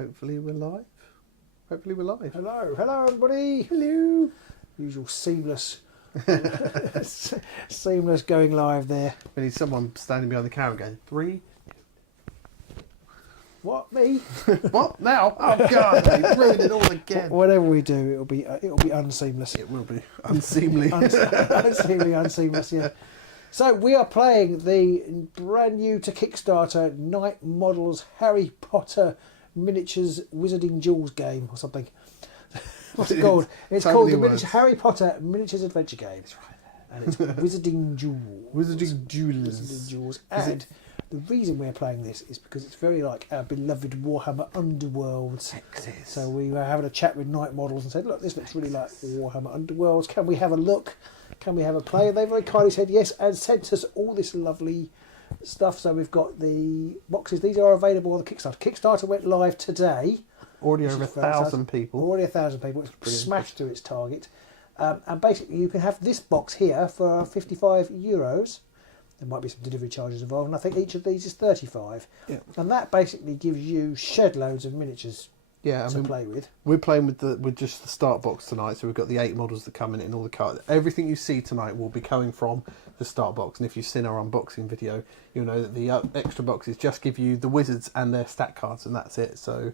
Hopefully we're live. Hopefully we're live. Hello, hello everybody. Hello. Usual seamless, seamless going live there. We need someone standing behind the camera going, 3. What, me? What now? Oh God, they've ruined it all again. Whatever we do, it'll be unseamless. It will be unseemly. Unseemly, unseamless. Yeah. So we are playing the brand new to Kickstarter Knight Models Harry Potter Miniatures Wizarding Duels game or something. What's it called? It's called the Harry Potter Miniatures Adventure Game. And it's Wizarding Duels. Wizarding Duels. Wizarding Duels. And the reason we're playing this is because it's very like our beloved Warhammer Underworlds. Texas. So we were having a chat with Knight Models and said, look, this looks really like Warhammer Underworlds. Can we have a look? Can we have a play? And they very kindly said yes and sent us all this lovely stuff. So we've got the boxes. These are available on the Kickstarter. Kickstarter went live today. Already over 1,000 people. Already 1,000 people. It's smashed through its target. And basically you can have this box here for €55. There might be some delivery charges involved, and I think each of these is 35. Yeah. And that basically gives you shed loads of miniatures to play with. We're playing with just the start box tonight, so we've got the 8 models that come in it and all the cards. Everything you see tonight will be coming from the start box, and if you've seen our unboxing video, you'll know that the extra boxes just give you the wizards and their stat cards, and that's it. So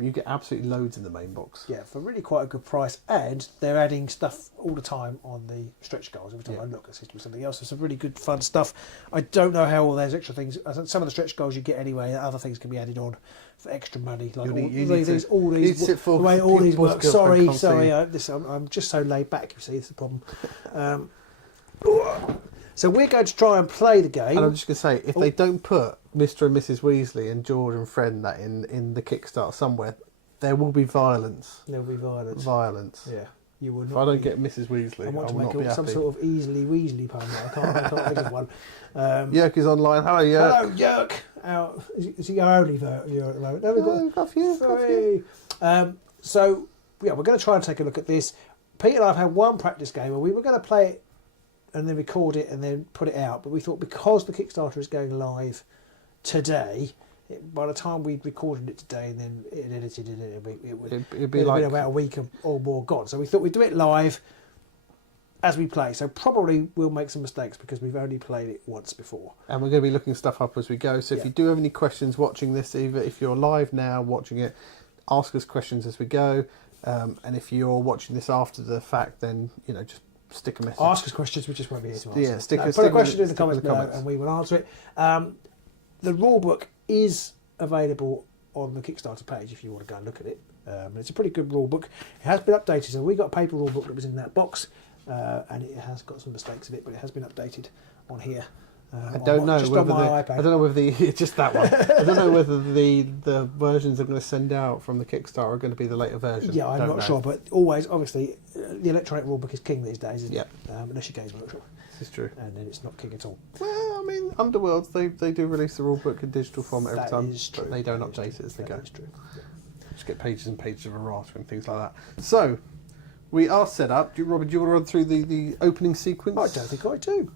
you get absolutely loads in the main box. Yeah, for really quite a good price, and they're adding stuff all the time on the stretch goals. Every time I look, it's just something else. There's some really good fun stuff. I don't know how all those extra things. Some of the stretch goals you get anyway. Other things can be added on for extra money. Like all these work. Sorry. I'm just so laid back. You see, it's the problem. So we're going to try and play the game. And I'm just going to say, if they don't put Mr. and Mrs. Weasley and George and Fred that in the Kickstarter somewhere, there will be violence. There will be violence. Violence. Yeah. You will not. If I don't get Mrs. Weasley, I want to will make not be some happy. sort of easily Weasley pun. I can't think of one. Yerk is online. Hello, Yerk. Hello, Yerk. Is he our only viewer at the moment? No, we've got three. So, yeah, we're going to try and take a look at this. Pete and I have had one practice game, and we were going to play it and then record it and then put it out. But we thought because the Kickstarter is going live today, by the time we'd recorded it today and then edited it, it'd be like about a week or more gone. So we thought we'd do it live as we play. So probably we'll make some mistakes because we've only played it once before. And we're going to be looking stuff up as we go. So if you do have any questions watching this, either if you're live now watching it, ask us questions as we go. And if you're watching this after the fact, then just stick a message. Ask us questions, we just won't be here to answer. Yeah, put a question in the comments below and we will answer it. The rulebook is available on the Kickstarter page if you want to go and look at it. It's a pretty good rulebook. It has been updated, so we got a paper rulebook that was in that box, and it has got some mistakes in it, but it has been updated on here. I don't know whether just that one. I don't know whether the versions they're going to send out from the Kickstarter are going to be the later version. Yeah, I'm not sure, but always, obviously, the electronic rulebook is king these days, isn't it? Unless you Games Workshop. This is true. And then it's not king at all. Well, I mean, Underworlds, they do release the rulebook in digital format every time, but they don't update it as they go. That is true. Yeah. Just get pages and pages of errata and things like that. So, we are set up. Robert, do you want to run through the opening sequence? I don't think I do.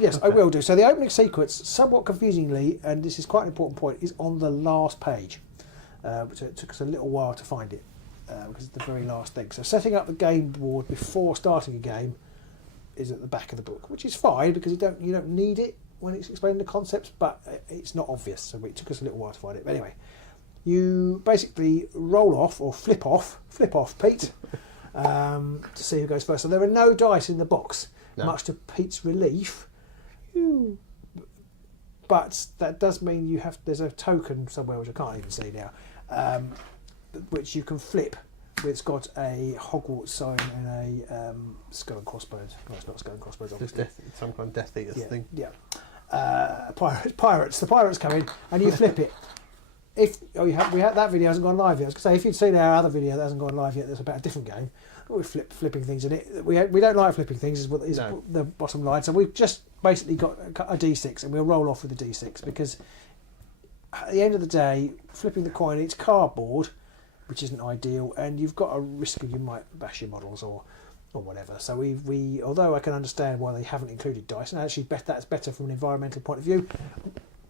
Yes, okay. I will do. So the opening sequence, somewhat confusingly, and this is quite an important point, is on the last page. So it took us a little while to find it because it's the very last thing. So setting up the game board before starting a game is at the back of the book, which is fine because you don't need it when it's explaining the concepts, but it's not obvious. So it took us a little while to find it. But anyway, you basically roll off or flip off, Pete, to see who goes first. So there are no dice in the box. No. Much to Pete's relief, but that does mean there's a token somewhere which I can't even see now, which you can flip. It's got a Hogwarts sign and a skull and crossbones. No, it's not skull and crossbones. Just some kind of Death Eaters thing. Yeah. Pirates. The pirates come in and you flip it. That video hasn't gone live yet. I was going to say, if you'd seen our other video that hasn't gone live yet, that's about a different game. We're flipping things in it. We don't like flipping things, is the bottom line. So we've just basically got a D6 and we'll roll off with the D6 because at the end of the day, flipping the coin, it's cardboard, which isn't ideal, and you've got a risk of you might bash your models or whatever. So we although I can understand why they haven't included dice, and actually that's better from an environmental point of view,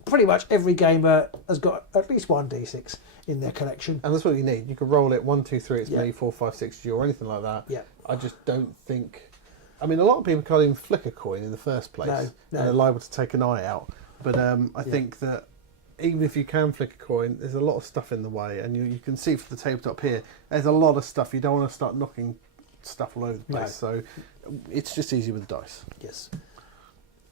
pretty much every gamer has got at least one D6 in their collection. And that's what you need. You can roll it 1, 2, 3. It's Yeah. me 4, 5, 6 G or anything like that. Yeah. I just don't think. I mean, a lot of people can't even flick a coin in the first place, No. and they're liable to take an eye out. But I think that even if you can flick a coin, there's a lot of stuff in the way, and you can see from the tabletop here, there's a lot of stuff. You don't want to start knocking stuff all over the place. So it's just easy with dice. Yes.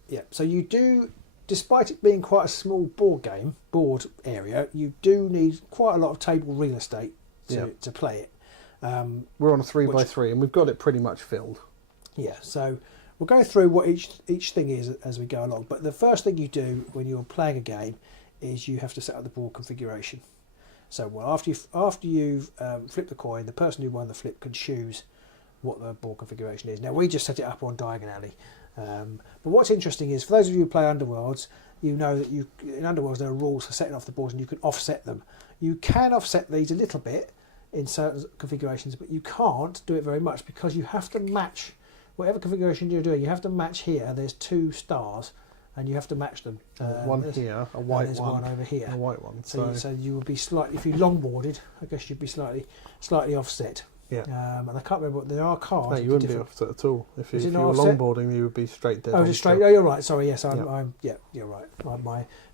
Yeah. So you do, despite it being quite a small board area, you do need quite a lot of table real estate to play it. We're on a 3x3, and we've got it pretty much filled. Yeah. So we'll go through what each thing is as we go along. But the first thing you do when you're playing a game is you have to set up the board configuration. So after you've flipped the coin, the person who won the flip can choose what the board configuration is. Now we just set it up on diagonally. But what's interesting is, for those of you who play Underworlds, you know that in Underworlds there are rules for setting off the boards, and you can offset them. You can offset these a little bit in certain configurations, but you can't do it very much, because you have to match whatever configuration you're doing. You have to match here. There's 2 stars, and you have to match them. One here, a white there's one, one over here, a white one. So you would be slightly, if you longboarded, I guess you'd be slightly offset. Yeah. And I can't remember what there are cards. No, you wouldn't be offset at all. If you were offset? longboarding, you would be straight dead. Oh, just straight. Oh, you're right. Sorry. Yes, you're right.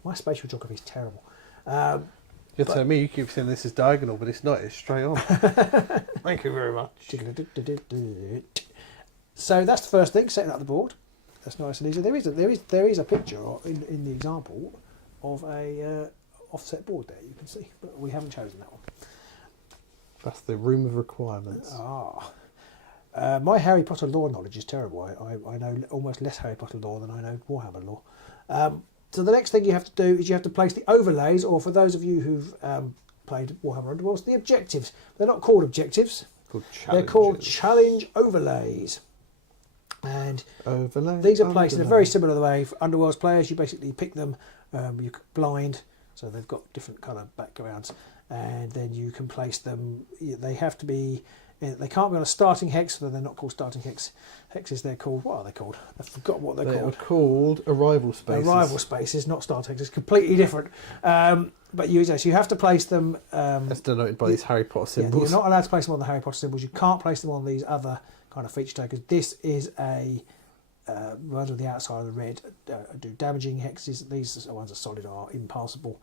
My spatial geography is terrible. You're telling me you keep saying this is diagonal, but it's not. It's straight on. Thank you very much. So that's the first thing, setting up the board. That's nice and easy. There is a picture in the example of a offset board there, you can see, but we haven't chosen that one. That's the room of requirements. My Harry Potter lore knowledge is terrible. I know almost less Harry Potter lore than I know Warhammer lore. So the next thing you have to do is you have to place the overlays, or for those of you who've played Warhammer Underworlds, the objectives. They're not called objectives. They're called challenge overlays. And overlays, these are placed in a very similar way for Underworlds players. You basically pick them, you blind, so they've got different colour backgrounds, and then you can place them. They have to be, they can't be on a starting hex, so they're not called starting hexes. They're called, what are they called? I forgot what they're called. They're called arrival spaces. Arrival spaces, not starting hexes, completely different. But you have to place them. That's denoted by these Harry Potter symbols. You're not allowed to place them on the Harry Potter symbols. You can't place them on these other kind of feature tokens. This is a rather the outside of the red do damaging hexes. These ones are solid, are impassable,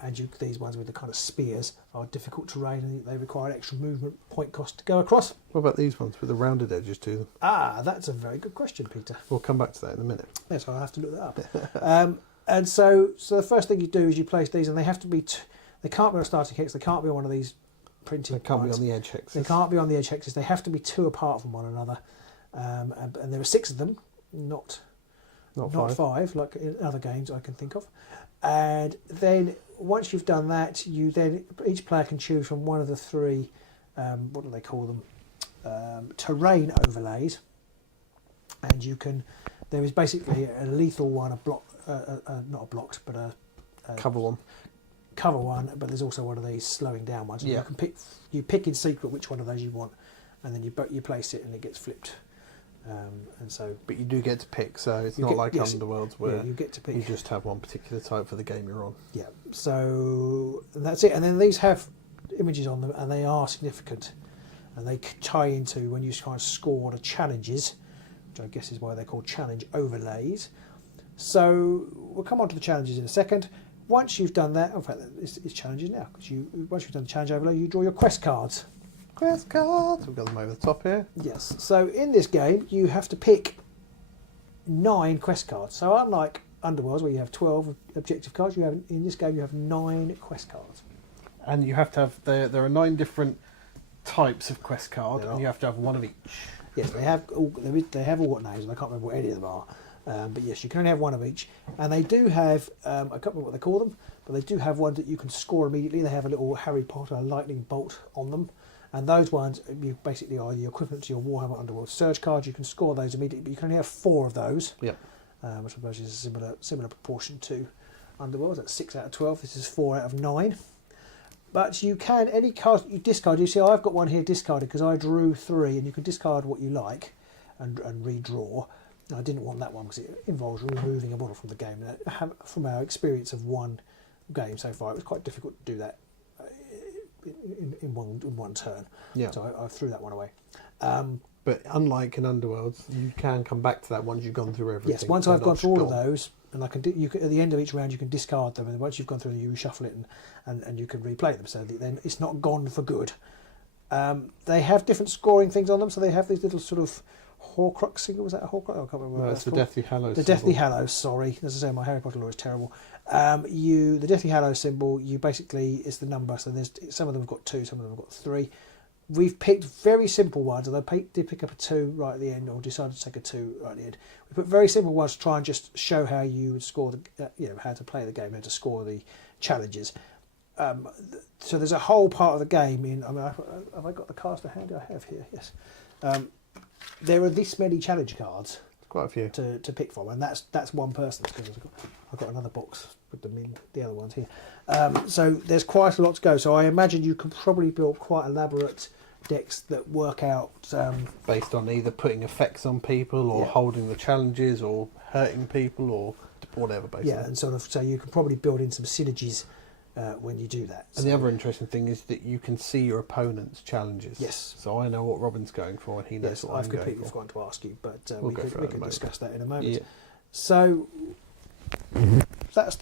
and these ones with the kind of spears are difficult terrain, and they require an extra movement point cost to go across. What about these ones with the rounded edges to them? That's a very good question, Peter. We'll come back to that in a minute. Yes, I'll have to look that up. And so the first thing you do is you place these, and they have to be. They can't be on a starting hex. They can't be on one of these printed. They can't lines. be on the edge hexes. They can't be on the edge hexes. They have to be 2 apart from one another, and there are 6 of them, not 5, like in other games I can think of. And then once you've done that, each player can choose from one of the 3. What do they call them? Terrain overlays, and you can. There is basically a lethal one, a block, not a blocked, but a cover one. Cover one, but there's also one of these slowing down ones. Yeah. You pick in secret which one of those you want, and then you place it and it gets flipped. And so, but you do get to pick, so it's not like Underworlds where you get to pick. You just have one particular type for the game you're on. Yeah. So that's it. And then these have images on them, and they are significant, and they tie into when you try and score the challenges, which I guess is why they're called challenge overlays. So we'll come on to the challenges in a second. Once you've done that, in fact, it's challenges now, because once you've done the challenge overlay, you draw your quest cards. Quest cards. We've got them over the top here. Yes. So in this game, you have to pick 9 quest cards. So unlike Underworlds, where you have 12 objective cards, in this game you have 9 quest cards. And you have to have there are 9 different types of quest card, and you have to have one of each. Yes, they have all got names, and I can't remember what any of them are. But yes, you can only have one of each, and they do have I can't remember what they call them, but they do have ones that you can score immediately. They have a little Harry Potter lightning bolt on them, and those ones you basically are the equivalent to your Warhammer Underworld Surge cards. You can score those immediately, but you can only have 4 of those. Yep. Which I suppose is a similar proportion to Underworld. That's 6 out of 12. This is 4 out of 9. But you can, any card you discard, you see I've got one here discarded because I drew 3, and you can discard what you like and redraw. I didn't want that one because it involves removing a model from the game. And from our experience of one game so far, it was quite difficult to do that in one turn. Yeah. So I threw that one away. But unlike in Underworlds, you can come back to that once you've gone through everything. Yes, once I've gone through all of those, and I can do, at the end of each round you can discard them, and once you've gone through them, you shuffle it and you can replay them. So then it's not gone for good. They have different scoring things on them, so they have these little sort of Horcrux. Was that a Horcrux? I can't remember. No, it's the Deathly Hallows. The Deathly Hallows. Sorry, as I say, my Harry Potter lore is terrible. The Deathly Hallows symbol. You basically is the number. So there's some of them have got 2, some of them have got 3. We've picked very simple ones, and I did pick up a 2 right at the end, or decided to take a 2 right at the end. We put very simple ones to try and just show how you would score how to play the game, how to score the challenges. So there's a whole part of the game have I got the cards to hand? I have here. Yes. There are this many challenge cards. Quite a few to pick from, and that's one person's, because I've got another box with them in the other ones here. So there's quite a lot to go. So I imagine you could probably build quite elaborate decks that work out based on either putting effects on people or holding the challenges or hurting people or whatever. Basically, yeah, and sort of so you can probably build in some synergies when you do that. And the other interesting thing is that you can see your opponent's challenges. Yes. So I know what Robin's going for, and he knows what I'm going for. I've completely forgotten to ask you, but we could discuss that in a moment. Yeah. So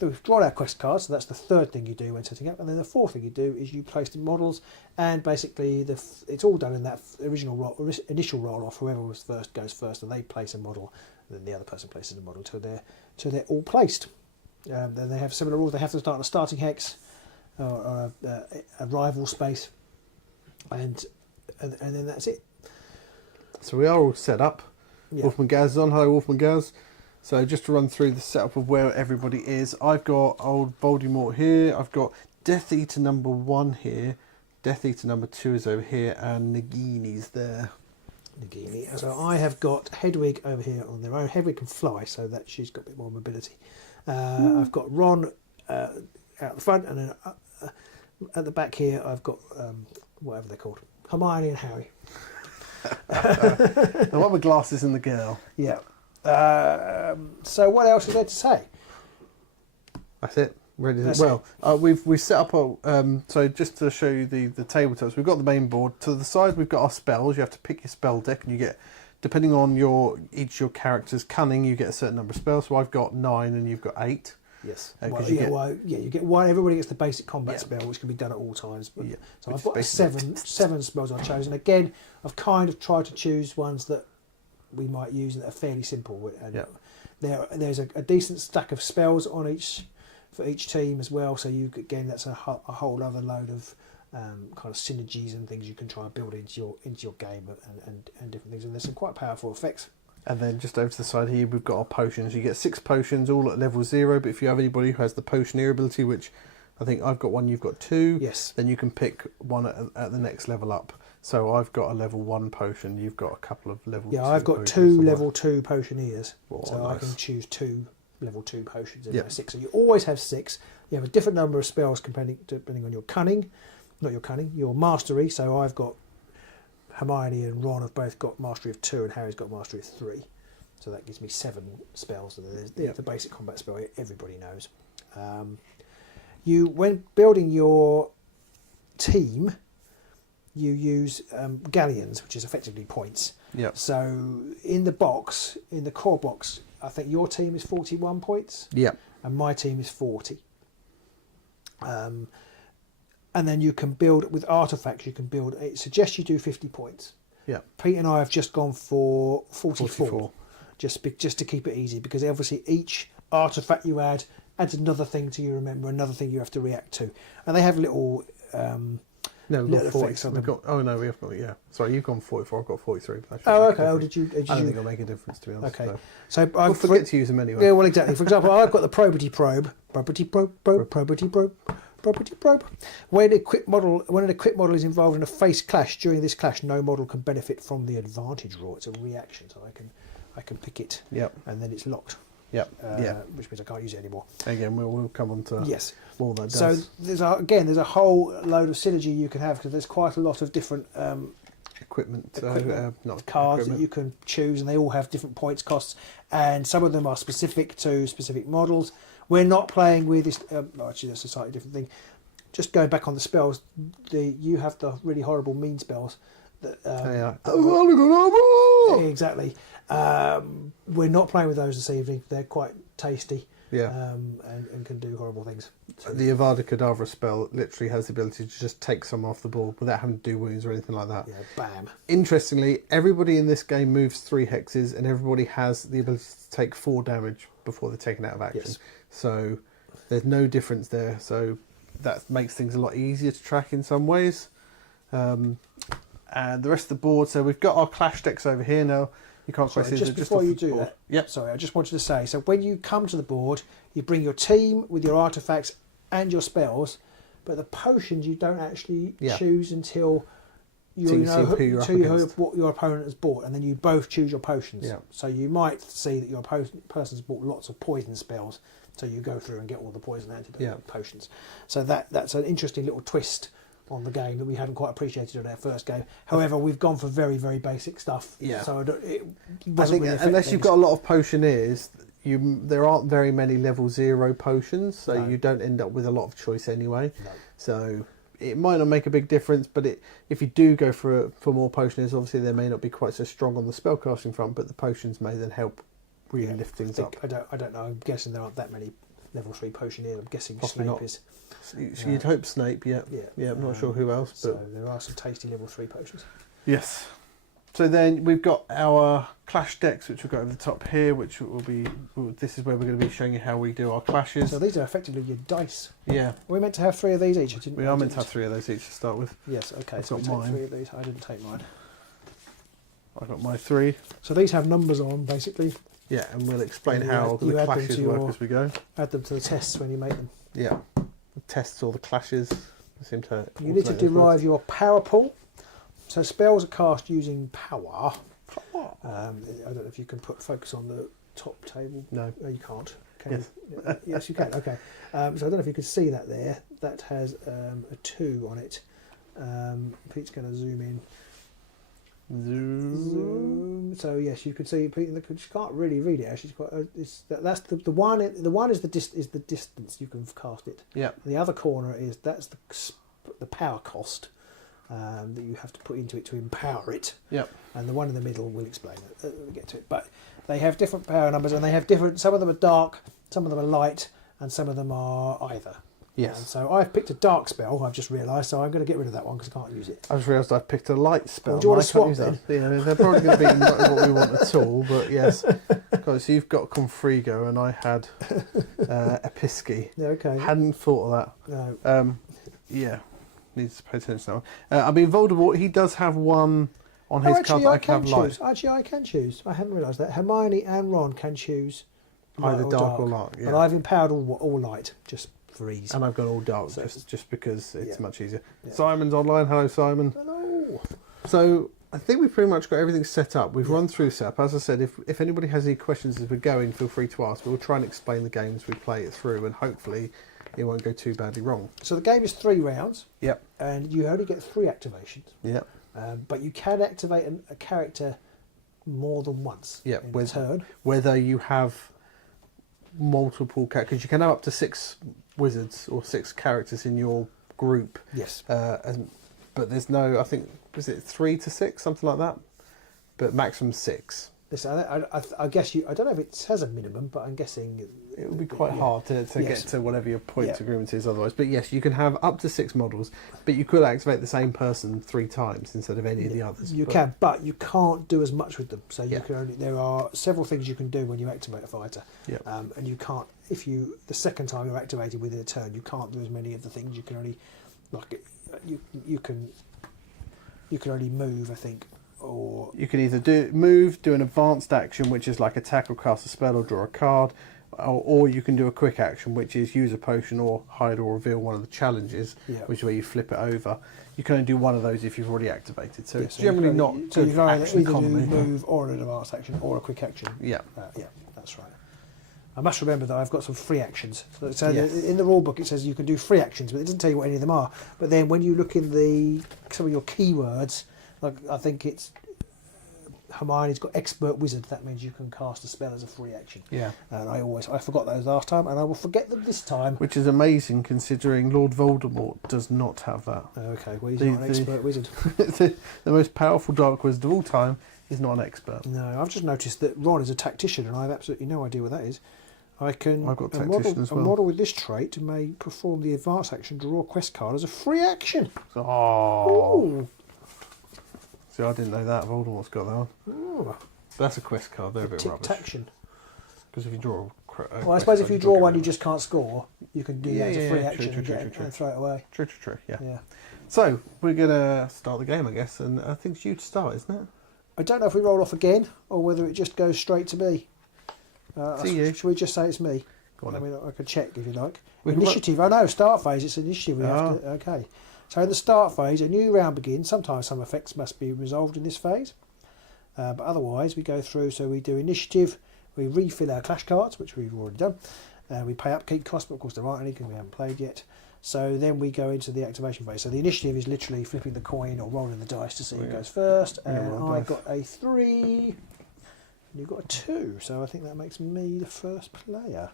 we've drawn our quest cards. So that's the third thing you do when setting up, and then the fourth thing you do is you place the models, and basically it's all done in that initial roll off. Whoever was first goes first, and they place a model, and then the other person places a model till they're all placed. Then they have similar rules. They have to start on a starting hex or a rival space, and then that's it. So we are all set up. Yeah. Wolfman Gaz is on. Hello, Wolfman Gaz. So just to run through the setup of where everybody is, I've got old Voldemort here. I've got Death Eater number 1 here. Death Eater number 2 is over here, and Nagini's there. Nagini. So I have got Hedwig over here on their own. Hedwig can fly, so that she's got a bit more mobility. I've got Ron out the front, and then at the back here I've got whatever they're called, Hermione and Harry. The one with glasses and the girl. Yeah. So what else is there to say? That's it. Ready. That's we've set up so just to show you the tabletops, we've got the main board. To the side we've got our spells. You have to pick your spell deck, and you get, depending on each of your character's cunning, you get a certain number of spells. So I've got 9 and you've got 8. Yes. You get one. Everybody gets the basic combat spell, which can be done at all times. But, so I've got seven spells I've chosen. Again, I've kind of tried to choose ones that we might use that are fairly simple. And there's a decent stack of spells on for each team as well. So that's a whole other load of kind of synergies and things you can try and build into your game and different things. And there's some quite powerful effects. And then just over to the side here, we've got our potions. You get 6 potions, all at level 0. But if you have anybody who has the potioneer ability, which I think I've got 1, you've got 2. Yes. Then you can pick one at the next level up. So I've got a level 1 potion. You've got a couple of level 2. Yeah, I've got 2 level 2 potioneers. Oh, so nice. I can choose 2 level 2 potions in my 6. So you always have 6. You have a different number of spells depending on your cunning. Not your cunning, your mastery. So I've got Hermione and Ron have both got mastery of 2, and Harry's got mastery of 3. So that gives me 7 spells. And there's the basic combat spell everybody knows. When building your team, you use galleons, which is effectively points. Yep. So in the core box, I think your team is 41 points. Yep. And my team is 40. And then you can build with artifacts. You can build. It suggests you do 50 points. Yeah. Pete and I have just gone for 44. Just to keep it easy, because obviously each artifact you add adds another thing to you remember, another thing you have to react to, and they have little. No, we've got 40. We have got, yeah. Sorry, you've gone 44. I've got 43. Oh, okay. Oh, did you? I don't think it'll make a difference, to be honest. Okay. So I'll forget to use them anyway. Yeah, well, exactly. For example, I've got the probity probe. When an equipped model is involved in a face clash, during this clash, no model can benefit from the advantage roll. It's a reaction, so I can pick it. Yep. And then it's locked. Yep. Which means I can't use it anymore. Again, we'll come on to all that does. So there's a whole load of synergy you can have, because there's quite a lot of different equipment, not cards equipment. that you can choose, and they all have different points costs, and some of them are specific to specific models. We're not playing with this. Actually, that's a slightly different thing. Just going back on the spells, you have the really horrible mean spells. Exactly. We're not playing with those this evening. They're quite tasty. Yeah. And can do horrible things. The Avada Kedavra spell literally has the ability to just take someone off the board without having to do wounds or anything like that. Yeah, bam. Interestingly, everybody in this game moves 3 hexes, and everybody has the ability to take 4 damage before they're taken out of action. Yes. So there's no difference there. So that makes things a lot easier to track in some ways. And the rest of the board, so we've got our clash decks over here now. You can't quite see just before you do that. Yep. Sorry, I just wanted to say. So when you come to the board, you bring your team with your artifacts and your spells, but the potions you don't actually choose until you know what your opponent has bought, and then you both choose your potions. Yeah. So you might see that your person's bought lots of poison spells, so you go through and get all the poison antidote potions. So that's an interesting little twist on the game that we hadn't quite appreciated in our first game. However, we've gone for very, very basic stuff. Yeah. So it I think really unless you've got a lot of potioneers, there aren't very many level 0 potions, so you don't end up with a lot of choice anyway. No. So it might not make a big difference, but if you do go for more potioneers, obviously they may not be quite so strong on the spellcasting front, but the potions may then help really lift things up. I don't know. I'm guessing there aren't that many level 3 potioneers. I'm guessing Possibly Snape not. is. So you'd hope Snape, yeah. I'm not sure who else, but so there are some tasty level 3 potions. yes. So then we've got our clash decks, which we've got over the top here, which will be. This is where we're going to be showing you how we do our clashes. So these are effectively your dice. Yeah. Are we meant to have 3 of these each? We are meant to have 3 of those each to start with. Yes. Okay. I've So got we take mine. 3 of these. I didn't take mine. I got my 3. So these have numbers on, basically. Yeah, and we'll explain And how you the add them clashes to work your- as we go. Add them to the tests when you make them. Yeah. The tests or the clashes seem to. You need to derive your power pool. So spells are cast using power. I don't know if you can put focus on the top table. No. You can't. Can Yes. you? Yes, you can. Okay. So I don't know if you can see that there. That has a 2 on it. Pete's going to zoom in. Zoom. So yes, you can see Pete. You can't really read it. Actually, it's quite. That's the one. The one is the distance you can cast it. Yeah. The other corner is the power cost that you have to put into it to empower it. Yeah. And the one in the middle will explain it. We'll get to it. But they have different power numbers, and they have different. Some of them are dark, some of them are light, and some of them are either. Yes. And so I've picked a dark spell. I've just realised, so I'm going to get rid of that one because I can't use it. I just realised I picked a light spell. Well, do you want to I can't swap use that. Yeah, they're probably going to be not what we want at all, but yes. So you've got Confrigo and I had Episky. Yeah, okay. Hadn't thought of that. No. Yeah. Needs to pay attention to that one. I mean, Voldemort, he does have one on his card that I can have light. Actually, I can choose. I hadn't realised that. Hermione and Ron can choose light Either dark or light, yeah. But I've empowered all light, just for ease. And I've got all dark, So- just because it's much easier. Yeah. Simon's online. Hello, Simon. Hello. So I think we've pretty much got everything set up. We've run through setup. As I said, if anybody has any questions as we're going, feel free to ask. We'll try and explain the games we play it through, and hopefully it won't go too badly wrong. So the game is 3 rounds. Yep. And you only get 3 activations. Yep. But you can activate a character more than once Yep. in a turn. Whether you have multiple characters, because you can have up to 6 wizards or 6 characters in your group. Yes. But there's no, I think, was it 3 to 6, something like that? But maximum 6. I guess I don't know if it has a minimum, but I'm guessing It would be quite hard to get to whatever your points Yeah. agreement is otherwise. But yes, you can have up to 6 models, but you could activate the same person 3 times instead of any of the others. You can, but you can't do as much with them. So you Yeah. can only. There are several things you can do when you activate a fighter. Yeah. And you can't the second time you're activated within a turn, you can't do as many of the things. You can only you can only move, I think, or You can either do an advanced action, which is like attack or cast a spell or draw a card, or you can do a quick action, which is use a potion or hide or reveal one of the challenges, which is where you flip it over. You can only do one of those if you've already activated. So it's so you generally can not only- So you good can either action do economy. move or an advanced action or a quick action. Yeah. Yeah, that's right. I must remember that I've got some free actions. So Yes. in the rule book it says you can do free actions, but it doesn't tell you what any of them are. But then when you look in some of your keywords, Like I think it's Hermione's got expert wizard. That means you can cast a spell as a free action. Yeah. And I forgot those last time, and I will forget them this time. Which is amazing considering Lord Voldemort does not have that. Okay, well he's not an expert wizard. the most powerful dark wizard of all time is not an expert. No, I've just noticed that Ron is a tactician, and I have absolutely no idea what that is. I've got tactician as well. A model with this trait may perform the advanced action, draw a quest card as a free action. Oh. Ooh. See, I didn't know that. Voldemort's got that one. Ooh. That's a quest card. They're a bit rubbish. Tic-taction. Because if you draw well, I suppose if you draw one you just can't score, you can do that as a free action true, and throw it away. True, yeah. So, we're going to start the game, I guess, and I think it's you to start, isn't it? I don't know if we roll off again, or whether it just goes straight to me. Should we just say it's me? Go on. I mean, I could check if you like. We Initiative. Oh no, start phase. It's initiative. We have to. Okay. So in the start phase, a new round begins. Sometimes some effects must be resolved in this phase, but otherwise we go through. So we do initiative. We refill our clash cards, which we've already done. We pay upkeep costs, but of course there aren't any because we haven't played yet. So then we go into the activation phase. So the initiative is literally flipping the coin or rolling the dice to see who goes first. And I got a 3. You've got a 2, so I think that makes me the first player.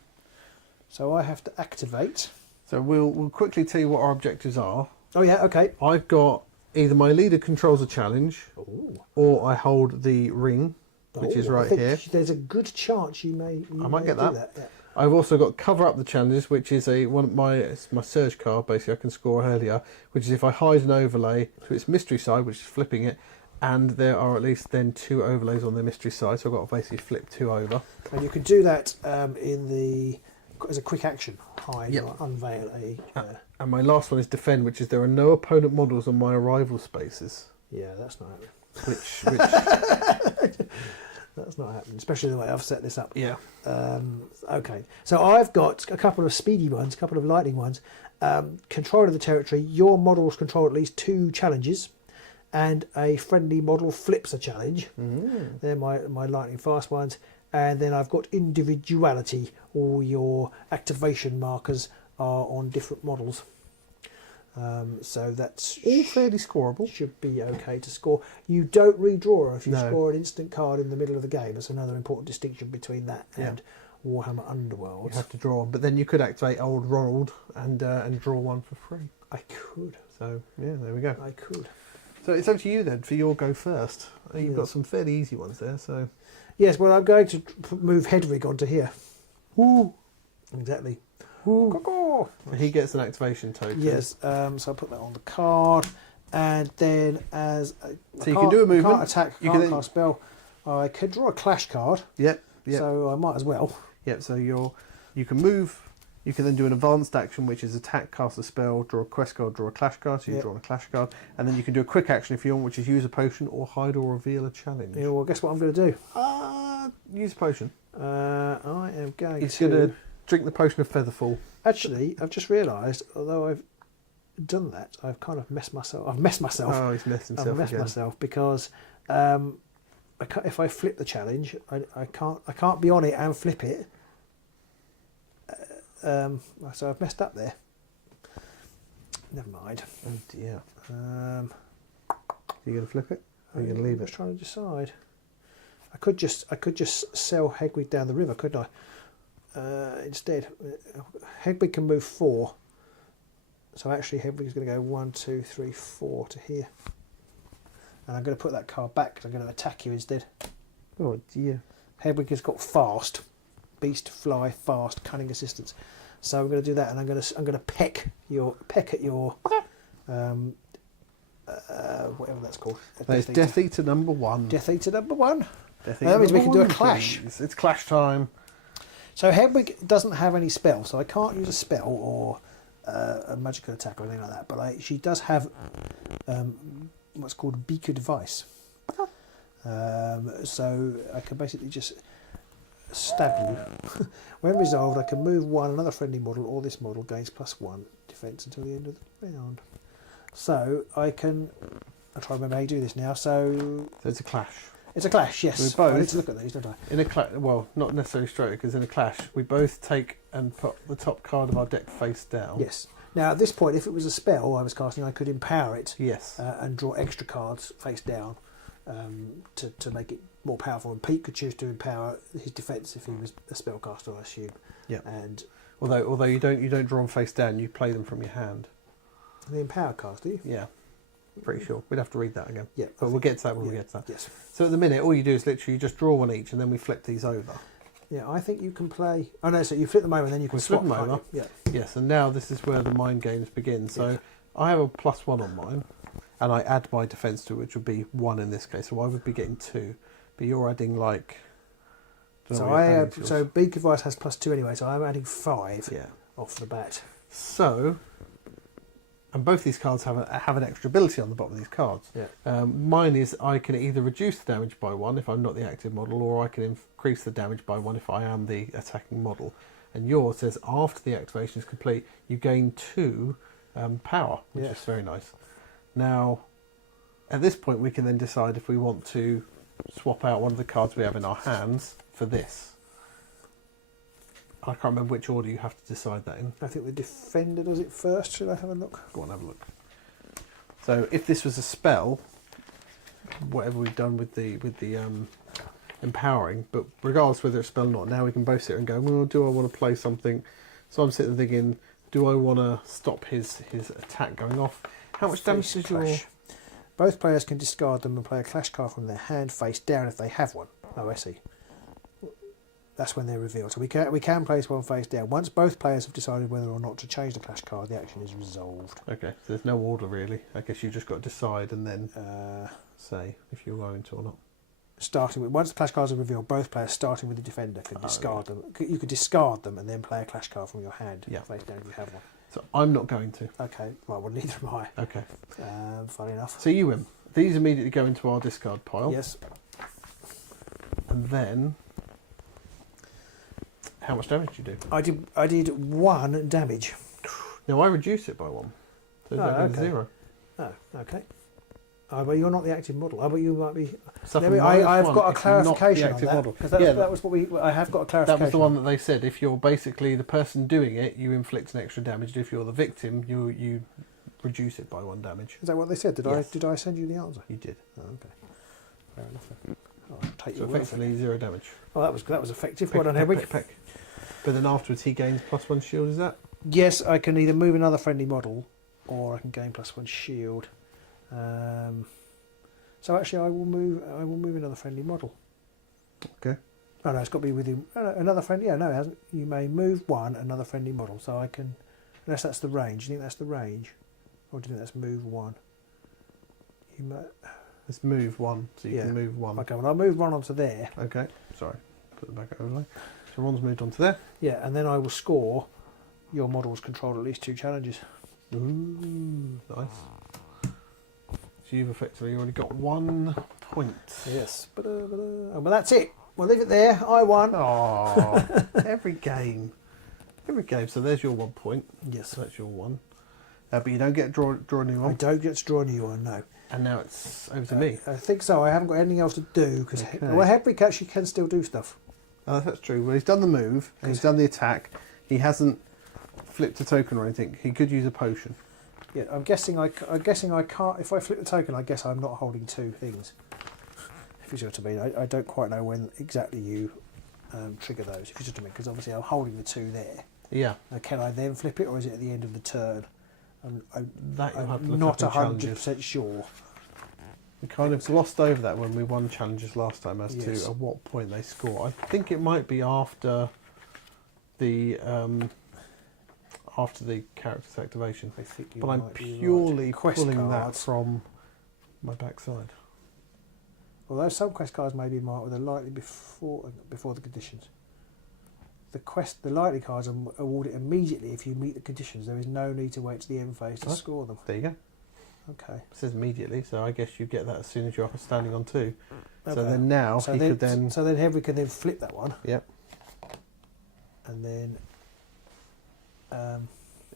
So I have to activate. So we'll quickly tell you what our objectives are. Oh yeah, okay. I've got either my leader controls a challenge, or I hold the ring, which is right here. There's a good chance I might get that. Yeah. I've also got cover up the challenges, which is it's my surge card. Basically, I can score earlier, which is if I hide an overlay to its mystery side, which is flipping it. And there are at least then 2 overlays on the mystery side, so I've got to basically flip 2 over. And you can do that as a quick action, hide or unveil a... And my last one is defend, which is there are no opponent models on my arrival spaces. Yeah, that's not happening. Which that's not happening, especially the way I've set this up. Yeah. Okay, so I've got a couple of speedy ones, a couple of lightning ones. Control of the territory. Your models control at least 2 challenges. And a friendly model flips a challenge. They're my lightning fast ones. And then I've got individuality. All your activation markers are on different models. So that's all fairly scoreable. Should be okay to score. You don't redraw if you score an instant card in the middle of the game. That's another important distinction between that and Warhammer Underworld. You have to draw, but then you could activate Old Ronald and draw one for free. I could. So yeah, there we go. I could. So it's up to you then for your go first. You've got some fairly easy ones there. So yes, well I'm going to move Hedwig onto here. Ooh. Exactly. Ooh. He gets an activation token. Yes, so I'll put that on the card, and then you can do a movement. Can't attack, can't cast spell. I could draw a clash card. Yep. So I might as well. Yep. So you can move. You can then do an advanced action, which is attack, cast a spell, draw a quest card, draw a clash card. So you've drawn a clash card, and then you can do a quick action if you want, which is use a potion or hide or reveal a challenge. Yeah. Well, guess what I'm going to do? Use a potion. I am going He's going to drink the potion of Featherfall. Actually, I've just realised, although I've done that, I've kind of messed myself. I've messed myself. Oh, he's messed himself I've messed again. myself because if I flip the challenge, I can't be on it and flip it. So I've messed up there. Never mind. Oh dear. Are you going to flip it? Or are you going to leave it? I'm just trying to decide. I could just sell Hedwig down the river, couldn't I? Instead, Hedwig can move 4. So actually, Hedwig's going to go 1, 2, 3, 4 to here. And I'm going to put that card back because I'm going to attack you instead. Oh dear. Hedwig has got fast, beast, fly, fast, cunning assistance. So I'm going to do that, and I'm going to peck at your whatever that's called. That's Death Eater number 1. Death Eater number 1. That means we can do a clash. Please. It's clash time. So Hedwig doesn't have any spell, so I can't use a spell or a magical attack or anything like that. But she does have what's called a beak advice. So I can basically just stab you. When resolved, I can move another friendly model, or this model gains +1 defense until the end of the round. So I'll try to remember how you do this now. So it's a clash. It's a clash, yes. Both, I need to look at these, don't I? In a clash, well, not necessarily straight, because in a clash, we both take and put the top card of our deck face down. Yes. Now, at this point, if it was a spell I was casting, I could empower it. Yes. And draw extra cards face down to make it more powerful. And Pete could choose to empower his defence if he was a spellcaster, I assume. Yeah. And although you don't draw them face down, you play them from your hand. the empower cards, do you? Yeah. Pretty sure. We'd have to read that again. Yeah. But we'll get to that when we get to that. Yes. So at the minute, all you do is literally just draw one each, and then we flip these over. Yeah, I think you can play. Oh no, so you flip them over and then you can We flip swap them over. Yeah. Yes, and now this is where the mind games begin. So Yes. I have a +1 on mine, and I add my defence to it, which would be 1 in this case. So I would be getting 2, but you're adding like. Don't know So what you're adding to so yours. Big Advice has +2 anyway, so I'm adding 5 Yeah. off the bat. So, and both these cards have an extra ability on the bottom of these cards. Yeah. Mine is I can either reduce the damage by 1 if I'm not the active model, or I can increase the damage by 1 if I am the attacking model. And yours says after the activation is complete, you gain 2 power, which Yes. is very nice. Now, at this point, we can then decide if we want to swap out one of the cards we have in our hands for this. I can't remember which order you have to decide that in. I think the defender does it first. Should I have a look? Go on, have a look. So if this was a spell, whatever we've done with the empowering, but regardless whether it's a spell or not, now we can both sit and go, well, do I want to play something? So I'm sitting there thinking, do I want to stop his attack going off? How much damage Face does your... clash. Both players can discard them and play a clash card from their hand face down if they have one. Oh, I see. That's when they're revealed. So we can place one face down. Once both players have decided whether or not to change the clash card, the action is resolved. Okay, so there's no order really. I guess you just got to decide and then say if you're going to or not. Starting with once the clash cards are revealed, both players starting with the defender can discard them. You could discard them and then play a clash card from your hand face down if you have one. So I'm not going to. Okay, well neither am I. Okay. Funny enough. So you win. These immediately go into our discard pile. Yes. And then, how much damage do you do? I did 1 damage. Now I reduce it by 1. So that goes to 0. Oh, okay. Oh, but you're not the active model. Oh, but you might be. Suffer I've -1 got a if you're not the clarification on active that. model. Because Yeah, that was what I have got a clarification. that was the one that they said. If you're basically the person doing it, you inflict an extra damage. If you're the victim, you reduce it by 1 damage. Is that what they said? Did Yes. I send you the answer? You did. Oh, okay. Fair enough. I'll take So your word for it. effectively 0 damage. Oh, that was effective. Peck, Well done, peck, Hedwig. peck, peck. But then afterwards he gains +1 shield, is that? Yes, I can either move another friendly model, or I can gain +1 shield. So actually, I will move another friendly model. Okay. Oh no, it's got to be within another friendly. Yeah, no, it hasn't. You may move another friendly model. So I can, unless that's the range. Do you think that's the range, or do you think that's move 1? You may. Let's move 1, so you Yeah. can move 1. Okay, well I'll move 1 onto there. Okay, sorry. Put the back overlay. So 1's moved onto there. Yeah, and then I will score your models control at least 2 challenges. Ooh, nice. So you've effectively already got 1 point. Yes. Well, that's it. We'll leave it there. I won. Oh, every game. Every game. So there's your 1 point. Yes. So that's your 1. But you don't get draw a new I one. don't get to draw a new one, no. And now it's over to me. I think so. I haven't got anything else to do because Okay. Hedwig actually can still do stuff. Oh, that's true. Well, he's done the move and he's done the attack. He hasn't flipped a token or anything. He could use a potion. Yeah, I'm guessing I can't. If I flip the token, I guess I'm not holding 2 things. If you see what I mean, I don't quite know when exactly you trigger those. If you see what I mean, because obviously I'm holding the 2 there. Yeah. Can I then flip it, or is it at the end of the turn? That you'll have to I'm look not up in challenges. 100% sure. We kind of glossed over that when we won challenges last time as Yes. to at what point they score. I think it might be after the character's activation. I think you But I'm might be purely right. Quest pulling that cards. from my backside. Although some quest cards may be marked with a lightly before the conditions. The lightly cards are awarded immediately if you meet the conditions. There is no need to wait to the end phase to score them. There you go. Okay. It says immediately, so I guess you get that as soon as you're standing on 2. So Okay. then now he could then... So then Henry can then flip that one. Yep. And then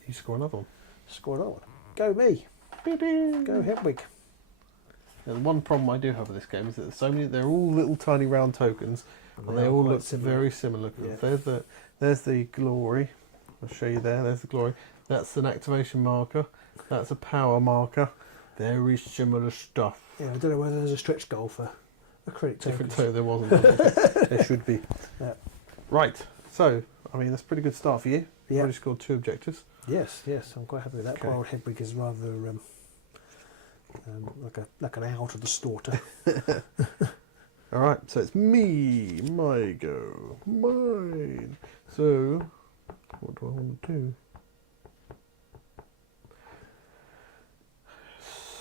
You score another one. score another one. Go me. Go Hedwig. Now, the one problem I do have with this game is that there's so many. They're all little tiny round tokens, and they all look very similar. Yeah. There's the glory. I'll show you there. There's the glory. That's an activation marker. That's a power marker. Very similar stuff. Yeah, I don't know whether there's a stretch goal for acrylic Different tokens. too. There wasn't. There should be. Yeah. Right. So, I mean, that's a pretty good start for you. You've Yeah. already scored 2 objectives. Yes, I'm quite happy with that. Okay. Poor old Hedwig is rather like an owl to the slaughter. All right. So it's me. My go. Mine. So, what do I want to do?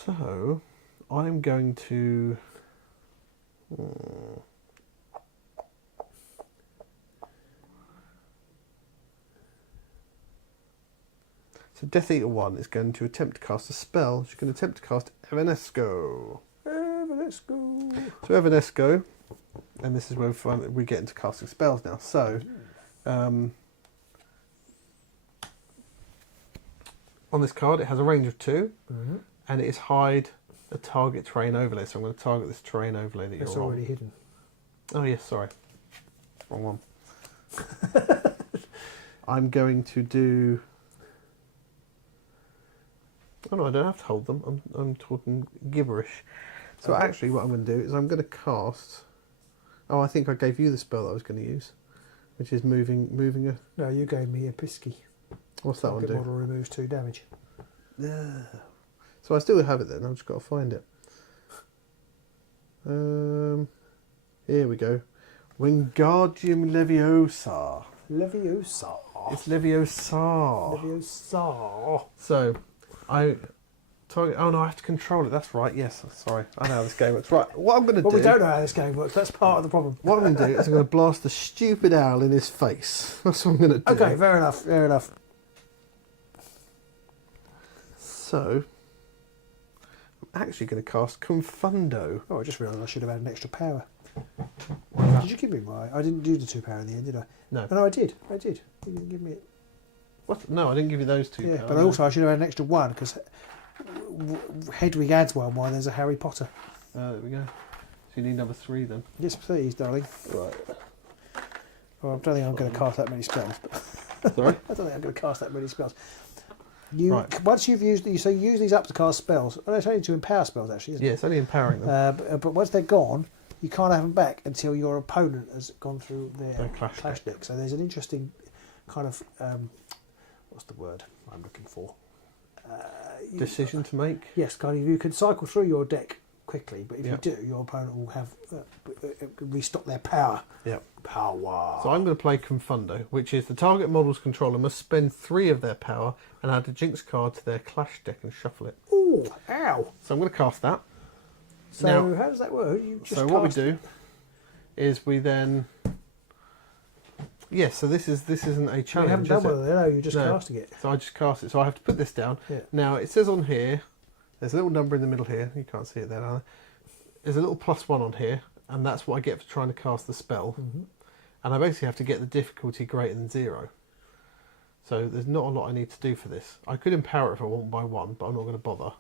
So, I'm going to. So Death Eater 1 is going to attempt to cast a spell. She's going to attempt to cast Evanesco. Let's go. So Evanesco, and this is where we get into casting spells now. So, on this card, it has a range of 2, and it is hide a target terrain overlay. So I'm going to target this terrain overlay that It's you're already on. hidden. Oh yes, sorry, wrong one. I'm going to do. Oh no, I don't have to hold them. I'm talking gibberish. So Okay. actually, what I'm going to do is I'm going to cast. Oh, I think I gave you the spell that I was going to use, which is moving a. No, you gave me a Pisky. What's that one Target do? model removes 2 damage. Yeah. So I still have it then. I've just got to find it. Here we go. Wingardium Leviosa. Leviosa. It's Leviosa. Leviosa. So, I target. Oh no, I have to control it. That's right. Yes. Sorry, I know how this game works. Right. What I'm going to Well, do. we don't know how this game works. That's part of the problem. What I'm going to do is I'm going to blast the stupid owl in his face. That's what I'm going to do. Okay, fair enough. Fair enough. So, I'm actually going to cast Confundo. Oh, I just realised I should have had an extra power. Did you give me my? I didn't do the 2 power in the end, did I? No. Oh, no, I did. You didn't give me it. What? No, I didn't give you those 2. Yeah, power, but no. also I should have had an extra 1 because Hedwig adds one while there's a Harry Potter. There we go. So you need number 3 then. Yes, please, darling. Right. Well, I don't think I'm going to cast that many spells. But Sorry. I don't think I'm going to cast that many spells. Right. Once you've used these, so you use these up to cast spells. Oh, no, it's only to empower spells actually, isn't Yeah, it's only empowering them. it? But once they're gone, you can't have them back until your opponent has gone through their Their clash deck. So there's an interesting kind of what's the word I'm looking for? Decision to make. Yes, kind of. You can cycle through your deck quickly, but if Yep. you do, your opponent will have restock their power. Yep. Power. So I'm going to play Confundo, which is the target model's controller must spend 3 of their power and add a Jinx card to their clash deck and shuffle it. Ooh, ow. So I'm going to cast that. So Now- how does that work? You just So what we cast- do is we then. Yes, so this isn't a You challenge. haven't done is it? one of them, no, you're just No. casting it. So I just cast it. So I have to put this down. Yeah. Now it says on here, there's a little number in the middle here. You can't see it there. Either. There's a little +1 on here, and that's what I get for trying to cast the spell. Mm-hmm. And I basically have to get the difficulty greater than 0. So there's not a lot I need to do for this. I could empower it if I want by 1, but I'm not going to bother.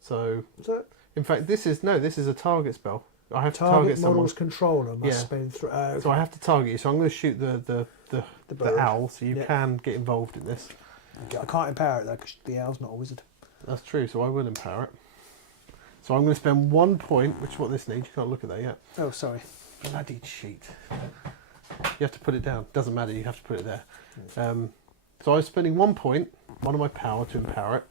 So, So in fact, this is a target spell. I have to target target someone. model's controller must Yeah. spend through. So I have to target you. So I'm going to shoot the bird. owl, so you Yeah. can get involved in this. I can't empower it though because the owl's not a wizard. That's true. So I will empower it. So I'm going to spend 1 point, which is what this needs. You can't look at that yet. Oh, sorry. Bloody cheat. You have to put it down. Doesn't matter. You have to put it there. So I was spending 1 point, 1 of my power to empower it,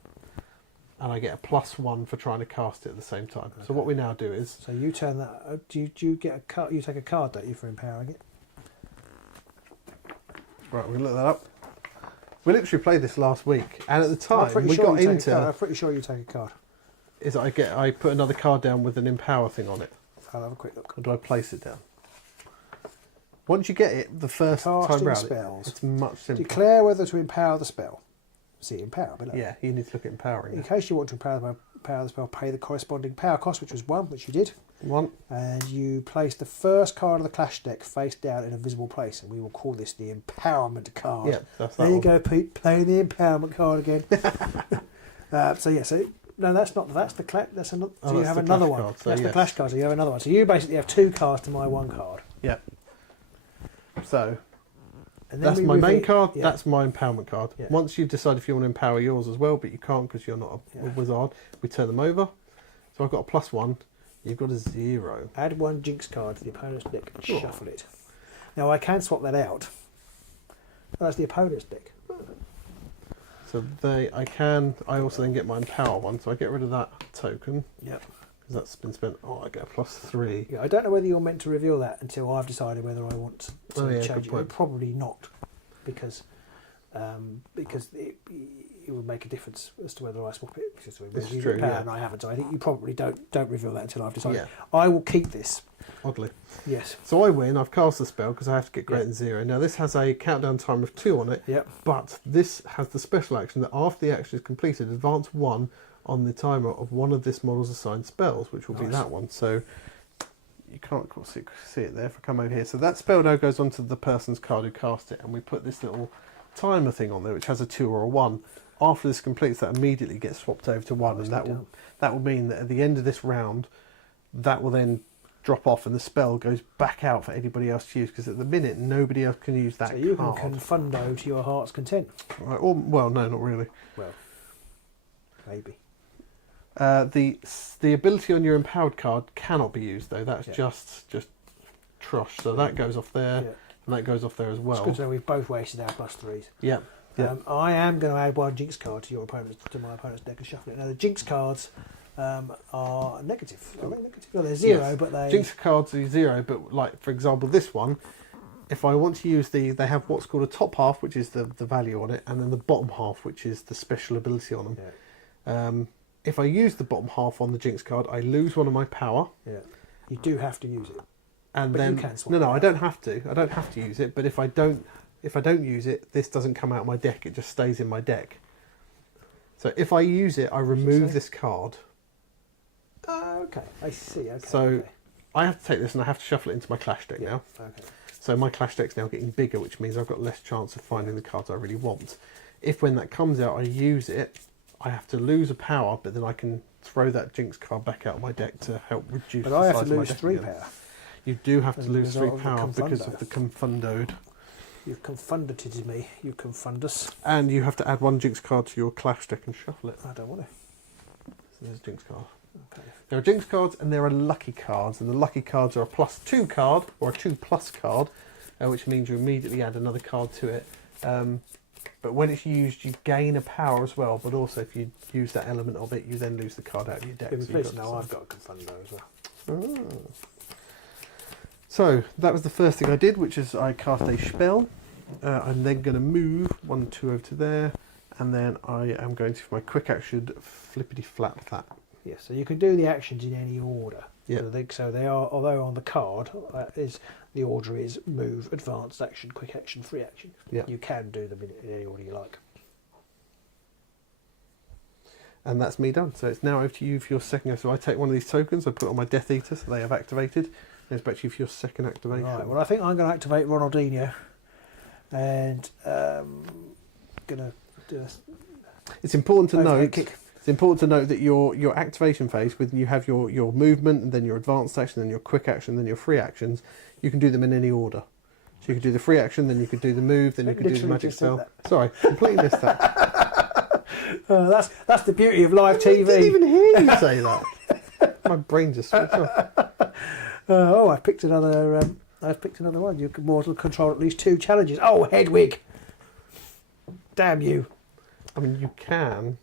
and I get a +1 for trying to cast it at the same time. So what we now do is So you turn that. Do you get a card? You take a card, don't you, for empowering it? right. We're going to look that up. We literally played this last week, and at the I'm time pretty we sure got you take a card. into I'm pretty sure you take a card. is I put another card down with an empower thing on it, I'll have a quick look. or do I place it down? Once you get it, the first time Casting round, spells. it's much simpler. Declare whether to empower the spell. See, empower below. Yeah, you need to look at empowering. In it. case you want to empower the spell, pay the corresponding power cost, which was 1, which you did. 1. And you place the first card of the clash deck face down in a visible place, and we will call this the empowerment card. Yeah, that's that There you one. go, Pete, playing the empowerment card again. No, that's not. That's the clash. That's another. Oh, So you that's have the another clash one. card, so That's the yes. clash card. So you have another one. So you basically have 2 cards to my 1 card. Yeah. So And then That's we my main reveal- card. yeah. That's my empowerment card. Yeah. Once you've decided if you want to empower yours as well, but you can't because you're not a wizard, we turn them over. So I've got a +1. You've got a 0. Add 1 Jinx card to the opponent's deck and Sure. shuffle it. Now I can swap that out. Oh, that's the opponent's deck. So I also then get my empower one. So I get rid of that token Yep. because that's been spent. Oh, I get a +3. Yeah, I don't know whether you're meant to reveal that until I've decided whether I want to Oh, yeah, change good it. point. Probably not, because it would make a difference as to whether I swap it. Because This is use true, it power yeah. and I haven't. So I think you probably don't reveal that until I've decided. Yeah. I will keep this. Oddly. Yes. So I win. I've cast the spell because I have to get greater Yeah. than 0. Now this has a countdown time of 2 on it. Yep. But this has the special action that after the action is completed, advance 1 on the timer of one of this model's assigned spells, which will be Nice. that one. So you can't of course see it there if I come over here. So that spell now goes onto the person's card who cast it, and we put this little timer thing on there, which has a 2 or a 1. After this completes, that immediately gets swapped over to 1, and that will mean that at the end of this round, that will then drop off, and the spell goes back out for anybody else to use. Because at the minute, nobody else can use that So you card. can confundo to your heart's content. Right, or, well, no, not really. Well, maybe. The ability on your empowered card cannot be used though. That's Yeah. just trush. So that goes off there, Yeah. and that goes off there as It's well. good to know we've both wasted our +3s. Yeah. Yeah. I am going to add 1 Jinx card to my opponent's deck and shuffle it. Now the Jinx cards are negative. Are they negative? No, they're 0, Yes. but they. Jinx cards are 0, but like for example, this one, if I want to use they have what's called a top half, which is the value on it, and then the bottom half, which is the special ability on them. Yeah. If I use the bottom half on the Jinx card, I lose 1 of my power. Yeah. You do have to use it. And But then you can swap no, it I out. don't have to. I don't have to use it. But if I don't use it, this doesn't come out of my deck. It just stays in my deck. So if I use it, I remove say? this card. Okay, I see. Okay. So okay. I have to take this and I have to shuffle it into my clash deck now. Okay. So my clash deck's now getting bigger, which means I've got less chance of finding the cards I really want. If when that comes out, I use it, I have to lose a power, but then I can throw that Jinx card back out of my deck to help reduce But the I have size to of my lose deck 3 again. power. You do have As to a lose 3 result of the power because confundo. of the confundoed. You've confundated me. You confundus. And you have to add 1 Jinx card to your clash deck and shuffle it. I don't want to. So there's a Jinx card. Okay. There are Jinx cards and there are lucky cards, and the lucky cards are a +2 card or a 2+ card, which means you immediately add another card to it. But when it's used, you gain a power as well. But also, if you use that element of it, you then lose the card out of your deck. Give me So you've please. got No, to I've got a confundo as well. Ah. So that was the first thing I did, which is I cast a spell. I'm then going to move 1, 2 over to there, and then I am going to, for my quick action, flippity flap that. Yes, so you can do the actions in any order. Yeah. So they are, although on the card the order is move, advanced action, quick action, free action. Yeah. You can do them in any order you like. And that's me done. So it's now over to you for your second. So I take one of these tokens, I put it on my Death Eater, so they have activated. And it's back to you for your second activation. Right. Well, I think I'm going to activate Ronaldinho, and going to do It's important to a note. kick. It's important to note that your activation phase, with you have your movement, and then your advanced action, then your quick action, then your free actions. You can do them in any order. So you could do the free action, then you could do the move, then you could do the Literally magic just said spell. Sorry, completely missed that. That's the beauty of live TV. I didn't even hear you say that. My brain just switched off. I've picked another. I've picked another one. You can mortal control at least 2 challenges. Oh, Hedwig! Damn you! I mean, you can.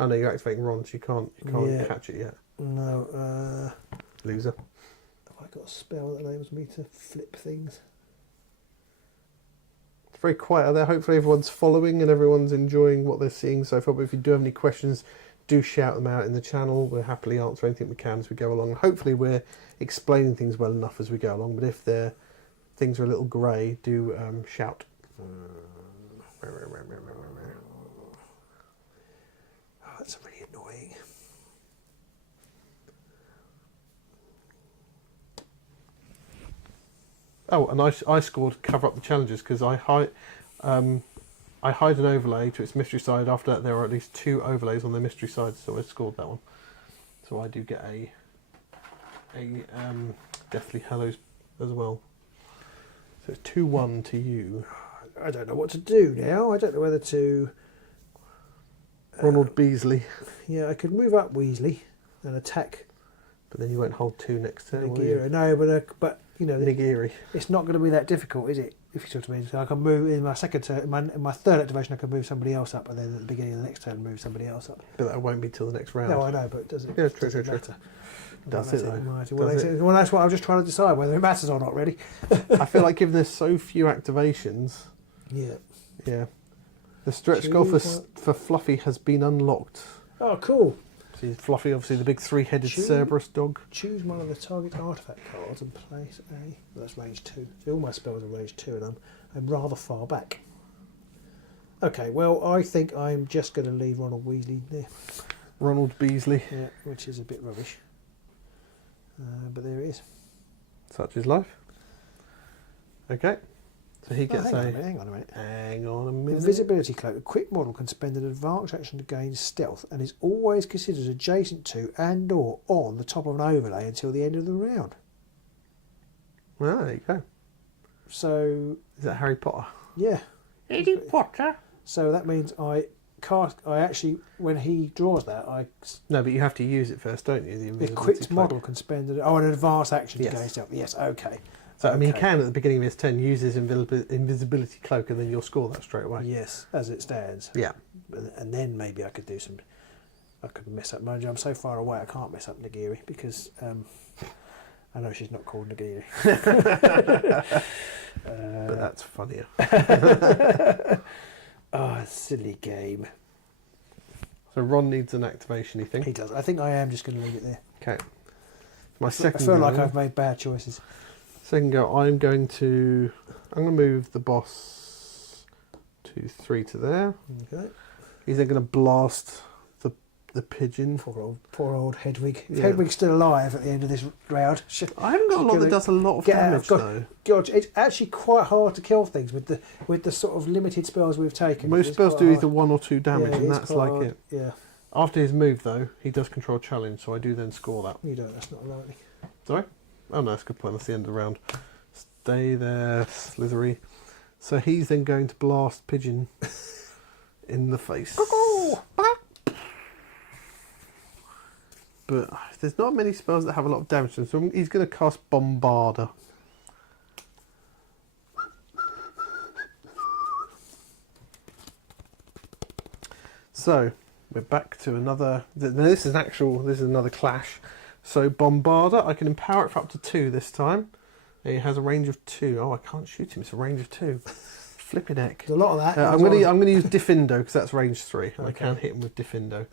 Oh no, you're activating Ron, so you can't Yeah. catch it yet. No. Loser. Have I got a spell that enables me to flip things? It's very quiet out there. Hopefully everyone's following and everyone's enjoying what they're seeing so far. But if you do have any questions, do shout them out in the channel. We'll happily answer anything we can as we go along. Hopefully we're explaining things well enough as we go along. But if things are a little grey, do shout. Oh, that's really annoying. Oh, and I scored cover up the challenges because I hide an overlay to its mystery side. After that, there are at least 2 overlays on the mystery side, so I scored that one. So I do get a Deathly Hallows as well. So it's 2-1 to you. I don't know what to do now. I don't know whether to... Ronald Beasley. Yeah, I could move up Weasley and attack But then you won't hold 2 next turn, will you? Nagira. No, but you know, Nagiri. it's not going to be that difficult, is it? If you see what I mean. So I can move in my second turn, in my third activation, I can move somebody else up, and then at the beginning of the next turn, move somebody else up. But that won't be till the next round. No, I know, but it doesn't. Yeah, true. Matter. Does it though? Well, that's what I'm just trying to decide whether it matters or not, really. I feel like given there's so few activations, Yeah. the stretch goal for Fluffy has been unlocked. Oh, cool. See, Fluffy, obviously the big 3-headed Cerberus dog. Choose one of the target artifact cards and place a... Well, that's range 2. So all my spells are range 2 and I'm rather far back. Okay, well, I think I'm just going to leave Ronald Weasley there. Ronald Beasley. Yeah, which is a bit rubbish. But there it is. Such is life. Okay. So he gets hang on a minute. Hang on a minute. Invisibility cloak. A quick model can spend an advanced action to gain stealth and is always considered adjacent to and or on the top of an overlay until the end of the round. Well, there you go. So... Is that Harry Potter? Yeah. Harry Potter? So that means I actually, when he draws that, No, but you have to use it first, don't you? The invisibility equipped cloak. model can spend an advanced action Yes. to gain stealth. Yes, okay. So, I mean, he Okay. can, at the beginning of his turn, use his invisibility cloak and then you'll score that straight away. Yes, as it stands. Yeah. And then maybe I could do some... I could mess up Mojo. I'm so far away I can't mess up Nagiri because I know she's not called Nagiri. But that's funnier. Oh, silly game. So Ron needs an activation, you think? He does. I think I am just going to leave it there. Okay. My I second feel go, like I've made bad choices. Second go, I'm going to move the boss to 3 to there. Okay. He's then going to blast the pigeon. Poor old Hedwig. If Yeah. Hedwig's still alive at the end of this round. I haven't got a lot that does a lot of damage though. God, it's actually quite hard to kill things with the sort of limited spells we've taken. Most spells do either 1 or 2 damage, Yeah, and it's that's quite like hard. it. Yeah. After his move though, he does control challenge, so I do then score that. You don't, that's not likely. Sorry? Oh no, that's a good point. That's the end of the round. Stay there, Slithery. So he's then going to blast Pigeon in the face. But there's not many spells that have a lot of damage to them, so he's going to cast Bombarder. So we're back to another. This is another clash. So Bombarder, I can empower it for up to 2 this time. It has a range of 2. Oh, I can't shoot him. It's a range of 2. Flipping heck. There's a lot of that. I'm going to use Defindo because that's range 3, and I Okay. can hit him with Defindo.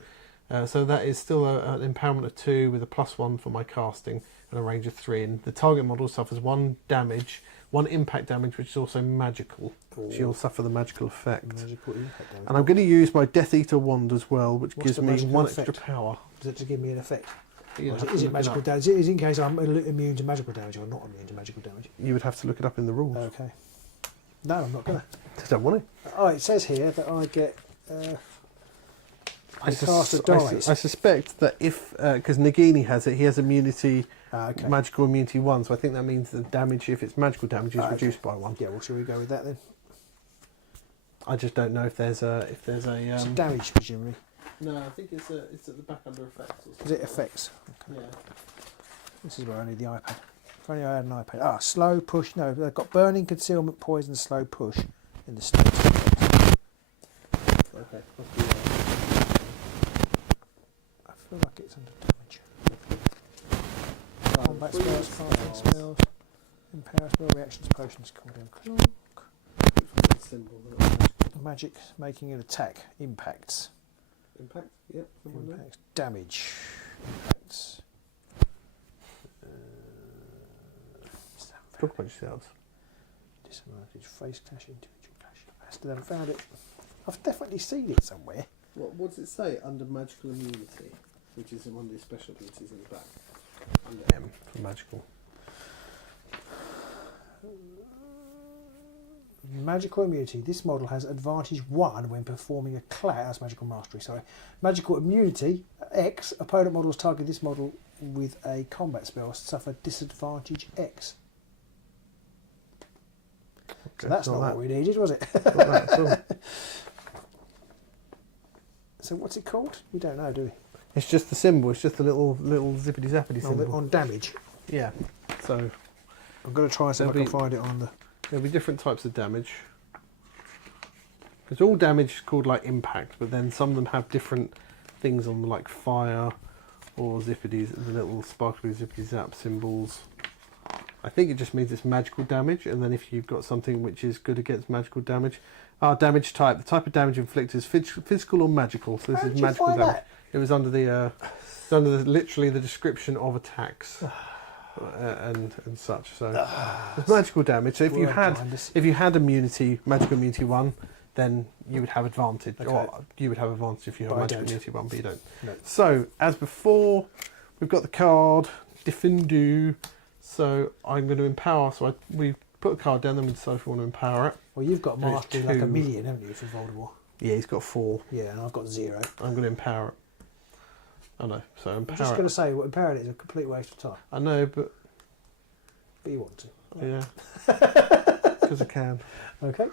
So that is still an empowerment of 2 with a +1 for my casting and a range of 3. And the target model suffers 1 damage, 1 impact damage, which is also magical. Ooh. She'll suffer the magical effect. Magical impact damage. And I'm going to use my Death Eater wand as well, which What's gives the me magical 1 effect? extra power. Does it to give me an effect? You'd Or have to is it look magical up. damage? Is it in case I'm immune to magical damage or not immune to magical damage? You would have to look it up in the rules. Okay. No, I'm not going to. I don't want to. Oh, it says here that I get... I cast a dice. I suspect that if, because Nagini has it, he has immunity, Okay. magical immunity 1, so I think that means the damage, if it's magical damage, is Okay. reduced by 1. Yeah, well, shall we go with that then? I just don't know if there's a It's damage, presumably. No, I think it's at the back under effects. Or Is it effects? Yeah. This is where I need the iPad. If only I had an iPad. Ah, slow push. No, they've got burning, concealment, poison, slow push in the state. Okay. I feel like it's under damage. Combat spells, casting spells, empower spell, reactions, potions, cooldown clock. Magic, making an attack, impacts. Impact? Yep. Impacts, damage, impacts. Talk about yourselves. Disadvantage, face clash, individual clash. I still haven't found it. I've definitely seen it somewhere. What does it say under magical immunity, which is one of the special abilities in the back? Under M for magical. Magical immunity. This model has advantage 1 when performing a class. Magical mastery. Sorry. Magical immunity X. Opponent models target this model with a combat spell suffer disadvantage X. So that's not what we needed, was it? Not that at all. So what's it called? We don't know, do we? It's just the symbol. It's just the little zippity zappity symbol. On damage. Yeah. So I'm going to try and see if I can find it on the... There'll be different types of damage. Because all damage is called like impact, but then some of them have different things on them, like fire or zippities, the little sparkly zippity zap symbols. I think it just means it's magical damage, and then if you've got something which is good against magical damage, damage type. The type of damage inflicted is physical or magical. So this is magical damage. That? It was under the literally the description of attacks and such. So it's magical damage. So if you had immunity, magical immunity 1, then you would have advantage, or you would have advantage if you have magical immunity 1, but you don't. No. So as before, we've got the card Defendu. So I'm going to empower. So we put a card down, then we decide if we want to empower it. Well, you've got mastery like a million, haven't you, for Voldemort? Yeah, he's got 4. Yeah, and I've got 0. I'm going to empower it. I know. So empower. I'm just going to say, empowering it is a complete waste of time. I know, but you want to? Yeah. Because I can. Okay.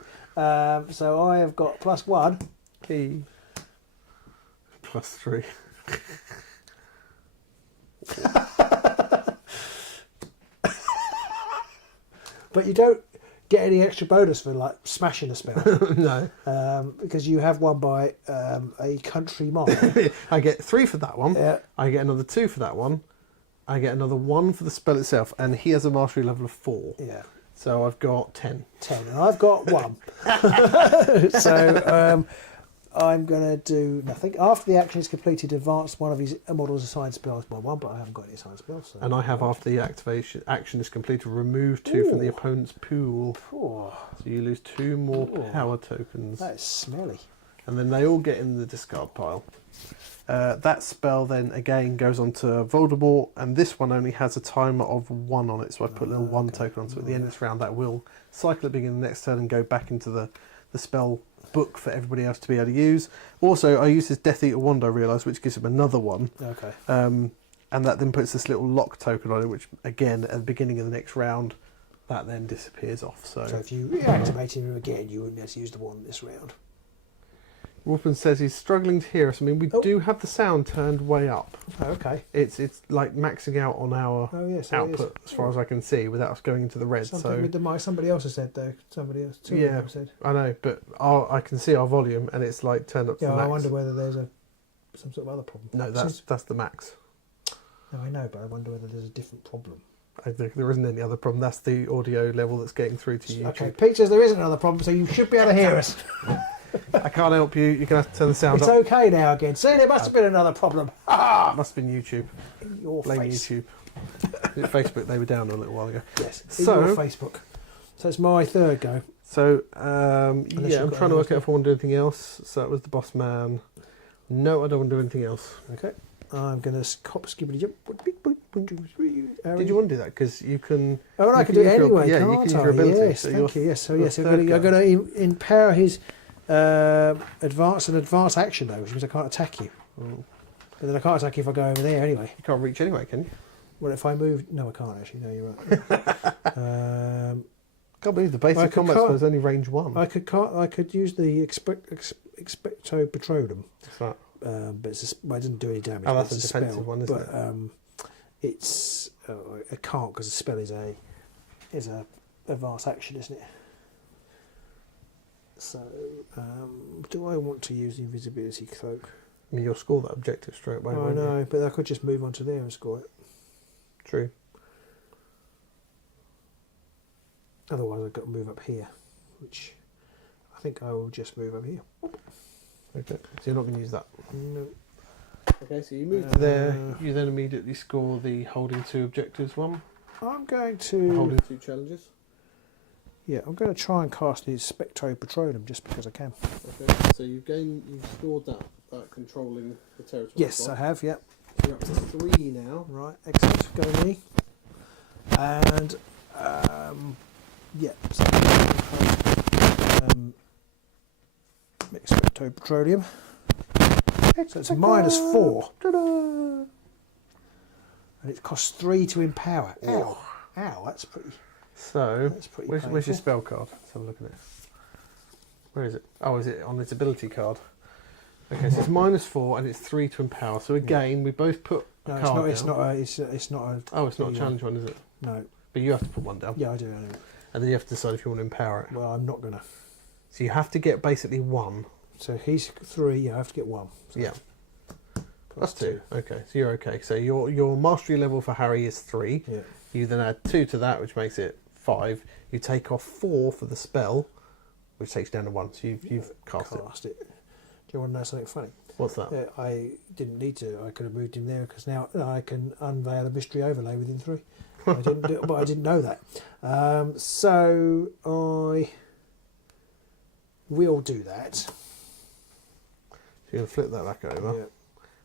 So I have got +1. Key. +3. But you don't get any extra bonus for like smashing a spell. No. Because you have one by a country mile. I get 3 for that one. Yeah. I get another 2 for that one. I get another 1 for the spell itself, and he has a mastery level of 4. Yeah. So I've got 10. 10, and I've got 1. So I'm going to do nothing. After the action is completed, advance one of his models assigned spells by 1, but I haven't got any assigned spells. So. And I have, after the action is completed, remove 2 from the opponent's pool. Ooh. So you lose 2 more power tokens. That is smelly. And then they all get in the discard pile. That spell then again goes on to Voldemort, and this one only has a timer of 1 on it, so I put a little 1 token on. So at the end of this round, that will cycle at the beginning of the next turn and go back into the spell book for everybody else to be able to use. Also, I use this Death Eater wand, I realised, which gives him another 1. Okay. And that then puts this little lock token on it, which again at the beginning of the next round, that then disappears off. So if you reactivate him again, you wouldn't be able to use the wand this round. Wolfman says he's struggling to hear us. I mean, we do have the sound turned way up. Oh, okay. It's like maxing out on our output as far as I can see without us going into the red. Something with the mic. Somebody else has said though. Somebody else. Two of them said. I know, but I can see our volume and it's like turned up to the max. I wonder whether there's some sort of other problem. No, that's the max. No, I know, but I wonder whether there's a different problem. I think there isn't any other problem. That's the audio level that's getting through to you. Okay, Pete says there isn't another problem, so you should be able to hear us. I can't help you. You're going to have to turn the sound up. It's okay now again. See, there must have been another problem. Must have been YouTube. In your Blame face. YouTube. Facebook, they were down a little while ago. Yes, so your Facebook. So it's my third go. So, I'm trying to work out if I want to do anything else. So that was the boss man. No, I don't want to do anything else. Okay. I'm going to cop skibbity jump. Did you want to do that? Because you can... Oh, and I can do it anyway, you can use your ability. Yes, so thank you. Yes, so yes, I'm going to empower his advance action, though, which means I can't attack you. Oh. But then I can't attack you if I go over there anyway. You can't reach anyway, can you? Well, if I move... No, I can't, actually. No, you're right. Can't believe the basic combat spell is only range 1. I could use the Expecto Patronum. What's that? But it doesn't do any damage. Oh, that's it's a defensive one, isn't it? It's I can't because the spell is a advanced action, isn't it? So, do I want to use the invisibility cloak? I mean, you'll score that objective straight away. I know, but I could just move on to there and score it. True. Otherwise, I've got to move up here, which I think I will just move up here. Okay, so you're not going to use that? No. Okay, so you move to there. You then immediately score the holding 2 objectives one. I'm going to... Holding 2 challenges. Yeah, I'm going to try and cast the Expecto Patronum just because I can. Okay, so you've scored that controlling the territory. Yes, I have, yeah. You're up to 3 now. Right, excellent. Go me. And, yeah. So, Expecto Petroleum. So it's -4. Ta-da! And it costs 3 to empower. Ow. Ow, that's pretty... So, That's pretty where's your painful. spell card? Let's have a look at it. Where is it? Oh, is it on its ability card? Okay, so it's -4 and it's 3 to empower. So again, we both put a No, card it's down. not. It's not a. Oh, it's not a challenge one, is it? No. But you have to put one down. Yeah, I do. Anyway. And then you have to decide if you want to empower it. Well, I'm not gonna. So you have to get basically 1. So he's 3. Yeah, I have to get 1. So Yeah. plus That's 2. Okay, so you're okay. So your mastery level for Harry is 3. Yeah. You then add 2 to that, which makes it 5. You take off 4 for the spell, which takes you down to 1. So you've cast it. Do you want to know something funny? What's that? I didn't need to. I could have moved him there because now I can unveil a mystery overlay within 3. I didn't do, but I didn't know that. So I will do that. So you're going to flip that back over. Yeah.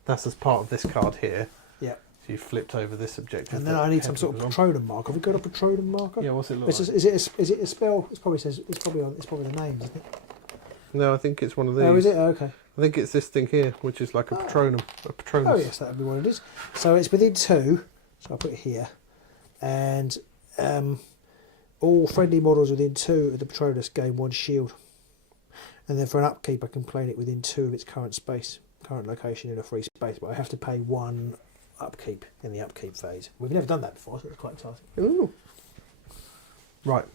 That's as part of this card here. Yeah. So you flipped over this objective. And then I need some sort of Patronum marker. Have we got a Patronum marker? Yeah, what's it look Is like? it a spell? It probably says it's probably the name, isn't it? No, I think it's one of these. Oh, is it? Oh, okay. I think it's this thing here, which is like a Patronum. A Patronus. Oh yes, that would be what it is. So it's within 2. So I'll put it here, and all friendly models within 2 of the Patronus gain 1 shield. And then for an upkeep, I can plane it within 2 of its current location in a free space. But I have to pay 1 upkeep in the upkeep phase. We've never done that before, so it's quite exciting. Ooh. Right.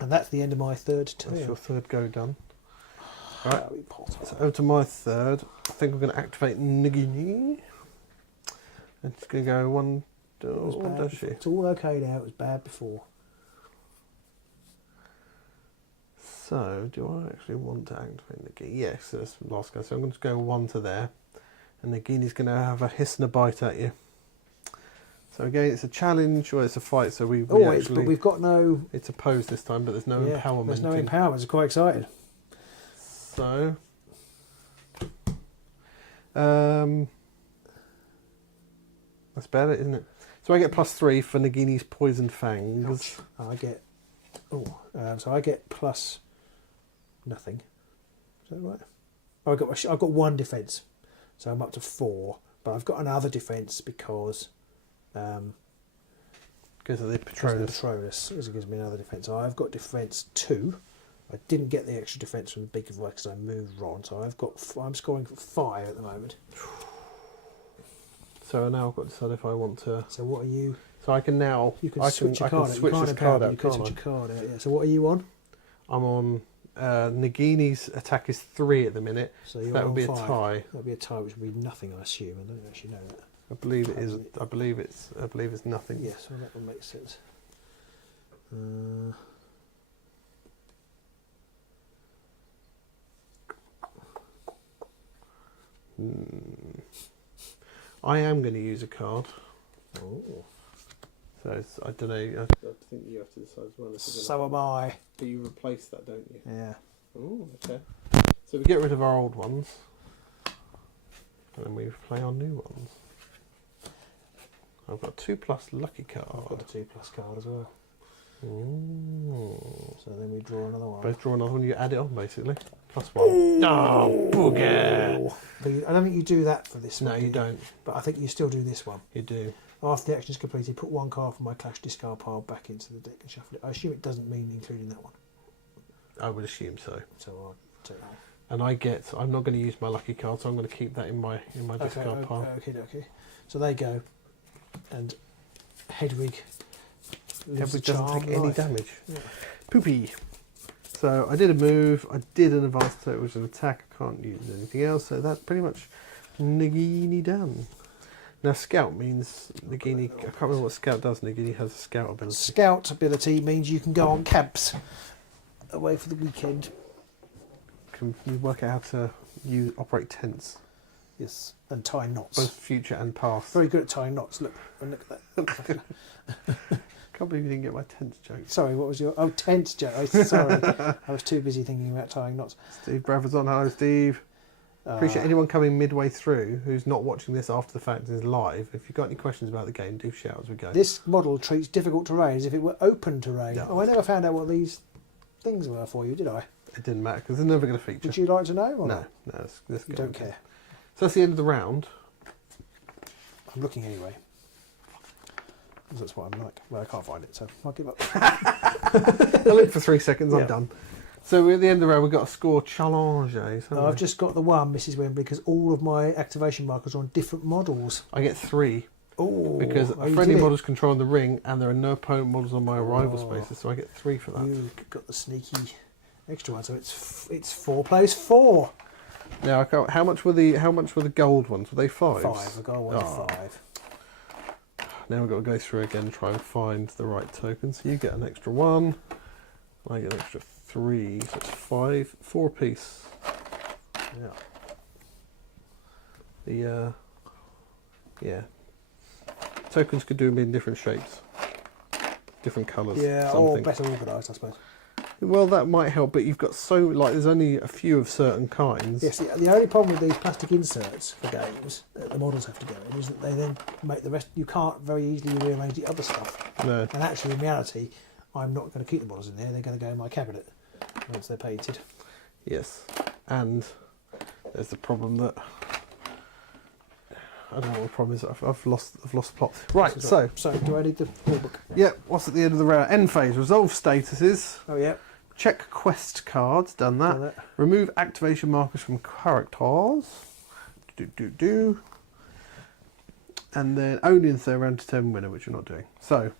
And that's the end of my third turn. That's your third go done. Right. Harry Potter. So over to my third. I think I'm going to activate Nagini. And it's going to go 1. What does she? It's all okay now. It was bad before. So, do I actually want to activate Nagini? Yes, that's the last go. So I'm going to go 1 to there. And Nagini's going to have a hiss and a bite at you. So again, it's a challenge or it's a fight. So we But actually... we've got no... It's opposed this time, but there's no empowerment. There's no empowerment. I'm quite excited. So... that's better, isn't it? So I get +3 for Nagini's Poison Fangs. I get... so I get plus nothing. Is that right? Oh, I've got 1 defence. So I'm up to 4. But I've got another defence because... Because of the Patronus. Patronus. It gives me another defence. So I've got defence 2. I didn't get the extra defence from the big of work because I moved Ron. So I'm scoring 5 at the moment. So now I've got to decide if I want to... So what are you... So I can now... You can switch your card out. switch this card out, You can switch your card out, yeah. So what are you on? I'm on... Nagini's attack is 3 at the minute. So you're that would on be 5. a tie. That would be a tie, which would be nothing, I assume. I don't actually know that. I believe it is. I believe it's nothing. Yes, well, that would make sense. I am going to use a card. Oh. So I don't know. I think you have to decide as well. So am I. But you replace that, don't you? Yeah. Oh, okay. So we get rid of our old ones, and then we play our new ones. I've got 2+ lucky card. I've got a 2+ card as well. Ooh. So then we draw another one. Both draw another one. You add it on basically. +1. Oh, booger! But I don't think you do that for this one. No, you don't. But I think you still do this one. You do. After the action is completed, put 1 card from my clash discard pile back into the deck and shuffle it. I assume it doesn't mean including that one. I would assume so. So I'll take that one. And I'm not going to use my lucky card, so I'm going to keep that in my discard pile. Okay. So they go, and Hedwig. Hedwig doesn't take any damage. Yeah. Poopy. So I did a move. I did an advance, so it was an attack. I can't use anything else. So that's pretty much Nagini done. Now Scout means Nagini. I can't remember what Scout does. Nagini has a Scout ability. Scout ability means you can go on camps away for the weekend. Can we work out how to operate tents? Yes, and tie knots. Both future and past. Very good at tying knots. Look at that. Can't believe you didn't get my tent joke. Sorry, what was your... Oh, tent joke. Oh, sorry. I was too busy thinking about tying knots. Steve Bradford's on. Hello, Steve. Appreciate anyone coming midway through who's not watching this after the fact is live. If you've got any questions about the game, do shout as we go. This model treats difficult terrain as if it were open terrain. No. Oh, I never found out what these things were for you, did I? It didn't matter because they're never going to feature. Would you like to know? Or No, not? no, this You don't care. So that's the end of the round. I'm looking anyway. That's what I'm like. Well, I can't find it, so I'll give up. I looked for 3 seconds, Yeah. I'm done. So we're at the end of the round, we've got a score challenge. No, I've just got the one, Mrs. Wembley, because all of my activation markers are on different models. I get 3 Oh, because you friendly did it. models controlling the ring, and there are no opponent models on my arrival Oh. spaces, so I get 3 for that. You got the sneaky extra one, so it's 4 plays 4. Now, how much were the gold ones? Were they 5s? 5. The gold one's Oh. 5. Now we've got to go through again and try and find the right token. So you get an extra 1, I get an extra 3, so it's 5, 4 apiece. Yeah. Yeah. Tokens could do them in different shapes, different colours. Yeah, or better organised, I suppose. Well, that might help, but you've got there's only a few of certain kinds. Yes, the only problem with these plastic inserts for games that the models have to go in is that they then make the rest. You can't very easily rearrange the other stuff. No. And actually, in reality, I'm not going to keep the models in there. They're going to go in my cabinet once they're painted. Yes, and there's the problem that I don't know what the problem is. I've lost the plot. Right. So do I need the rule book? yeah. What's at the end of the round? End phase. Resolve statuses. Oh yeah. Check quest cards. Done that. Done that. Remove activation markers from characters. And then only in the third round determine winner, which you're not doing. So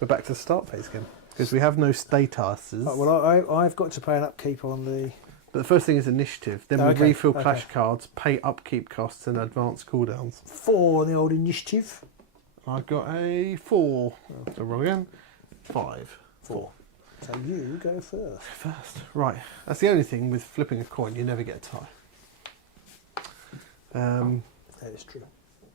we're back to the start phase again because we have no statuses. Oh, well, I've got to pay an upkeep on the. But the first thing is initiative. Then we refill clash cards, pay upkeep costs, and advance cooldowns. 4 on the old initiative. I've got a 4. So roll again. 5. 4. So you go first. First. Right. That's the only thing with flipping a coin. You never get a tie. That is true.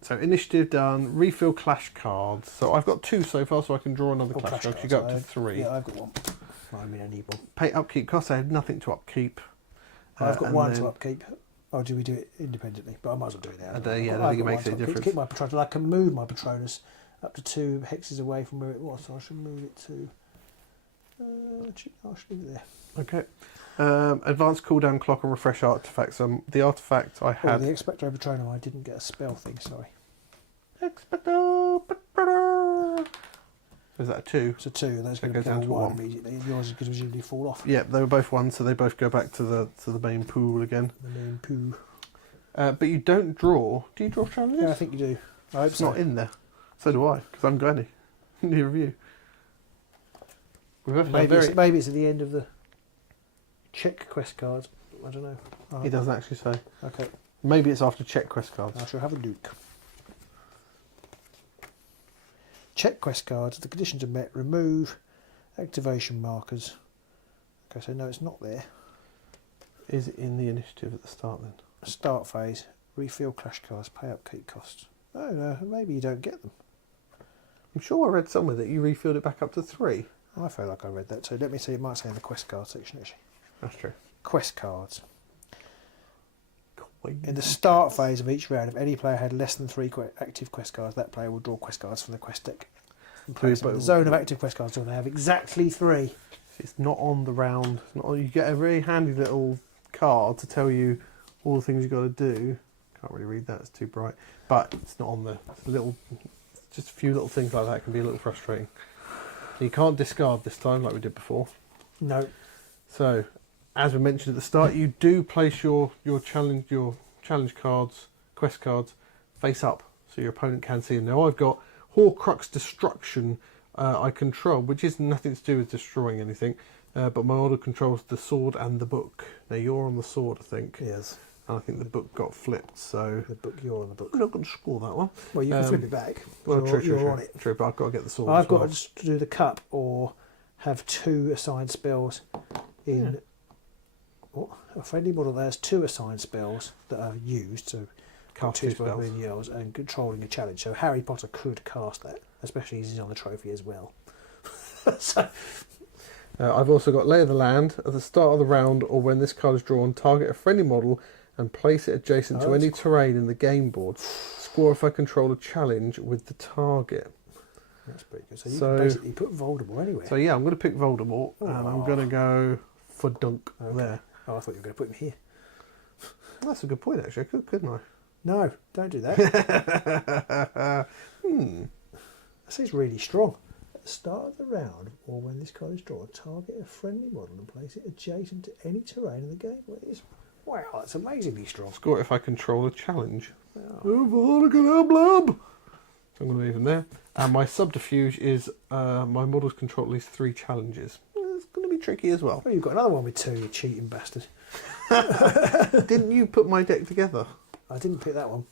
So initiative done. Refill clash cards. So I've got 2 so far, so I can draw another Oh, clash card. cards. You go up to 3. Yeah, I've got 1. I mean, I need 1. Pay upkeep costs. I had nothing to upkeep. I've got and 1 then- to upkeep. Or do we do it independently? But I might as well do it now. Yeah, I I've don't got think it makes 1 to any upkeep. difference. To keep my Patronus, I can move my Patronus up to 2 hexes away from where it was. So I should move it to. I should leave it there. Okay. Advanced cooldown clock and refresh artifacts. The artifact I Oh, had. the Expecto Patronum, I didn't get a spell thing, sorry. Expecto Patronum. Is that a 2? It's a 2, and that's going to goes go down down to 1 1. immediately. And yours is going to presumably fall off. Yeah, they were both 1, so they both go back to the main pool again. The main poo. But you don't draw. Do you draw challenges? Yeah, I think you do. I hope It's so. not in there. So do I, because I'm going to. Near you. Maybe it's at the end of the check quest cards. I don't know. He doesn't actually say. Okay, Maybe it's after check quest cards. I shall have a look. Check quest cards. The conditions are met. Remove activation markers. Okay, so no, it's not there. Is it in the initiative at the start then? Start phase. Refill clash cards. Pay upkeep costs. Oh no, maybe you don't get them. I'm sure I read somewhere that you refilled it back up to 3. I feel like I read that. So let me see. It might say in the quest card section actually. That's true. Quest cards. In the start phase of each round, if any player had less than 3 active quest cards, that player will draw quest cards from the quest deck. And place them in the zone of active quest cards, so they have exactly 3. It's not on the round. It's not, you get a very handy little card to tell you all the things you've got to do. Can't really read that, it's too bright. But it's not on there. It's just a few little things like that can be a little frustrating. You can't discard this time like we did before. No. So, as we mentioned at the start, you do place your challenge cards, quest cards, face up, so your opponent can see them. Now I've got Horcrux Destruction I control, which is nothing to do with destroying anything, but my order controls the sword and the book. Now you're on the sword, I think. Yes. And I think the book got flipped, so The book, you're on the book. I'm not going to score that one. Well, you can flip it back. Well, You're on it. True, but I've got to get the sword. I've as well. got to do the cup or have 2 assigned spells in. What? A friendly model that has 2 assigned spells that are used, so Cast 2 2 spells spells. being yells and controlling a challenge. So Harry Potter could cast that, especially as he's on the trophy as well. So I've also got Lay of the Land. At the start of the round, or when this card is drawn, target a friendly model and place it adjacent to any terrain in the game board. Score if I control a challenge with the target. that's pretty good. So you So- can basically put Voldemort anywhere. So yeah, I'm going to pick Voldemort, and I'm going to go for Dunk there. Oh, I thought you were going to put him here. That's a good point, actually. I couldn't I? No, don't do that. This is really strong. At the start of the round, or when this card is drawn, target a friendly model and place it adjacent to any terrain in the game. Wow, that's amazingly strong. Score if I control a challenge. Wow. So I'm going to leave them there. And my subterfuge is my models control at least 3 challenges. It's going to be tricky as well. Oh, you've got another one with 2, you cheating bastard. Didn't you put my deck together? I didn't pick that one.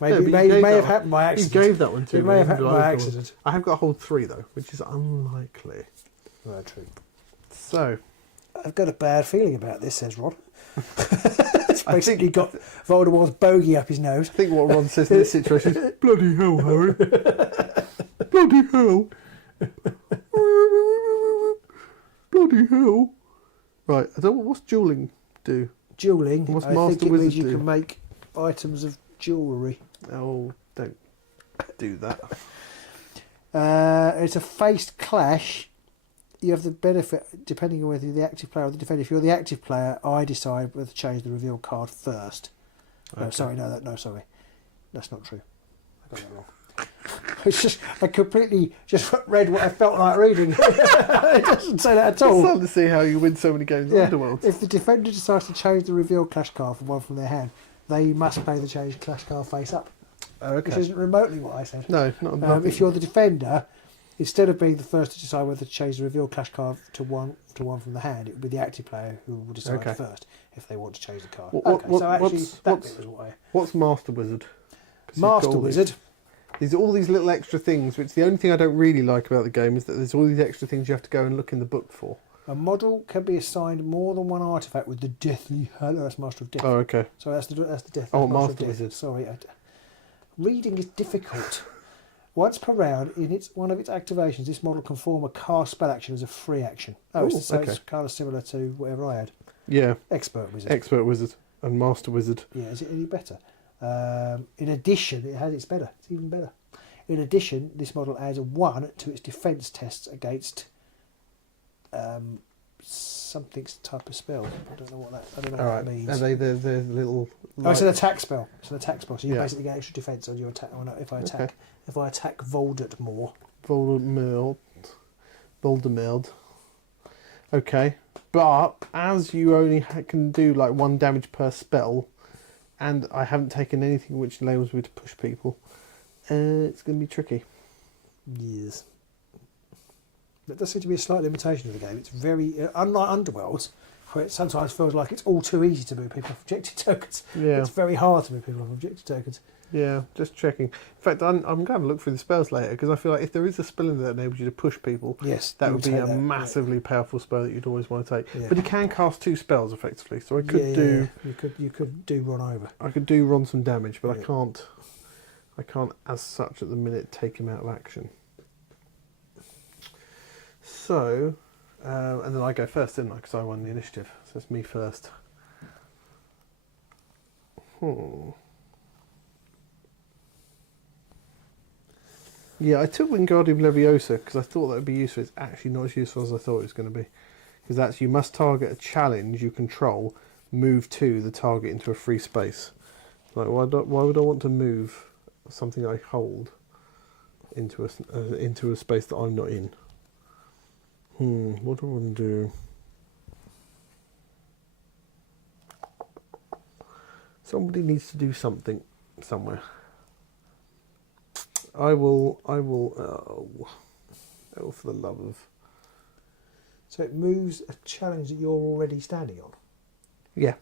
No, May have happened by accident. You gave that one to me. It may have happened by accident. I have got to hold 3 though, which is unlikely. No, true. So, I've got a bad feeling about this, says Rod. It's basically got Voldemort's bogey up his nose. I think what Ron says in this situation is, bloody hell, Harry. Bloody hell. Bloody hell. Right, I don't know, what's dueling do? Dueling, What's I Master think it Wizard means you do? can make items of jewellery. Oh, don't do that. It's a faced clash. You have the benefit, depending on whether you're the active player or the defender. If you're the active player, I decide whether to change the reveal card first. Okay. No, sorry, sorry. That's not true. I got that wrong. It's just, I completely just read what I felt like reading. It doesn't say that at all. It's fun to see how you win so many games in Underworld. If the defender decides to change the reveal clash card from one from their hand, they must play the change clash card face up. Okay. Which isn't remotely what I said. No, not if you're the defender, instead of being the first to decide whether to change the reveal clash card to one from the hand, it would be the active player who will decide first if they want to change the card. What's Master Wizard? Master Wizard. There's all these little extra things, which the only thing I don't really like about the game is that there's all these extra things you have to go and look in the book for. A model can be assigned more than one artifact with the Deathly Hallow. That's Master of Death. Oh, okay. So that's the Death. Oh, Master Wizard. Sorry. Reading is difficult. Once per round, in one of its activations, this model can form a cast spell action as a free action. It's kind of similar to whatever I had. Yeah. Expert Wizard. Expert Wizard and Master Wizard. Yeah, is it any better? In addition, it's better. It's even better. In addition, this model adds a 1 to its defence tests against something's type of spell. I don't know what that means. Are they the little? Oh, it's an attack spell. It's an attack spell. So you basically get extra defence on your attack. If I attack Voldemort. Voldemort. Okay, but as you only can do like 1 damage per spell, and I haven't taken anything which enables me to push people, it's going to be tricky. Yes. There does seem to be a slight limitation of the game. It's very, unlike Underworld, where it sometimes feels like it's all too easy to move people off objective tokens. Yeah. It's very hard to move people off objective tokens. Yeah, just checking. In fact, I'm going to look through the spells later because I feel like if there is a spell in there that enables you to push people, that would be a massively powerful spell that you'd always want to take. Yeah. But you can cast 2 spells effectively, so I could do. You could do Ron over. I could do Ron some damage, but I can't as such at the minute take him out of action. So, and then I go first, didn't I? Because I won the initiative, so it's me first. Yeah, I took Wingardium Leviosa because I thought that would be useful. It's actually not as useful as I thought it was going to be. Because that's, you must target a challenge you control, move to the target into a free space. Like, why would I want to move something I hold into a space that I'm not in? What do I want to do? Somebody needs to do something somewhere. I will, oh, for the love of... So it moves a challenge that you're already standing on? Yeah.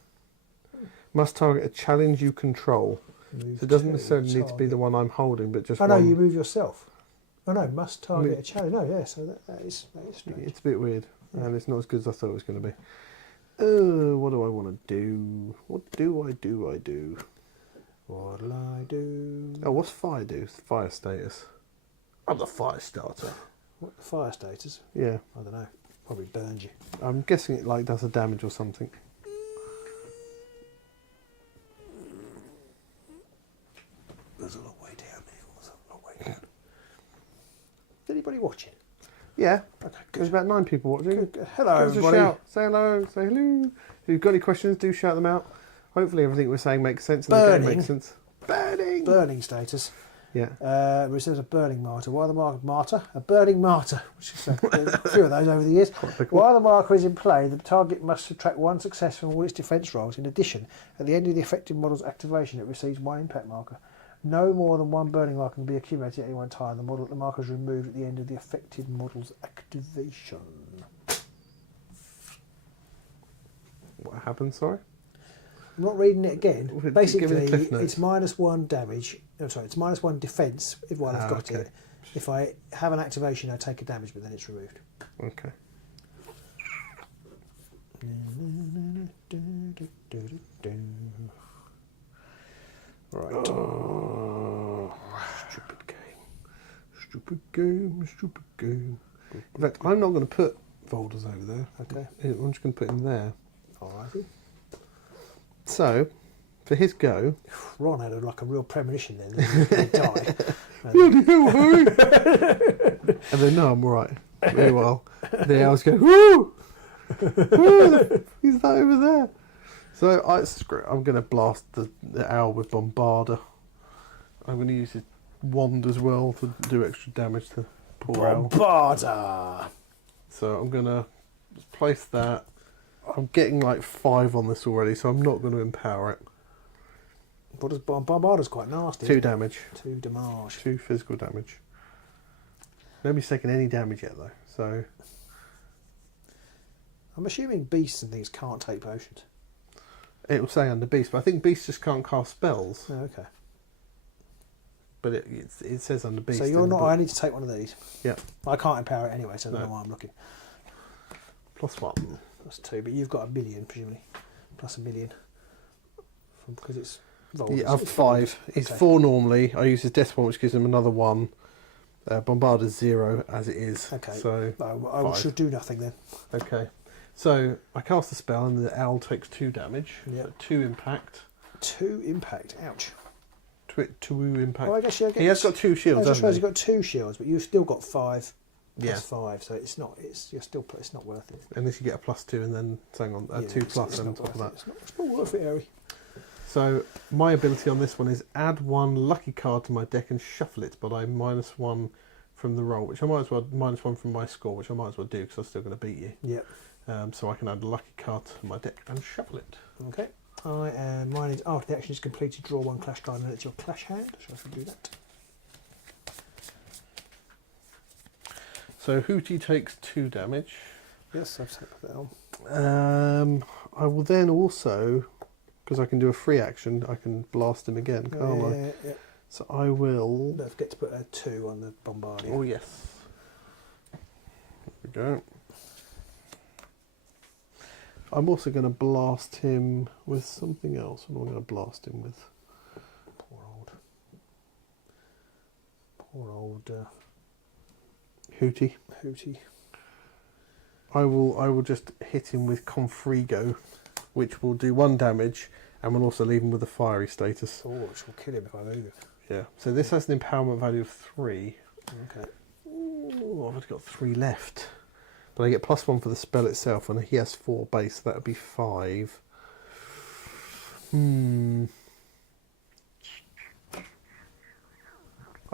Must target a challenge you control. So it doesn't necessarily need to be the one I'm holding, but just one. No, you move yourself. Oh no, must target a challenge. No, yeah, so that is strange. It's a bit weird, and it's not as good as I thought it was going to be. What do I want to do? What do I do? What'll I do? Oh, what's fire do? Fire status. I'm the fire starter. What, the fire status? Yeah. I don't know. Probably burns you. I'm guessing it like does a damage or something. There's a long way down there. There's a long way down. Is anybody watching? Yeah. Okay, good. There's about 9 people watching. Good. Hello, everybody. Shout. Say hello. Say hello. If you've got any questions, do shout them out. Hopefully everything we're saying makes sense and the game makes sense. Burning status. Yeah. Which says a burning martyr. While the a burning martyr, which is there's a few of those over the years. While the marker is in play, the target must subtract 1 success from all its defence rolls. In addition, at the end of the affected model's activation, it receives 1 impact marker. No more than 1 burning marker can be accumulated at any one time. The marker is removed at the end of the affected model's activation. What happened? Sorry. I'm not reading it again. Basically, it's -1 damage. Oh, sorry, it's -1 defence while I've got it. If I have an activation, I take a damage, but then it's removed. Okay. Right. Oh, stupid game. Stupid game. Stupid game. In fact, I'm not going to put folders over there. Okay. I'm just going to put him there. Alrighty. So, for his go... Ron had a real premonition then that he was going to die. Bloody hell, Harry! And then, no, I'm alright. Very well. The owls go, woo! He's that over there. So, screw it. I'm going to blast the owl with Bombarder. I'm going to use his wand as well to do extra damage to poor owl. Bombarder! So, I'm going to place that. I'm getting like 5 on this already, so I'm not going to empower it. What does Bombarder's quite nasty. 2 damage. 2 damage. 2 physical damage. Nobody's taken any damage yet though, so... I'm assuming beasts and things can't take potions. It will say under beast, but I think beasts just can't cast spells. Oh, okay. But it says under beast. So you're not... I need to take one of these. Yeah. I can't empower it anyway, so I don't know why I'm looking. +1. That's 2, but you've got 1 million, presumably. Plus 1 million. Because it's... Yeah, I've 5. He's 4 normally. I use his death point, which gives him another 1. Bombarder's 0 as it is. Okay. So I should do nothing then. Okay. So I cast the spell and the owl takes 2 damage. Yep. So 2 impact. 2 impact. Ouch. 2 impact. Oh, I guess he has got 2 shields. I suppose he's got 2 shields, but you've still got 5 plus 5, so it's not. It's not worth it. Unless you get a +2 and then hang on 2 plus on top of that. It's not worth it, Harry. So my ability on this one is add 1 lucky card to my deck and shuffle it, but I -1 from the roll, which I might as well -1 from my score, which I might as well do because I'm still going to beat you. Yep. So I can add a lucky card to my deck and shuffle it. Okay. Mine is after the action is completed, draw 1 clash card and add it to your clash hand. So I can do that. So Hootie takes 2 damage. Yes, I've set that on. I will then also, because I can do a free action, I can blast him again, can't I? Yeah. So I will... Don't forget to put a 2 on the Bombardier. Oh yes. There we go. I'm also going to blast him with something else. What am I going to blast him with? Poor old Hootie. I will just hit him with Confrigo, which will do 1 damage and will also leave him with a fiery status. Oh, which will kill him if I move it. Yeah. So this has an empowerment value of 3. Okay. Ooh, I've only got 3 left. But I get +1 for the spell itself, and he has 4 base, so that would be 5. I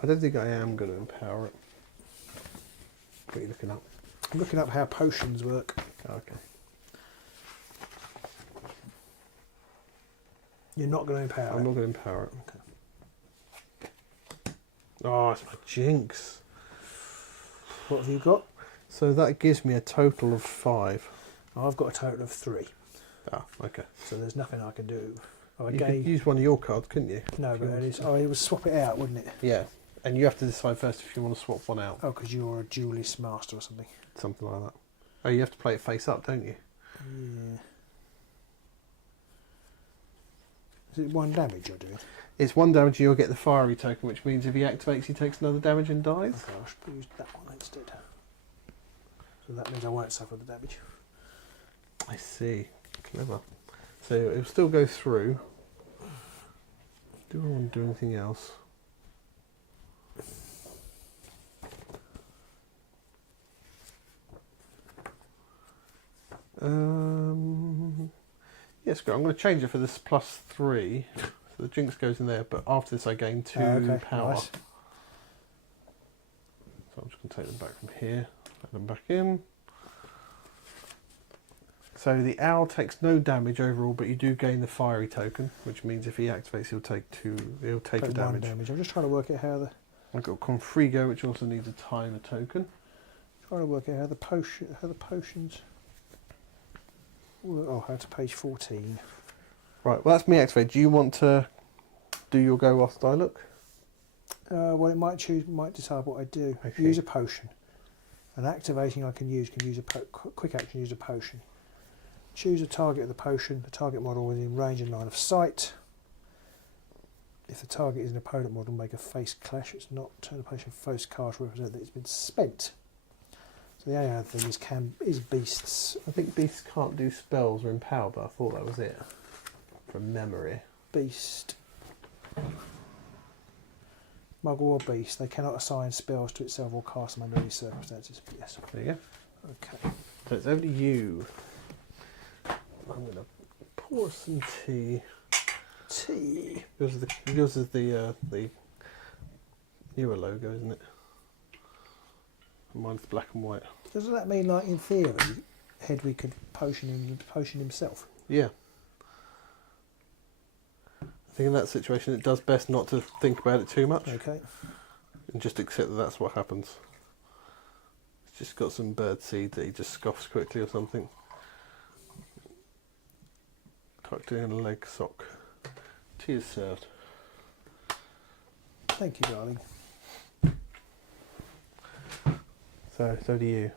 don't think I am going to empower it. What are you looking up? I'm looking up how potions work. Okay. You're not going to empower it? I'm not going to empower it. Okay. Oh, it's my jinx. What have you got? So that gives me a total of 5. I've got a total of 3. Ah, okay. So there's nothing I can do. You could use one of your cards, couldn't you? No, but it would swap it out, wouldn't it? Yeah. And you have to decide first if you want to swap one out. Oh, because you're a duelist master or something. Something like that. Oh, you have to play it face up, don't you? Yeah. Is it 1 damage you're doing? It's 1 damage, you'll get the fiery token, which means if he activates, he takes another damage and dies. Okay, I should use that one instead. So that means I won't suffer the damage. I see. Clever. So it'll still go through. Do I want to do anything else? Yes, great. I'm going to change it for this +3. So the jinx goes in there, but after this I gain 2 power. Nice. So I'm just going to take them back from here, let them back in. So the owl takes no damage overall, but you do gain the fiery token, which means if he activates, he'll take a damage. I'm just trying to work out how the. I've got Confrigo, which also needs a timer token. Trying to work out how the potions. Oh, how to page 14. Right, well that's me activated. Do you want to do your go whilst I look? Well, it might decide what I do. Okay. Use a potion. An activating I can use a quick action. Use a potion. Choose a target of the potion. The target model within range and line of sight. If the target is an opponent model, make a face clash. It's not turn the potion face card to represent that it's been spent. So the only other thing is beasts. I think beasts can't do spells or empower, but I thought that was it from memory. Beast. Muggle or beast. They cannot assign spells to itself or cast them under any circumstances. Yes. There you go. Okay. So it's over to you. I'm going to pour some tea. Tea. Yours is the newer logo, isn't it? Mine's black and white. Doesn't that mean, like in theory, Hedwig could potion himself? Yeah. I think in that situation it does best not to think about it too much. Okay. And just accept that that's what happens. He's just got some bird seed that he just scoffs quickly or something. Tucked in a leg sock. Tea is served. Thank you, darling. So do you.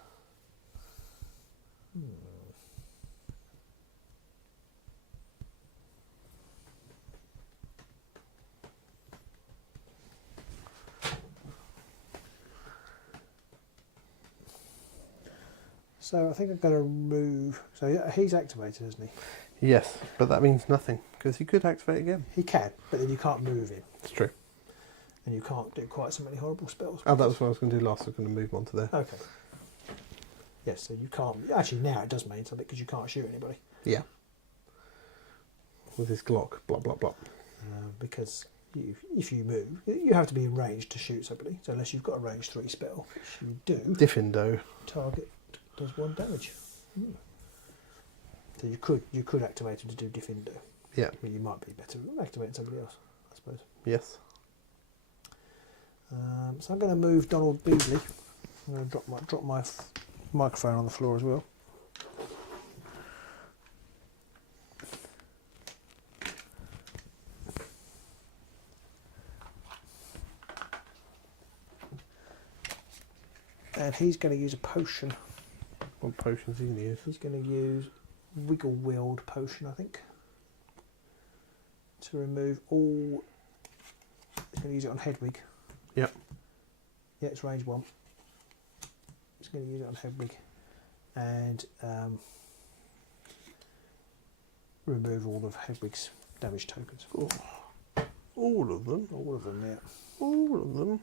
So I think I'm going to remove. So yeah, he's activated, isn't he? Yes, but that means nothing because he could activate again. He can, but then you can't move him, It's true. and you can't do quite so many horrible spells. Oh, that was what I was going to do last. I was going to move on to there. Okay. Yes, so you can't. Actually, now it does mean something because you can't shoot anybody. Yeah. With his Glock, blah blah blah. Because if you move, you have to be in range to shoot somebody. So unless you've got a range 3 spell, which you do, Diffindo. target does 1 damage. So you could activate him to do Defindo. Yeah. I mean, you might be better activating somebody else, I suppose. Yes. So I'm going to move Donald Beasley. I'm going to drop my microphone on the floor as well. And he's going to use a potion. What potions he going to use? He's going to use Wiggle Wield potion, I think, to remove all. He's going to use it on Hedwig. Yep. Yeah, it's range 1. He's going to use it on Hedwig and remove all of Hedwig's damage tokens. Oh. All of them? All of them, yeah. All of them?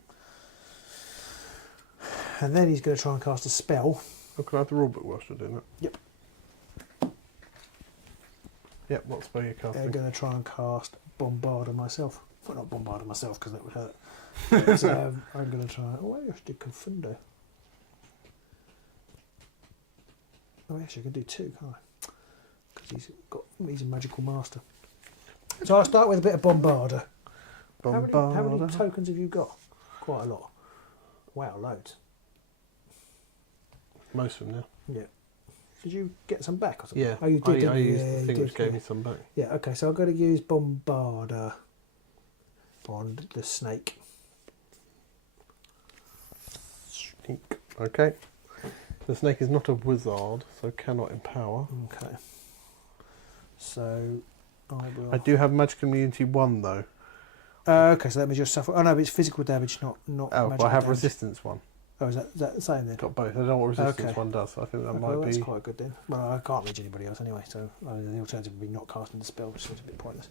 And then he's going to try and cast a spell. Oh, can I have the rulebook whilst you're doing that? Yep. Yep, what spell are you casting? I'm going to try and cast Bombarder myself. Well, not Bombarder myself because that would hurt. So I'm going to try. Oh, I have to do Confundo. Oh, actually, I can do 2, can't I? Because he's a magical master. So I'll start with a bit of Bombarder. Bombarder. How many tokens have you got? Quite a lot. Wow, loads. Most of them now. Yeah. Did you get some back or something? Yeah. Oh, you did. I didn't you? used Yeah, the you thing did, which gave yeah. me some back. Yeah. Okay. So I've got to use Bombarder on the snake. Snake. Okay. The snake is not a wizard, so cannot empower. Okay. So I will. I do have Magic Immunity 1 though. Okay, so that means you're suffering. Oh no, but it's physical damage, not. Oh, magical well, I have damage. Resistance 1. Oh, is that the same then? Got both. I don't know what Resistance Okay. 1 does. So I think that Okay, might well, that's be. quite good then. Well, I can't reach anybody else anyway, so the alternative would be not casting the spell, which seems a bit pointless.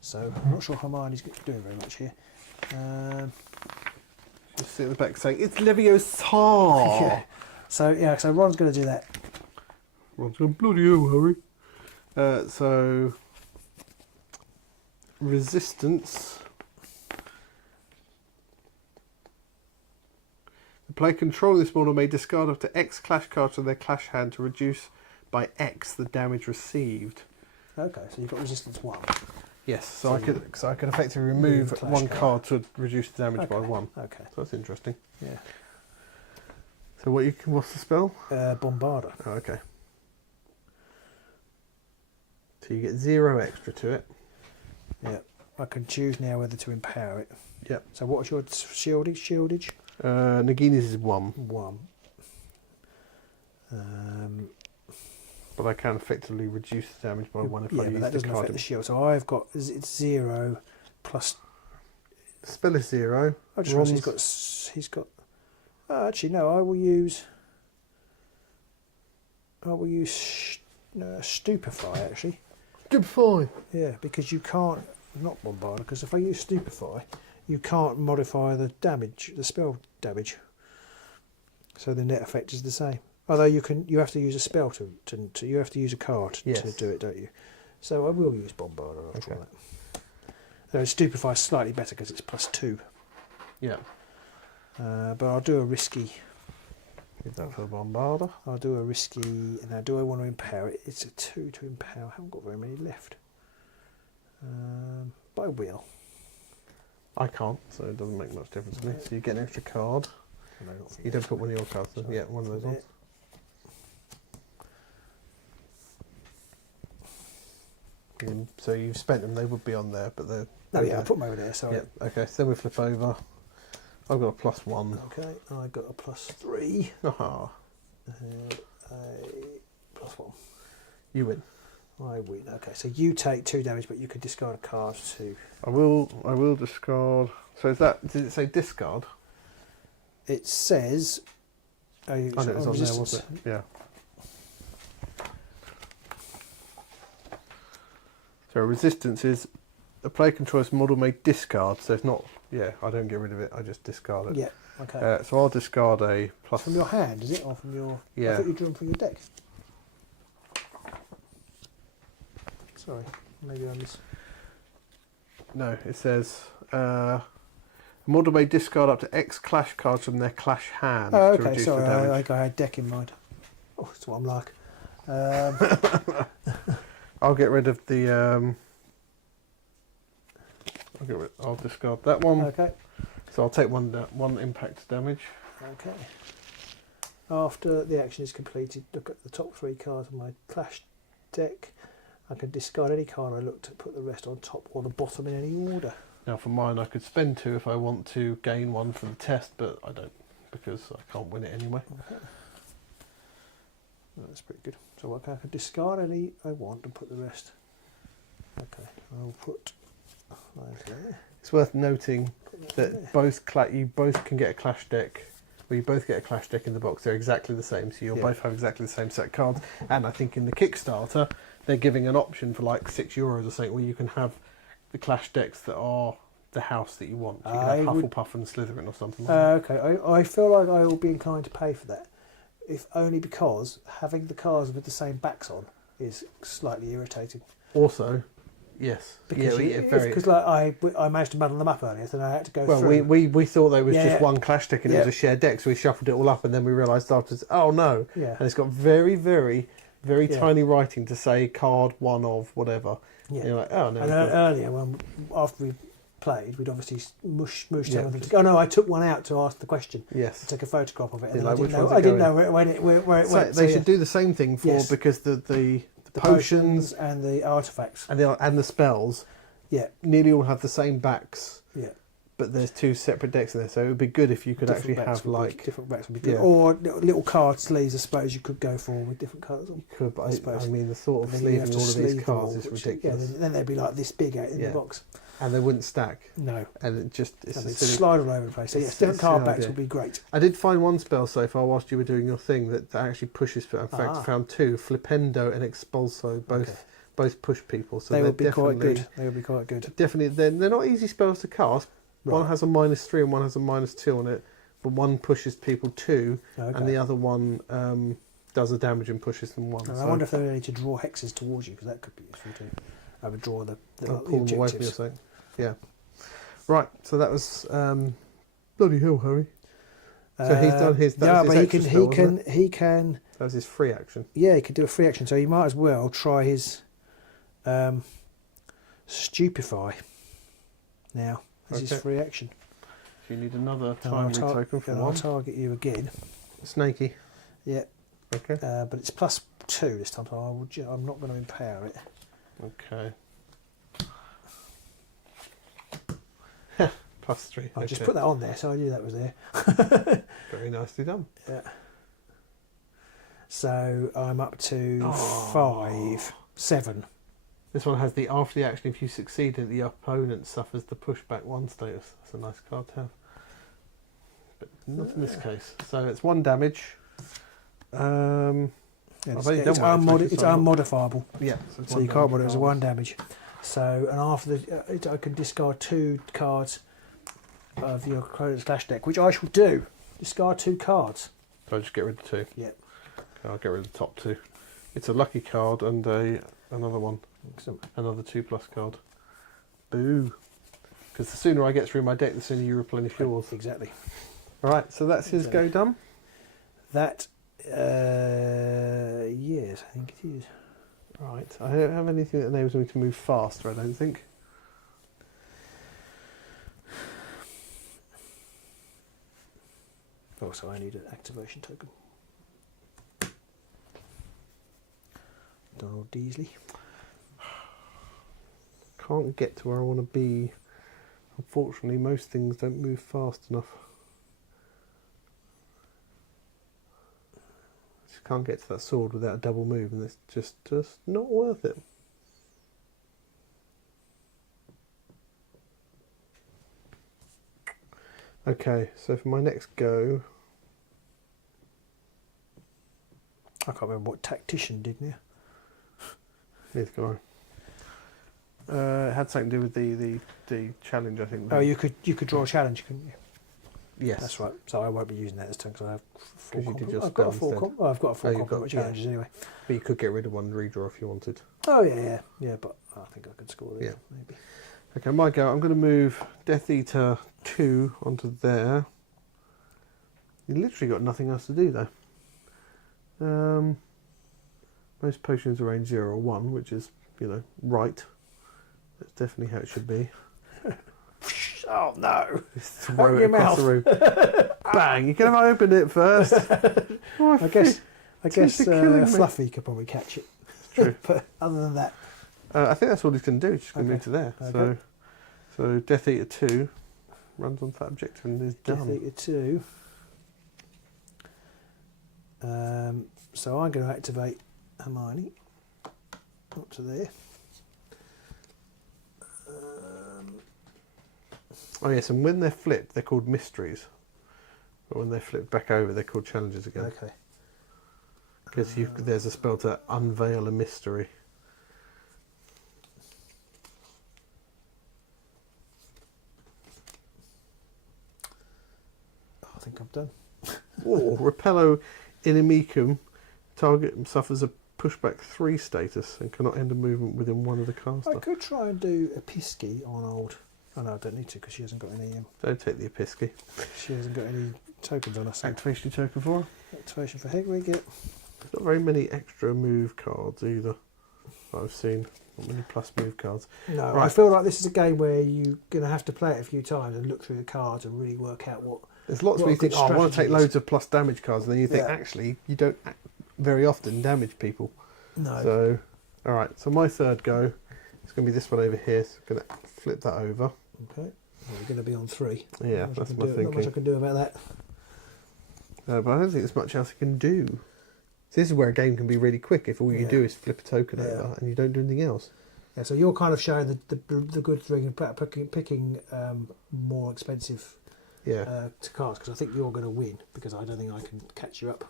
So I'm not sure Hermione's doing very much here. Just sit at the back saying, it's Leviosa! Yeah. So Ron's going to do that. Ron's going, bloody hell, Harry. So, resistance. The player controlling this model may discard up to X clash cards from their clash hand to reduce by X the damage received. Okay, so you've got resistance 1. Yes, so I could effectively remove one card to reduce the damage by 1. Okay. So that's interesting. Yeah. So what's the spell? Bombarder. Oh, okay. So you get 0 extra to it. Yeah. I can choose now whether to empower it. Yep. So what's your shieldage? Nagini's is 1. 1. But I can effectively reduce the damage by 1 if I use but that the doesn't card. affect the shield. So I've got, it's 0 plus... The spell is 0. I just realised he's got... actually, no, I will use Stupefy, actually. Stupefy! Yeah, because you can't... Not Bombarder, because if I use Stupefy, you can't modify the damage, the spell damage. So the net effect is the same. Although you have to use a spell to you have to use a card to do it, don't you? So I will use Bombarder after all that. Stupefy is slightly better because it's +2. Yeah. But I'll do a risky. Give that for a Bombarder. I'll do a risky. Now, do I want to empower it? It's a 2 to empower. I haven't got very many left. But I will. I can't, so it doesn't make much difference to me. So you get an extra card. No, You don't put one of your cards. So yeah, one of those ones. So you've spent them. They would be on there, but they're. Oh yeah, I put them over there. Sorry. Yeah. Okay. So then we flip over. I've got a +1. Okay, I got a +3. Aha. A +1. You win. I win. Okay, so you take 2 damage, but you could discard a card too. I will discard. So is that? Did it say discard? It says. I know it was on there, wasn't it? Yeah. So resistance is a player controls model may discard. So it's not. Yeah, I don't get rid of it. I just discard it. Yeah. Okay. So I'll discard a plus. From your hand, is it, or from your? Yeah. I thought you drew them from your deck. Sorry, maybe I missed. No, it says a model may discard up to X clash cards from their clash hand Oh, to okay. reduce Sorry, the damage. I had deck in mind. Oh, that's what I'm like. I'll get rid of the. I'll discard that one. Okay. So I'll take one impact damage. Okay. After the action is completed, look at the top 3 cards of my clash deck. I can discard any card I look to put the rest on top or the bottom in any order. Now for mine, I could spend 2 if I want to gain 1 for the test, but I don't because I can't win it anyway. Okay. That's pretty good. So I can discard any I want and put the rest. Okay, I'll put those there. It's worth noting that you both can get a clash deck. Well, you both get a clash deck in the box. They're exactly the same, so you'll both have exactly the same set of cards. And I think in the Kickstarter, they're giving an option for like €6 or something, where you can have the clash decks that are the house that you want. So you can have Hufflepuff and Slytherin or something like that. Okay, I feel like I will be inclined to pay for that, if only because having the cards with the same backs on is slightly irritating. Also, yes, because I managed to muddle them up earlier, so I had to go through. Well, we thought there was just one clash deck and it was a shared deck, so we shuffled it all up, and then we realised afterwards, oh no, and it's got very, very, very tiny writing to say card 1 of whatever. Yeah. And you're like, oh no. And earlier, after we played, we'd obviously mushed everything together. Oh no, I took one out to ask the question. Yes. I took a photograph of it, and like, I didn't know where it went. They should do the same thing because the potions and the artifacts and the spells, nearly all have the same backs. Yeah. But there's 2 separate decks in there, so it would be good if you could actually have different backs would be good, or little card sleeves. I suppose you could go for with different colours on. Could, but I mean, the thought of sleeving all of these cards is ridiculous. Then they'd be like this big out in the box, and they wouldn't stack. No, and it's slide all over the place. So yes, different card backs would be great. I did find one spell so far whilst you were doing your thing that actually pushes. In fact, I found 2: Flipendo and Expulso. Both push people, so they would be quite good. They would be quite good. Definitely, they're not easy spells to cast. Right. One has a -3 and one has a -2 on it, but one pushes people 2, and the other one does the damage and pushes them 1. I wonder if they need to draw hexes towards you, because that could be useful too. I would draw the pull them away from you or something. Yeah. Right. So that was bloody hell, Harry. So he's done his. Yeah, That was but his extra spell, wasn't it? he can. That was his free action. Yeah, he could do a free action. So he might as well try his stupefy now as his free action. So you need another time token for one. I'll target you again. Snaky. Yeah. Okay. But it's +2 this time, so I'm not going to empower it. Okay. +3. I just put that on there, so I knew that was there. Very nicely done. Yeah. So I'm up to 5, 7. This one has the after the action. If you succeed, the opponent suffers the pushback 1 status. That's a nice card to have. But not in this case. So it's 1 damage. It's unmodifiable. Yeah. So you can't modify it as 1 damage. So, and after I can discard 2 cards of your opponent's slash deck, which I shall do. Discard 2 cards. So I just get rid of 2. Yep. Okay, I'll get rid of the top 2. It's a lucky card and another one. Excellent. Another 2+ card. Boo. Because the sooner I get through my deck, the sooner you replenish yours. Exactly. Alright, so that's his go done. That, yes, I think it is. Right, I don't have anything that enables me to move faster, I don't think. Also, I need an activation token. Donald Deasley. Can't get to where I want to be. Unfortunately, most things don't move fast enough. Just can't get to that sword without a double move, and it's just not worth it. Okay, so for my next go, I can't remember what tactician did now. neither can I. It had something to do with the challenge, I think. Oh, you could draw a challenge, couldn't you? Yes, that's right. So I won't be using that this time because I have 4 I've got a 4 compliment challenges anyway. But you could get rid of 1 redraw if you wanted. Oh yeah. But I think I could score there. Yeah. Maybe. Okay, my go. I'm going to move Death Eater 2 onto there. You literally got nothing else to do though. Most potions are range 0 or 1, which is, right. That's definitely how it should be. Oh no! Just throw it across the room. Bang! You could have opened it first. Oh, I guess Fluffy could probably catch it. It's true. But other than that, I think that's all he's going to do. He's just going to move to there. Okay. So Death Eater 2 runs onto that objective and is done. Death Eater 2. So I'm going to activate Hermione up to there. Oh yes, and when they're flipped, they're called mysteries. But when they're flipped back over, they're called challenges again. Okay. Because there's a spell to unveil a mystery. I think I'm done. Or Repello Inimicum, target suffers a pushback 3 status and cannot end a movement within 1 of the caster. I could try and do a Pisky on old. Oh no, I don't need to because she hasn't got any. Don't take the Episky. She hasn't got any tokens on us. Activation token for her. Activation for Hegwig, yeah. There's not very many extra move cards either that I've seen. Not many plus move cards. No, right. I feel like this is a game where you're going to have to play it a few times and look through the cards and really work out what. There's lots where you think, I want to take loads of plus damage cards, and then you think, actually, you don't very often damage people. No. So, alright, so my third go is going to be this one over here. So I'm going to flip that over. Okay. Well, we're going to be on 3. Yeah, that's my thinking. Not much I can do about that. But I don't think there's much else I can do. So this is where a game can be really quick if all you do is flip a token over and you don't do anything else. Yeah, so you're kind of showing the good thing and picking more expensive to cards because I think you're going to win because I don't think I can catch you up.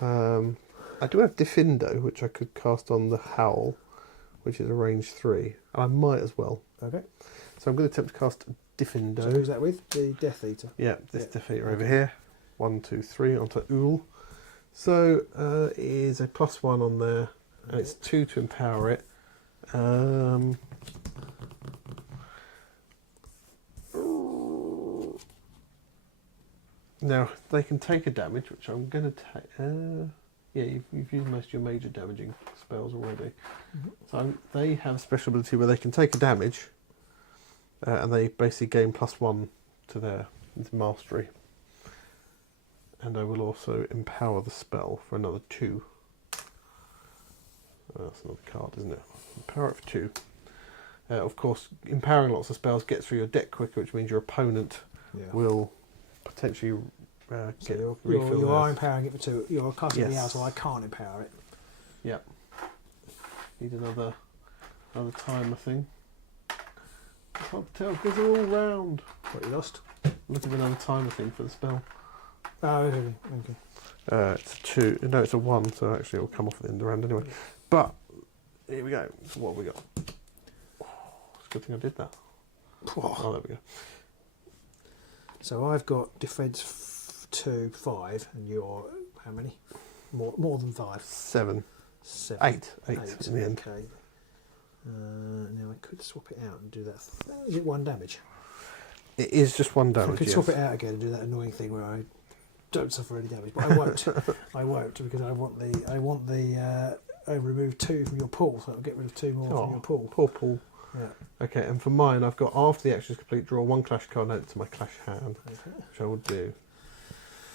I do have Defindo, which I could cast on the Howl, which is a range 3. And I might as well. Okay. So I'm going to attempt to cast Defindo. So who's that with? The Death Eater? Yeah, this Death Eater over here. 1, 2, 3 onto Ool. So it is a +1 on there, and it's 2 to empower it. Now, they can take a damage, which I'm going to take... yeah, you've used most of your major damaging spells already. So they have a special ability where they can take a damage, and they basically gain +1 to their mastery. And I will also empower the spell for another 2. That's another card, isn't it? Empower it for 2. Of course, empowering lots of spells gets through your deck quicker, which means your opponent will potentially get refill. You are empowering it for 2. You're casting the out, so Yes. I can't empower it. Yep. Need another timer thing. I can't tell because they're all round. What, you lost? Look at another timer thing for the spell. Oh, okay. It's a 2. No, it's a 1, so actually it will come off at the end of the round anyway. But here we go. So what have we got? Oh, it's a good thing I did that. Oh, there we go. So I've got defense 2, 5, and you're how many? More than 5. 7. 7. 8 in the end. Okay. Now I could swap it out and do that. Is it 1 damage? It is just 1 damage. I could swap it out again and do that annoying thing where I don't suffer any damage, but I won't. I won't because I want the I remove 2 from your pool, so I'll get rid of 2 more from your pool. Poor Paul. Yeah. Okay, and for mine, I've got after the action is complete, draw 1 clash card and add it to my clash hand, which I will do.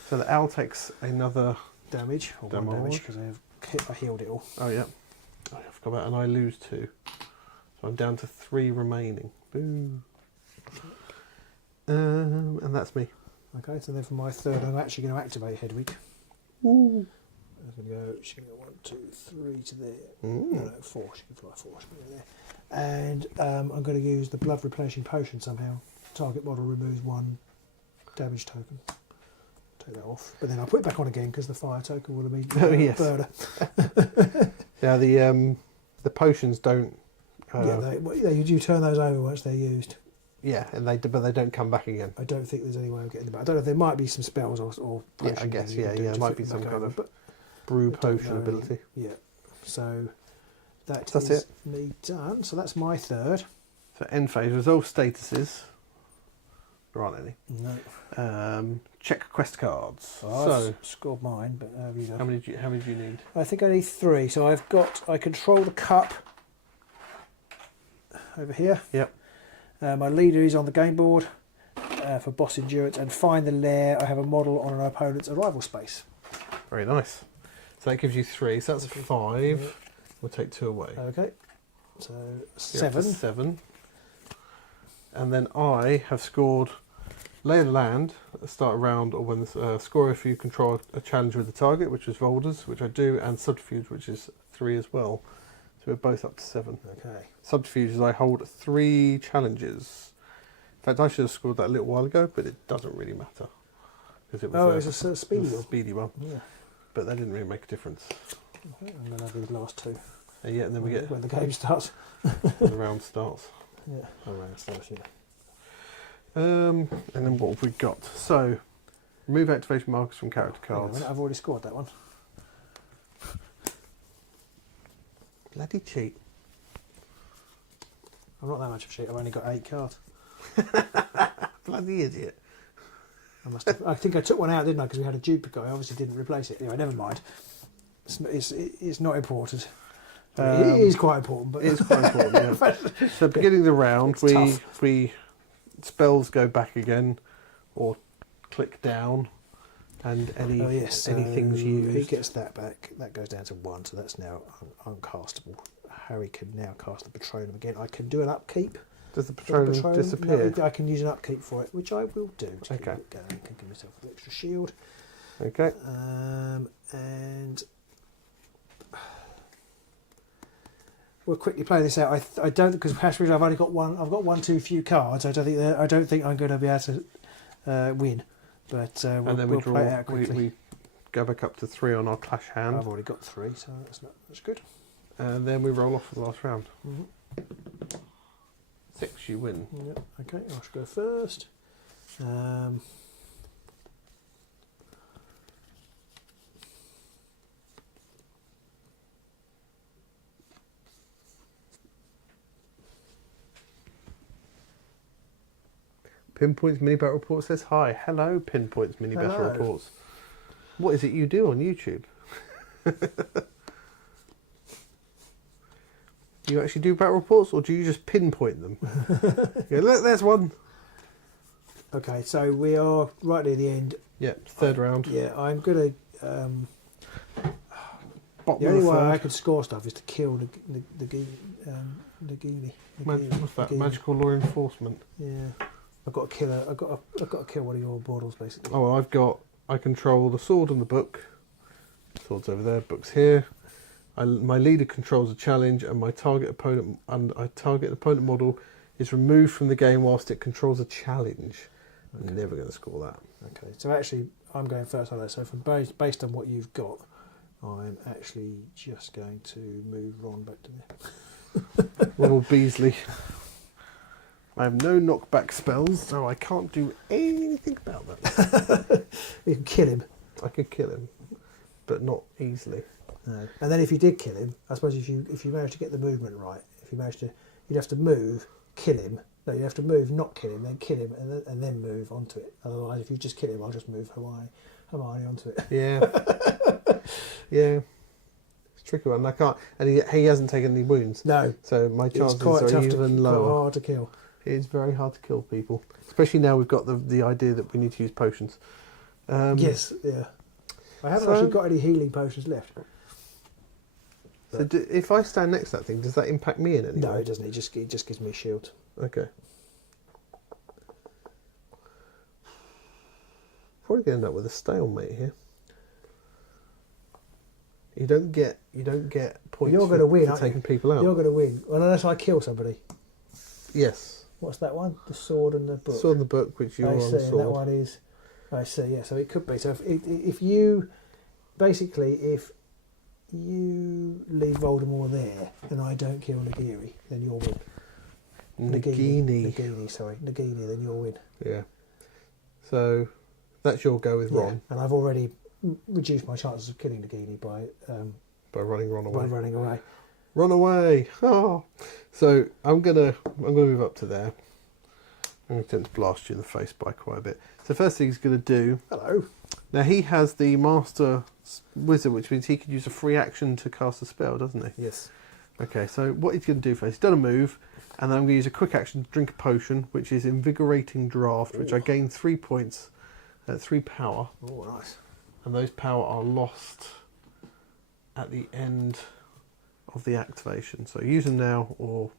So the owl takes another damage, or 1 damage because I healed it all. Oh yeah, I forgot about, and I lose 2, so I'm down to 3 remaining. Boo. And that's me. Okay, so then for my third, I'm actually going to activate Hedwig. Ooh. I'm going to go. She can go 1, 2, 3 to there. Mm. No, 4. She can fly 4. She can go there. And I'm going to use the blood replenishing potion somehow. Target model removes 1 damage token. Take that off, but then I'll put it back on again because the fire token will immediately burn her. Yeah, the potions don't. You turn those over once they're used. Yeah, and but they don't come back again. I don't think there's any way of getting them back. I don't know if there might be some spells or potions. Yeah, I guess. Yeah, there might be some kind of brew potion ability. Yeah. So that's it. Me done. So that's my third. So end phase resolve statuses. There aren't any. No. Check quest cards. I've scored mine, but you go. How many do you need? I think I need 3. So I control the cup over here. Yep. My leader is on the game board for boss endurance, and find the lair. I have a model on an opponent's arrival space. Very nice. So that gives you 3. So that's 5. Yeah. We'll take 2 away. Okay. So You're up to 7. And then I have scored Lay of the Land at the start of round, or when the score if you control a challenge with the target, which was Volders, which I do, and Subterfuge, which is 3 as well. So we're both up to 7. Okay. Subterfuge is I hold 3 challenges. In fact, I should have scored that a little while ago, but it doesn't really matter. Because it was it's a speedy one. Speedy one. Yeah. But that didn't really make a difference. Okay, I'm going to have these last 2. Yeah, and then we get when the game starts. when the round starts. Yeah. Oh, round starts. Yeah. And then what have we got? So, remove activation markers from character cards. I've already scored that one. Bloody cheat. I'm not that much of a cheat. I've only got 8 cards. Bloody idiot. I think I took one out, didn't I? Because we had a duplicate. I obviously didn't replace it. Anyway, never mind. It's not important. It is quite important, but it is quite important. Yeah. So, beginning of the round, we spells go back again, or click down, and anything's used. He gets that back. That goes down to 1, so that's now uncastable. Harry can now cast the Patronum again. I can do an upkeep. Does the Patronum disappear? No, I can use an upkeep for it, which I will do. Okay. I can give myself an extra shield. Okay. And we'll quickly play this out. I don't, because I've only got one. I've got 1 too few cards. I don't think I'm going to be able to win. But we'll play it out quickly. We go back up to 3 on our clash hand. I've already got 3, so that's good. And then we roll off for the last round. 6, you win. Yep. Okay, I should go first. Pinpoints Mini Battle Report says hi. Hello, Pinpoints Mini Battle Hello. Reports. What is it you do on YouTube? Do you actually do battle reports, or do you just pinpoint them? Yeah, look, there's one. Okay, so we are right near the end. Yeah, third round. Yeah, I'm gonna. Bottom The of only the way I third. could score stuff is to kill Nagini. What's that? Magical Law Enforcement. Yeah, I've got to kill I've got to kill one of your models basically. Oh, well, I control the sword and the book. Sword's over there, book's here. My leader controls a challenge, and my target opponent model is removed from the game whilst it controls a challenge. Okay. I'm never going to score that. Okay, so actually, I'm going first on that. So from based on what you've got, I'm actually just going to move Ron back to there. Ronald Beasley. I have no knockback spells, so I can't do anything about that. You can kill him. I could kill him, but not easily. No. And then if you did kill him, I suppose if you managed to get the movement right, you'd have to move, kill him. No, you have to move, not kill him, then kill him, and then move onto it. Otherwise, if you just kill him, I'll just move Hermione onto it. Yeah, yeah. It's a tricky one. I can't, and he hasn't taken any wounds. No, so my chances it's quite are tough even quite lower. hard to kill. It is very hard to kill people, especially now we've got the idea that we need to use potions. Yes, yeah. I haven't actually got any healing potions left. So if I stand next to that thing, does that impact me in any way? No, it doesn't. It just gives me a shield. Okay. Probably going to end up with a stalemate here. You don't get points. You're going to win, for aren't taking you? people out. You're going to win. Well, unless I kill somebody. Yes. What's that one? The sword and the book. Sword and the book, which you are on the and sword. that one is. I see. Yeah. So it could be. So if you leave Voldemort there and I don't kill Nagini, then you'll win. Nagini, then you'll win. Yeah. So that's your go with Ron. And I've already reduced my chances of killing Nagini by running Ron away. By running away. Run away! Oh. So I'm gonna move up to there. I'm going to attempt to blast you in the face by quite a bit. So first thing he's going to do. Hello. Now he has the Master Wizard, which means he can use a free action to cast a spell, doesn't he? Yes. Okay, so what he's going to do first, he's done a move, and then I'm going to use a quick action to drink a potion, which is Invigorating Draft, which I gain 3 points, 3 power. Oh, nice. And those power are lost at the end of the activation. So use them now or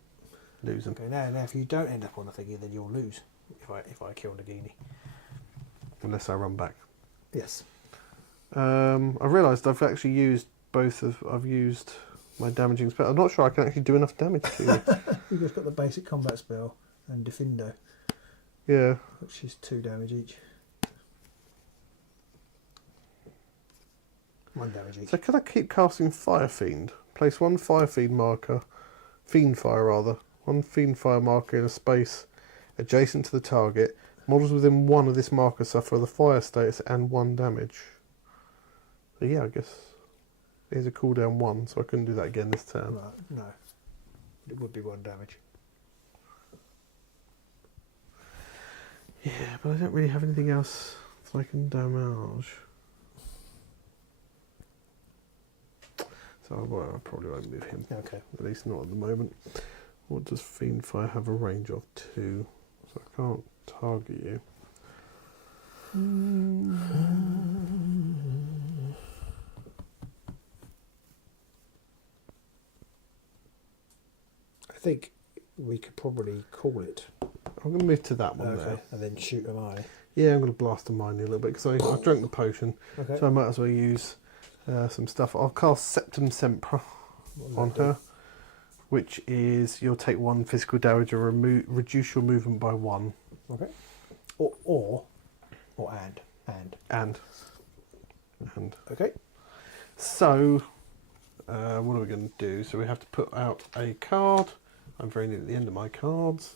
lose them. Okay, now if you don't end up on a thingy, then you'll lose if I kill Nagini. Unless I run back. Yes. I've realised I've actually used I've used my damaging spell. I'm not sure I can actually do enough damage to you. You've just got the basic combat spell and Defindo. Yeah. Which is 2 damage each. 1 damage each. So can I keep casting Fire Fiend? Place 1 Fire Fiend marker, Fiend Fire rather, 1 Fiend Fire marker in a space adjacent to the target. Models within 1 of this marker suffer the fire status and 1 damage. So yeah, I guess here's a cooldown 1, so I couldn't do that again this turn. Right, no. It would be 1 damage. Yeah, but I don't really have anything else that I can damage. So I probably won't move him. Okay. At least not at the moment. What does Fiend Fire have a range of? 2. So I can't target you. I think we could probably call it. I'm going to move to that one there. And then shoot Hermione. Yeah, I'm going to blast the mine a little bit because I drank the potion. Okay. So I might as well use some stuff. I'll cast Septum Sempra on her, which is you'll take 1 physical damage and reduce your movement by 1. Okay. Or and. Okay. So, what are we going to do? So we have to put out a card. I'm very near at the end of my cards.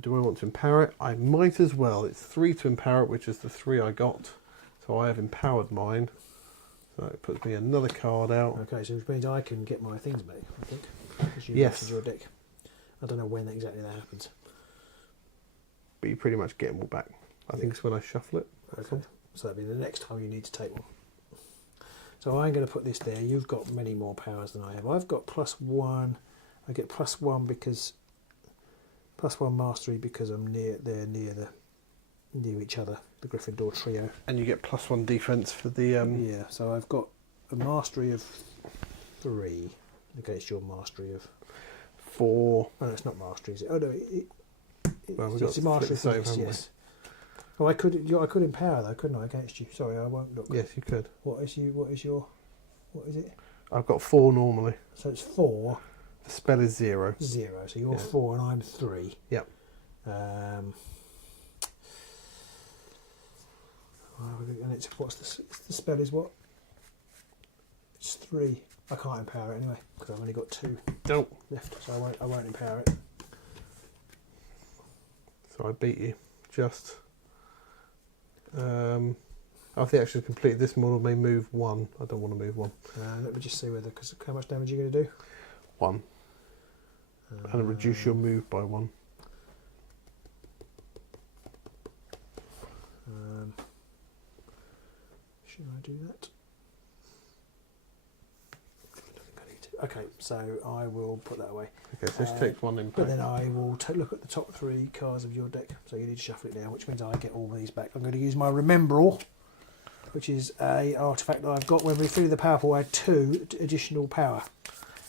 Do I want to empower it? I might as well. It's 3 to empower it, which is the 3 I got. So I have empowered mine. So it puts me another card out. Okay, so which means I can get my things back, I think. As you Yes. your deck. I don't know when exactly that happens. but you pretty much get them all back. I think it's when I shuffle it. Okay. So that'll be the next time you need to take one. So I'm going to put this there. You've got many more powers than I have. I've got +1. I get +1 because +1 mastery because I'm near each other. The Gryffindor trio. And you get +1 defense for the. Yeah. So I've got a mastery of 3 against your mastery of 4. Oh no, it's not mastery, is it? Oh no, Well, we've it's got a mastery to flip for this this, over, yes. Oh, I could empower though, couldn't I, against you? Sorry, I won't look. Yes, you could. What is it? I've got 4 normally. So it's 4. The spell is 0. 0. So you're Yeah. 4 and I'm 3. Yep. And it's the spell is what? It's 3. I can't empower it anyway because I've only got 2 Nope. left, so I won't empower it. So I beat you. Just. After the action is completed, this model may move 1. I don't want to move 1. Let me just see because how much damage are you going to do? 1. And reduce your move by 1. Should I do that? I don't think I need to. Okay, so I will put that away. Okay, so this takes 1 impact. But then I will look at the top 3 cards of your deck. So you need to shuffle it now, which means I get all these back. I'm going to use my Remember All, which is a artifact that I've got. When we fill the power pool, I add 2 additional power.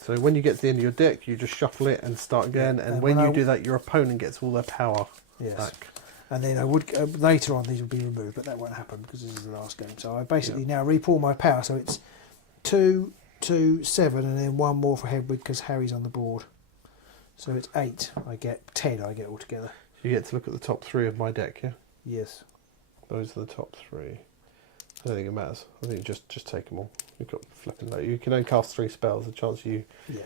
So when you get to the end of your deck, you just shuffle it and start again. Yeah, and when you do that, your opponent gets all their power back. And then I would later on these will be removed, but that won't happen because this is the last game. So I basically now re-pull my power. So it's 2, 2, 7, and then 1 more for Hedwig because Harry's on the board. So it's 8. I get 10. I get altogether. You get to look at the top 3 of my deck, yeah. Yes. Those are the top 3. I don't think it matters. I think just take them all. You've got flipping low. You can only cast 3 spells. The chance you. Yeah.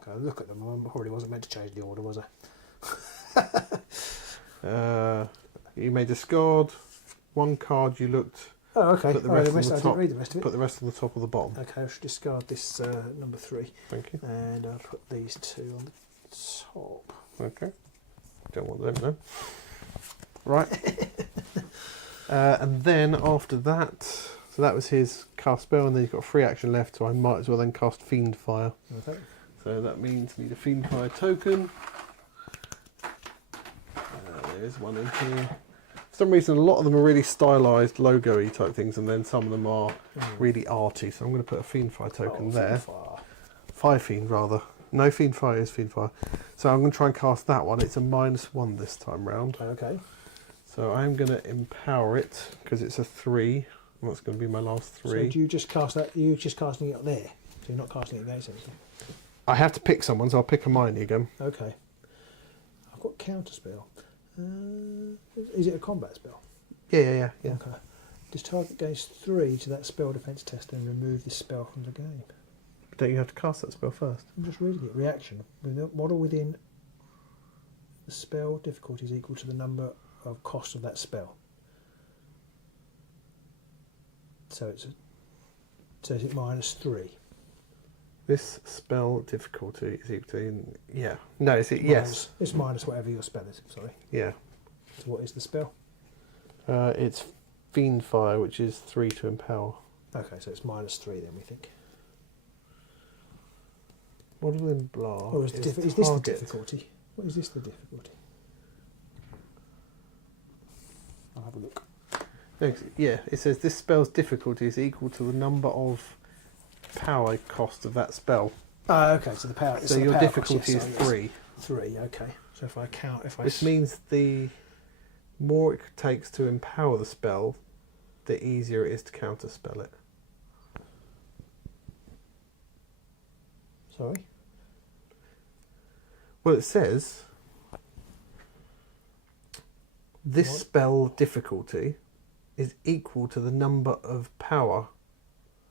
Okay, look at them. I probably wasn't meant to change the order, was I? You may discard 1 card you looked. Oh, okay. Put the rest on the I top. didn't read the rest of it. Put the rest on the top or the bottom. Okay, I should discard this number 3. Thank you. And I'll put these 2 on the top. Okay. Don't want them then. Right. And then after that, so that was his cast spell, and then he's got 3 action left, so I might as well then cast Fiend Fire. Okay. So that means I need a Fiend Fire token. There is one in here. For some reason, a lot of them are really stylized, logo-y type things, and then some of them are really arty. So I'm going to put a Fiend Fire token there. Fire Fiend, rather. No, Fiend Fire is Fiend Fire. So I'm going to try and cast that one. It's a -1 this time round. Okay. So I'm going to empower it because it's a 3. And that's going to be my last 3. So do you just cast that? You're just casting it up there. So you're not casting it against anything. I have to pick someone, so I'll pick a Hermione again. Okay. I've got counter spell. Is it a combat spell? Yeah. Okay. Just target gains 3 to that spell defense test and remove this spell from the game. Don't you have to cast that spell first? I'm just reading it. Reaction. Model within the spell difficulty is equal to the number of cost of that spell. So is it -3? This spell difficulty is equal to... Yeah. No, is it? Yes. It's minus whatever your spell is, sorry. Yeah. So what is the spell? It's Fiend Fire, which is 3 to empower. Okay, so it's -3 then, we think. Model in blah. Or is this the difficulty? What is this the difficulty? I'll have a look. No, yeah, it says this spell's difficulty is equal to the number of power cost of that spell. Oh, okay, so the power... So your power difficulty cost, is yes, 3. 3, okay. So if I count... This means the more it takes to empower the spell, the easier it is to counterspell it. Sorry? Well, it says this spell difficulty is equal to the number of power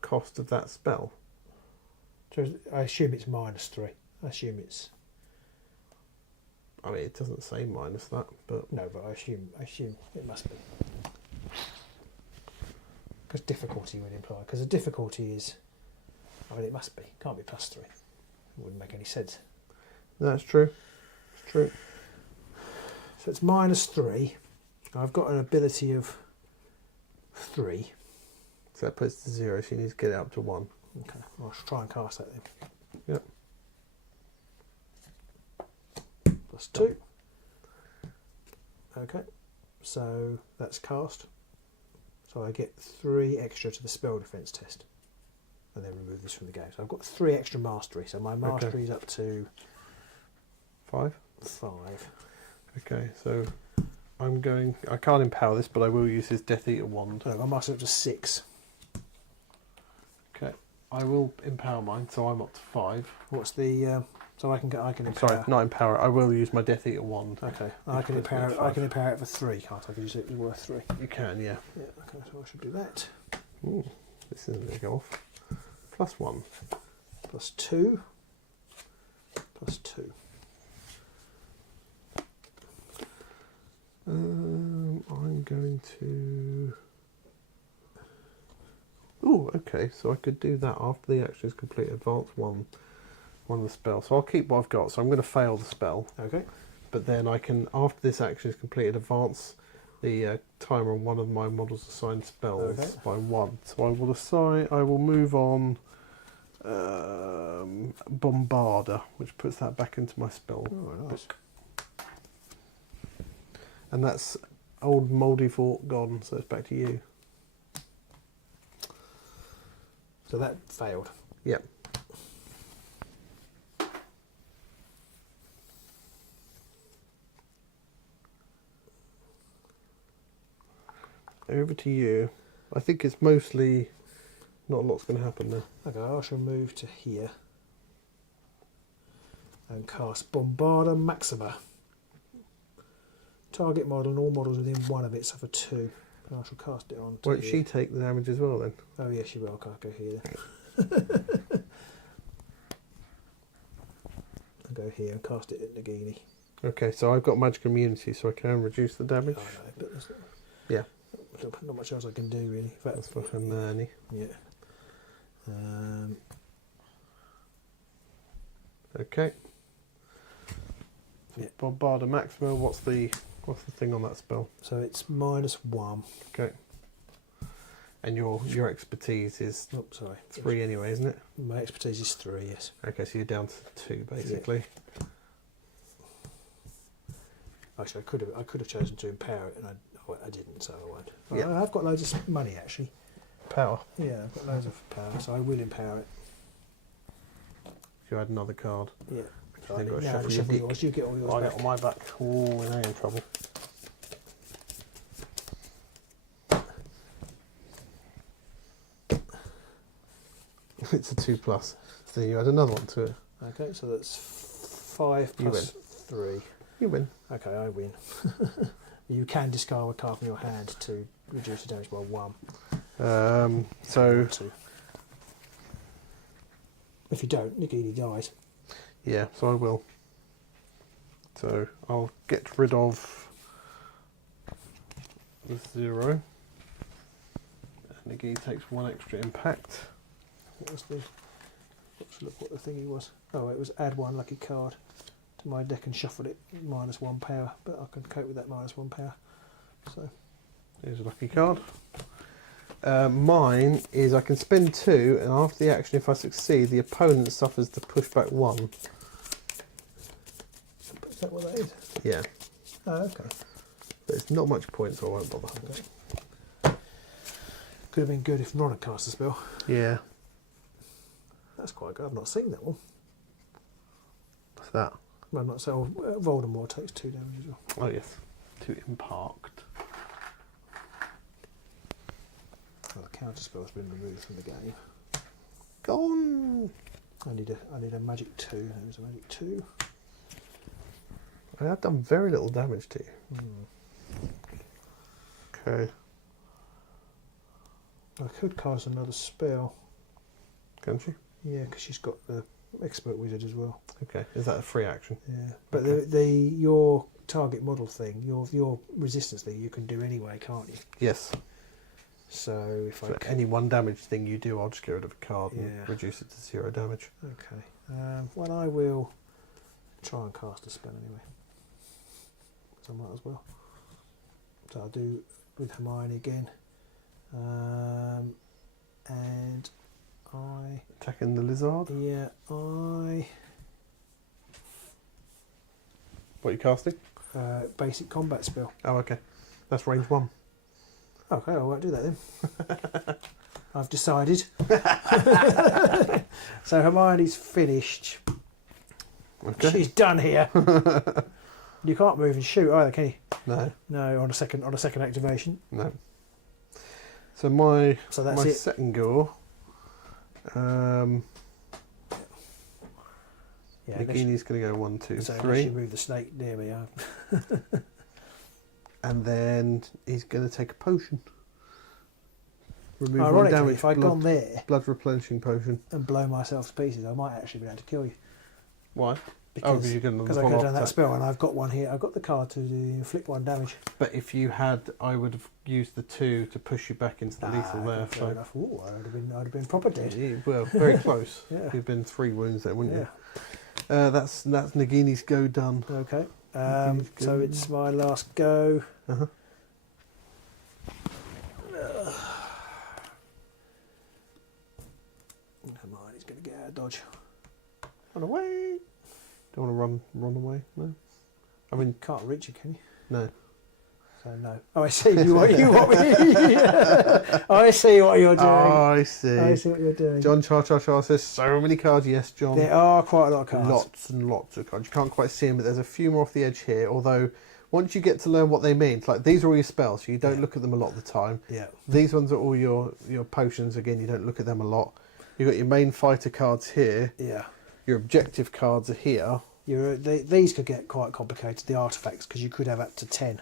cost of that spell. So I assume it's -3. I assume it's... I mean, it doesn't say minus that, but... No, but I assume it must be. Because difficulty would imply... Because the difficulty is... I mean, it must be. Can't be +3. It wouldn't make any sense. That's true. It's true. So it's -3. I've got an ability of 3. So that puts it to 0, so you need to get it up to 1. Okay, I'll try and cast that then. Yep. +2. Okay, so that's cast. So I get 3 extra to the spell defense test. And then remove this from the game. So I've got 3 extra mastery. So my mastery is up to 5. 5. Okay, so I can't empower this, but I will use his Death Eater wand. So my mastery up to 6. Okay, I will empower mine, so I'm up to 5. What's the so I can empower? Sorry, not empower. I will use my Death Eater wand. Okay, I can empower it for 3, can't I? Because it's worth 3. You can, yeah. Yeah. Okay, so I should do that. Ooh, this isn't going to go off. +1. +2. +2. I'm going to. Oh, okay. So I could do that after the action is complete. Advance one of the spell. So I'll keep what I've got. So I'm going to fail the spell. Okay. But then I can, after this action is completed, advance the timer on one of my models assigned spells by 1. So I will assign. I will move on. Bombarder, which puts that back into my spell book. And that's old mouldy fort gone, so it's back to you. So that failed. Yep. Over to you. I think it's mostly not a lot's going to happen there. Okay, I shall move to here and cast Bombarder Maxima. Target model and all models within 1 of it suffer 2. And I shall cast it on. Won't she take the damage as well then? Oh yeah, she will. I can't go here then. I'll go here and cast it at Nagini. Okay, so I've got magic immunity, so I can reduce the damage. I know, but there's Yeah. not much else I can do really. In fact, That's for Hermione. Yeah. Okay. Yeah. Bombarder Maxima. What's the thing on that spell? So it's -1. Okay. And your expertise is Oh, sorry. 3 anyway, isn't it? My expertise is 3. Yes. Okay, so you're down to 2 basically. Actually, I could have chosen to empower it, and I didn't, so I won't. Yeah. I've got loads of money actually. Power. Yeah, I've got loads of power, so I will empower it. You had another card. Yeah. So then got to No, shuffle your shuffle deck. yours. You get all yours I back. get on my back. Oh, we're now in trouble. It's a 2+. So you add another one to it. Okay, so that's 5 You plus 3. You win. Okay, I win. You can discard a card from your hand to reduce the damage by 1. So 2. If you don't, Nagini dies. yeah, so I will. So I'll get rid of the 0. And again, takes 1 extra impact. What was the? Let's look what the thingy was. Oh, it was add 1 lucky card to my deck and shuffle it -1 power, but I can cope with that -1 power. So Here's a lucky card. Mine is I can spend 2, and after the action, if I succeed, the opponent suffers the pushback 1. is that what that is? Yeah, Oh, okay. but it's not much point, so I won't bother. Okay. Could have been good if Ron had cast the spell. Yeah, That's quite good. I've not seen that one. what's that? Well, not so. Voldemort takes 2 damage as well. Oh yes, to impact. Oh, the counter spell's been removed from the game. Gone. I need a magic 2. There's a magic 2. I have done very little damage to you. Okay, I could cast another spell. can't you? Yeah, because she's got the expert wizard as well. Okay, is that a free action? Yeah, but Okay. your target model thing, your resistance thing, you can do anyway, can't you? Yes. So if So I any 1 damage thing you do, I'll just get rid of a card Yeah. and reduce it to 0 damage. okay, well I will try and cast a spell anyway. I might as well. So I'll do with Hermione again. And I... Attacking the lizard. Yeah, I... What are you casting? Basic combat spell. Oh, okay. That's range 1. Okay, I won't do that then. I've decided. So Hermione's finished. Okay. She's done here. You can't move and shoot either, can you? No. No, on a second activation. No. So my that's it. second go. Yeah, Nagini's going to go 1, 2, so 3. unless you move the snake near me, And then he's going to take a potion. Remove 1 ironically, damage. if I'd gone there Blood replenishing potion. and blow myself to pieces, I might actually be able to kill you. Why? Because you're going I could have done that spell, and I've got one here. I've got the card to inflict 1 damage. But if you had, I would have used the 2 to push you back into the lethal there. Fair enough. Ooh, I'd have been proper dead. Yeah, well, very close. Yeah. You've been 3 wounds there, wouldn't Yeah. you? That's Nagini's go done. Okay. Nagini's So go. it's my last go. Uh-huh. Hermione's going to get out of dodge. Run away. Don't want to run away. No. I mean, Can't reach you, can you? no. So no. Oh, I see you want me. I see what you're doing. I see. I see what you're doing. John Char says so many cards. Yes, John. There are quite a lot of cards. Lots and lots of cards. You can't quite see them, but there's a few more off the edge here. Although, once you get to learn what they mean, it's like these are all your spells, so you don't look at them a lot of the time. Yeah. These ones are all your potions. Again, you don't look at them a lot. You've got your main fighter cards here. Yeah. Your objective cards are here. These could get quite complicated, the artifacts, because you could have up to 10.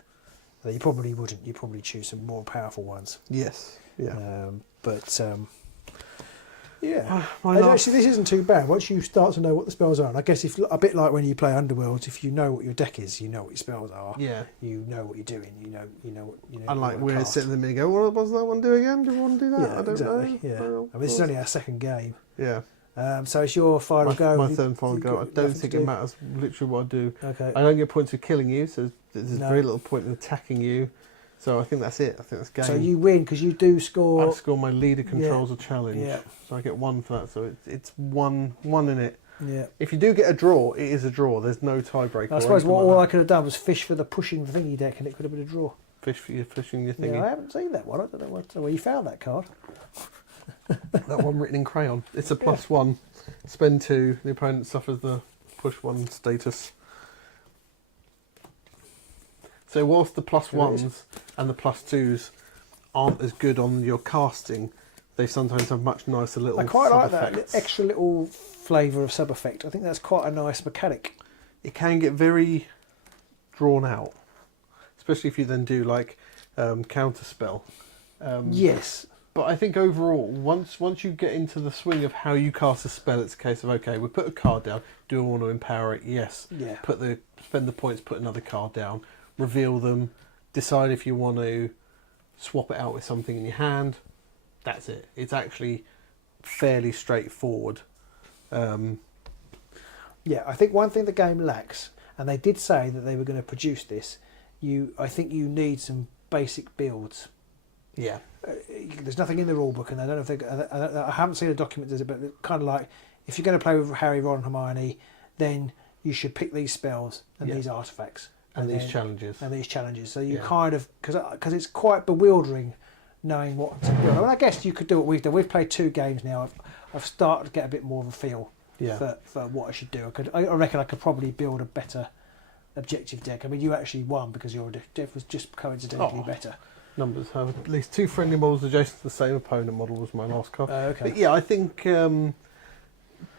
You probably wouldn't. You probably choose some more powerful ones. Yes. Yeah. Yeah. My last- Actually, this isn't too bad. Once you start to know what the spells are, and I guess if a bit like when you play Underworld, if you know what your deck is, you know what your spells are. Yeah. You know what you're doing. You know. Unlike what to we're cast. sitting there and go, what does that one do again? Do you want to do that? Yeah, I don't exactly. know. Yeah. Well, I mean, this is only our second game. Yeah. So it's your final go. My third and final You've go. I got don't nothing think to it do. matters literally what I do. Okay. I don't get points for killing you, so there's No. very little point in attacking you. So I think that's it. I think that's game. So you win because you do score. I score my leader controls a challenge. Yeah. So I get 1 for that. So it's one in it. Yeah. If you do get a draw, it is a draw. There's no tiebreaker. I suppose all I could have done was fish for the pushing thingy deck, and it could have been a draw. Fish for your fishing your thingy. Yeah, I haven't seen that one. I don't know where you found that card. That one written in crayon. It's a +1. Spend 2. The opponent suffers the push 1 status. So whilst the +1s and the +2s aren't as good on your casting, they sometimes have much nicer little. I quite like that sub-effects. extra little flavour of sub effect. I think that's quite a nice mechanic. It can get very drawn out, especially if you then do like counter spell. Yes. But I think overall, once you get into the swing of how you cast a spell, it's a case of okay, we put a card down. Do I want to empower it? Yes. Yeah. Spend the points, put another card down, reveal them, decide if you want to swap it out with something in your hand. That's it. It's actually fairly straightforward. Yeah, I think one thing the game lacks, and they did say that they were going to produce this. I think you need some basic builds. Yeah. There's nothing in the rule book, and I don't know if I haven't seen a document that does it, but it's kind of like if you're going to play with Harry, Ron, and Hermione, then you should pick these spells and these artifacts And these challenges. So you kind of because it's quite bewildering knowing what to build. I mean, I guess you could do what we've done. We've played 2 games now. I've started to get a bit more of a feel for what I should do. I reckon I could probably build a better objective deck. I mean, you actually won because your deck was just coincidentally better. Numbers have at least 2 friendly models adjacent to the same opponent model was my last card. Okay. But yeah, I think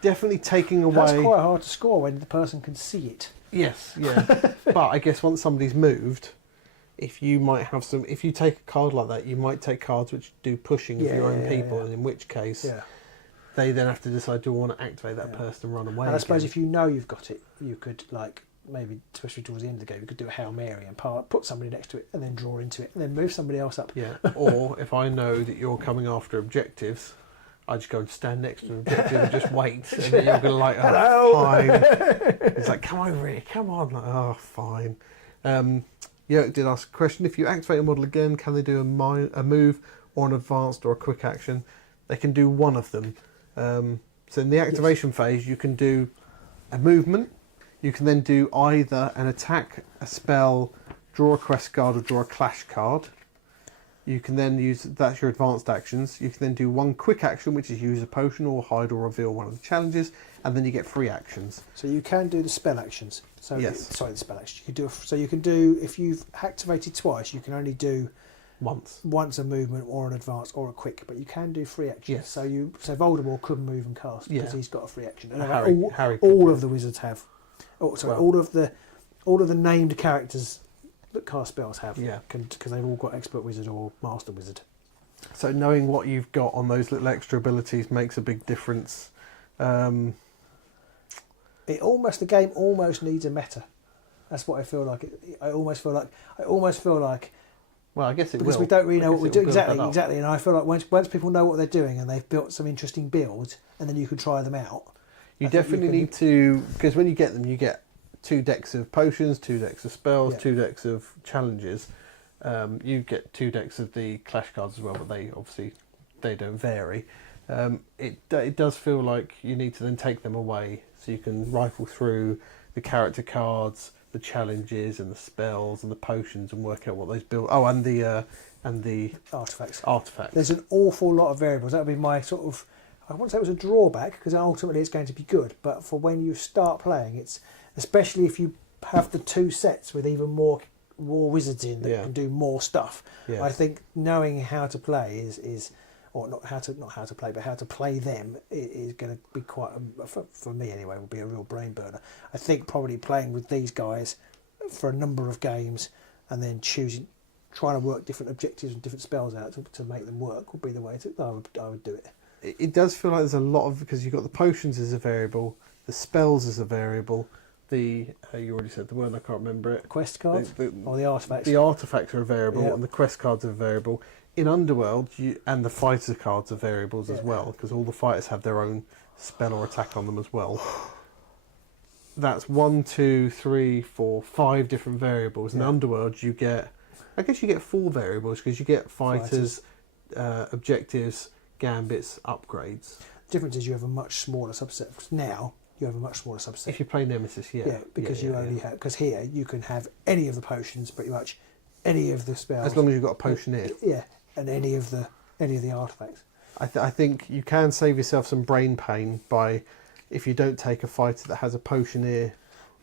definitely taking away. That's quite hard to score when the person can see it. Yes, yeah. But I guess once somebody's moved, if you take a card like that, you might take cards which do pushing of your own people, and in which case they then have to decide, do I want to activate that person and run away? And I suppose if you know you've got it, you could maybe, especially towards the end of the game, you could do a Hail Mary and put somebody next to it and then draw into it and then move somebody else up. Yeah. Or if I know that you're coming after objectives, I just go and stand next to an objective and just wait, and then you're going to like, oh, fine. It's like, come over here, come on. Like, oh, fine. Jörg did ask a question. If you activate a model again, can they do a move or an advanced or a quick action? They can do one of them. So in the activation phase, you can do a movement. You can then do either an attack, a spell, draw a quest card, or draw a clash card. You can then use, that's your advanced actions. You can then do one quick action, which is use a potion or hide or reveal one of the challenges, and then you get 3 actions. So you can do the spell actions. So yes. Sorry, the spell actions. You can do so you can do, if you've activated twice, you can only do once a movement or an advance or a quick, but you can do 3 actions. Yes. So Voldemort couldn't move and cast because he's got a 3 action. And Harry all of the wizards have. Oh, sorry, Well, all of the named characters that cast spells have. Yeah. Because they've all got expert wizard or master wizard. So knowing what you've got on those little extra abilities makes a big difference. The game almost needs a meta. That's what I feel like. I almost feel like. Well, I guess it because will. we don't really know what we do exactly. And I feel like once people know what they're doing and they've built some interesting builds, and then you can try them out. You definitely need to, because when you get them, you get 2 decks of potions, 2 decks of spells, 2 decks of challenges. You get 2 decks of the clash cards as well, but they don't vary. It does feel like you need to then take them away so you can rifle through the character cards, the challenges and the spells and the potions and work out what those build. Oh, and the artifacts. There's an awful lot of variables. That would be my sort of, I wouldn't say it was a drawback because ultimately it's going to be good, but for when you start playing, it's especially if you have the 2 sets with even more wizards in that can do more stuff. Yes. I think knowing how to play is or not how to play, but how to play them is going to be quite, for me anyway, will be a real brain burner. I think probably playing with these guys for a number of games and then trying to work different objectives and different spells out to make them work would be the way I would do it. It does feel like there's a lot of, because you've got the potions as a variable, the spells as a variable, you already said the word, I can't remember it. Quest cards or the artifacts? The artifacts are a variable and the quest cards are a variable. In Underworld, and the fighter cards are variables as well, because all the fighters have their own spell or attack on them as well. That's 1, 2, 3, 4, 5 different variables. In Underworld, you get 4 variables because you get fighters, objectives, gambits, upgrades. The difference is you have a much smaller subset. Because now you have a much smaller subset. If you play Nemesis, because you only have, because here you can have any of the potions, pretty much any of the spells, as long as you've got a potioneer. And any of the artifacts. I think you can save yourself some brain pain by, if you don't take a fighter that has a potioneer,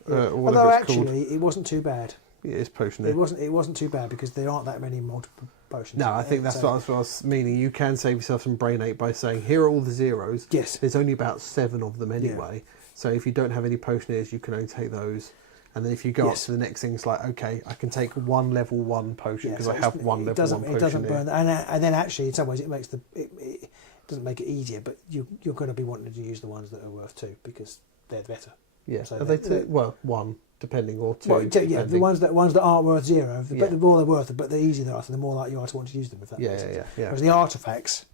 or whatever although it's actually called. it wasn't too bad. It is potioneer. It wasn't too bad because there aren't that many multiple potions. No, I think that's what I was meaning. You can save yourself some brain ache by saying, here are all the zeros. Yes. There's only about 7 of them anyway. So if you don't have any potioneers, you can only take those. And then if you go up to the next thing, it's like, okay, I can take 1 level 1 potion because I have 1 level 1 potion. It doesn't burn, and then actually in some ways it doesn't make it easier, but you're going to be wanting to use the ones that are worth 2 because they're better. Yeah, so are they 2? Well, 1 depending, or 2. Well, yeah, the ones that aren't worth 0, Yeah. the more they're worth, but the easier they are, the more likely you are to want to use them. If that makes sense. Yeah. Whereas the artifacts,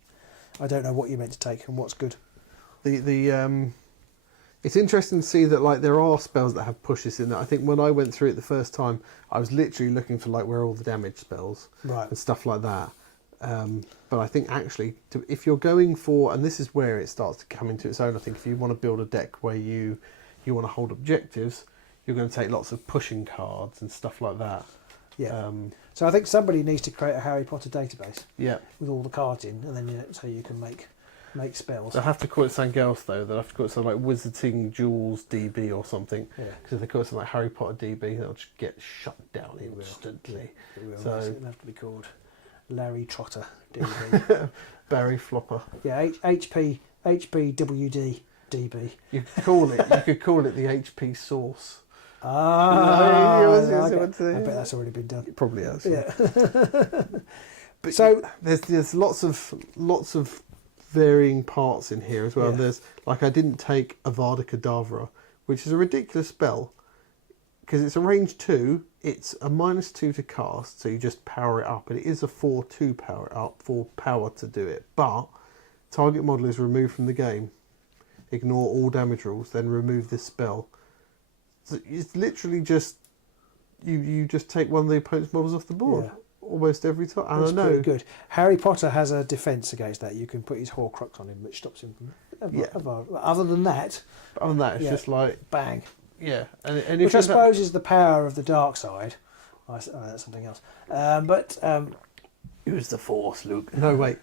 I don't know what you're meant to take and what's good. It's interesting to see that like there are spells that have pushes in there. I think when I went through it the first time, I was literally looking for like where are all the damage spells and stuff like that. But I think actually, if you're going for, and this is where it starts to come into its own, I think if you want to build a deck where you want to hold objectives, you're going to take lots of pushing cards and stuff like that. Yeah. So I think somebody needs to create a Harry Potter database. Yeah. With all the cards in, and then so you can make spells. They'll have to call it something else though. They'll have to call it something like Wizarding Duels DB or something. Yeah. Because if they call it something like Harry Potter DB, they'll just get shut down instantly. It will. So It'll have to be called Larry Trotter DB. Barry Flopper. Yeah, HPWD DB. You could call it the HP Source. I bet that's already been done. It probably has. Yeah. But so there's lots of varying parts in here as well. Yeah. There's like I didn't take Avada Kedavra, which is a ridiculous spell because it's a range 2. It's a -2 to cast, so you just power it up, and it is a 4/2 power it up, 4 power to do it. But target model is removed from the game. Ignore all damage rules, then remove this spell. So it's literally just you just take one of the opponent's models off the board. Yeah. Almost every time. And That's I know. pretty good. Harry Potter has a defence against that. You can put his Horcrux on him, which stops him from... Yeah. Other than that... Other than that, it's just like... Bang. Yeah. And if Which I suppose is the power of the dark side. Oh, that's something else. Use the Force, Luke. No, wait.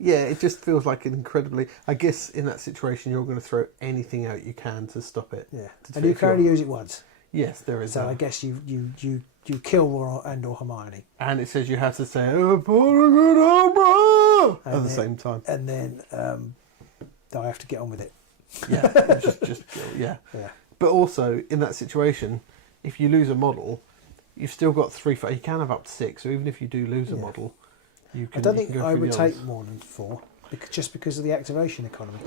Yeah, it just feels like an incredibly... I guess in that situation, you're going to throw anything out you can to stop it. Yeah. And you can only use it once. Yes, there is So that. I guess you kill Ron or Hermione. And it says you have to say Abracadabra at the same time. And then I have to get on with it. Yeah, just yeah. Yeah. But also in that situation, if you lose a model, you've still got 3. You can have up to 6. So even if you do lose a model, you can. I don't you think can go I through would the take others. more than 4, just because of the activation economy.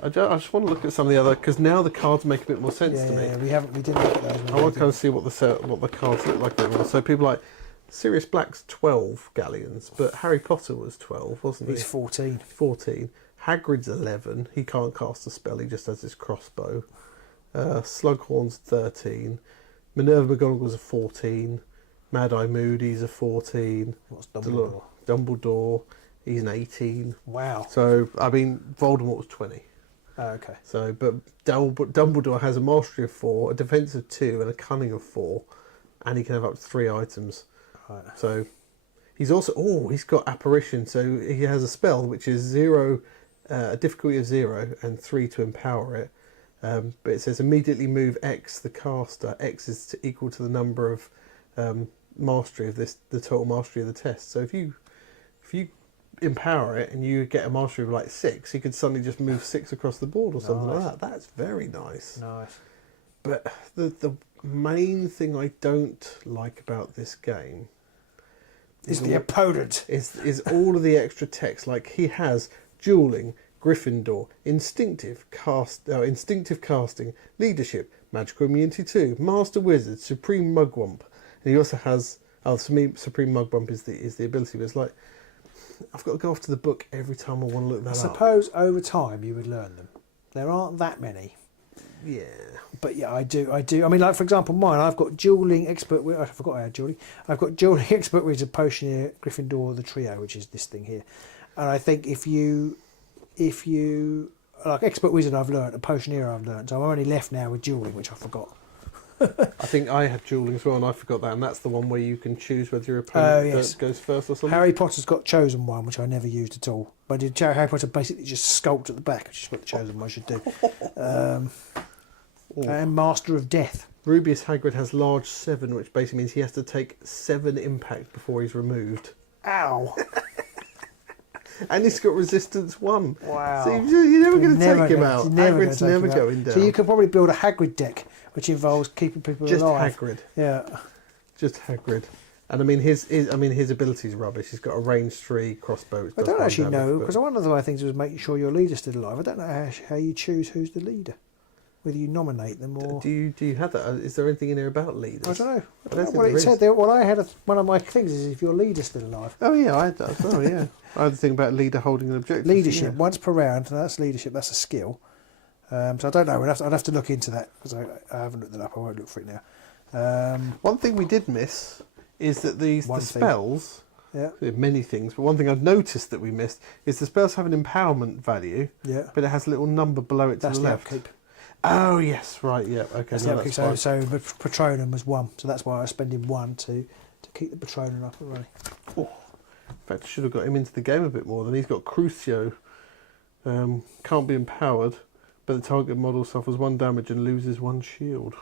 I just want to look at some of the other, because now the cards make a bit more sense to me. Yeah, we didn't look at those. I want to kind of see what the cards look like. So people like Sirius Black's 12 galleons, but Harry Potter was 12, wasn't he? He's 14. 14. Hagrid's 11. He can't cast a spell. He just has his crossbow. Slughorn's 13. Minerva McGonagall's a 14. Mad-Eye Moody's a 14. What's Dumbledore? Dumbledore. He's an 18. Wow. So I mean, Voldemort was 20. Oh, okay. So, but Dumbledore has a mastery of 4, a defense of 2, and a cunning of 4, and he can have up to 3 items. Right. So, he's also he's got apparition. So he has a spell which is 0, a difficulty of 0, and 3 to empower it. But it says immediately move X the caster. X is equal to the number of mastery of the total mastery of the test. So if you empower it and you get a mastery of like 6, you could suddenly just move 6 across the board or something like that. That's very nice. Nice. But the main thing I don't like about this game Is the opponent. is all of the extra text. Like he has dueling, Gryffindor, instinctive casting, leadership, magical immunity 2, master wizard, supreme mugwump, and he also has supreme mugwump is the ability. But it's like, I've got to go off to the book every time I want to look that up. I suppose over time you would learn them. There aren't that many. Yeah. But yeah, I do. I mean, like for example, mine. I've got dueling expert. I forgot I had dueling. I've got dueling expert wizard, potioneer, Gryffindor, the trio, which is this thing here. And I think if you like expert wizard, I've learnt, a potioneer, I've learnt. So I'm only left now with dueling, which I forgot. I think I had dueling as well, and I forgot that. And that's the one where you can choose whether your opponent goes first or something. Harry Potter's got chosen one, which I never used at all. But Harry Potter basically just sculpt at the back, which is what the chosen one should do. And Master of Death. Rubius Hagrid has large 7, which basically means he has to take 7 impact before he's removed. Ow! And he's got resistance 1. Wow. So you're never going to take him out. Hagrid's never him out. going down. So you could probably build a Hagrid deck, which involves keeping people Just alive. Hagrid. Yeah. Just Hagrid. And I mean, his ability's rubbish. He's got a range 3 crossbow. Which I does don't 1 actually damage, know, but- because one of the other things was making sure your leader's still alive. I don't know how you choose who's the leader. Whether you nominate them or... Do you have that? Is there anything in there about leaders? I don't know. I don't think What there it said is. there, what I had, one of my things is if your leader's still alive. Oh yeah, I had that as well, yeah. I had the thing about leader holding an objective. Leadership, Yeah. once per round, that's leadership, that's a skill. So I don't know, I'd have to look into that, because I haven't looked it up, I won't look for it now. One thing we did miss is that the One thing. spells, Yeah, many things, but one thing I've noticed that we missed is the spells have an empowerment value, yeah. but it has a little number below it That's to the the left. upkeep. Oh yes, right, yeah, okay. That's no, the upkeep. that's fine. So Patronum was 1, so that's why I was spending 1 to keep the Patronum up and running. In fact, I should have got him into the game a bit more. Then he's got Crucio. Can't be empowered, but the target model suffers 1 damage and loses 1 shield.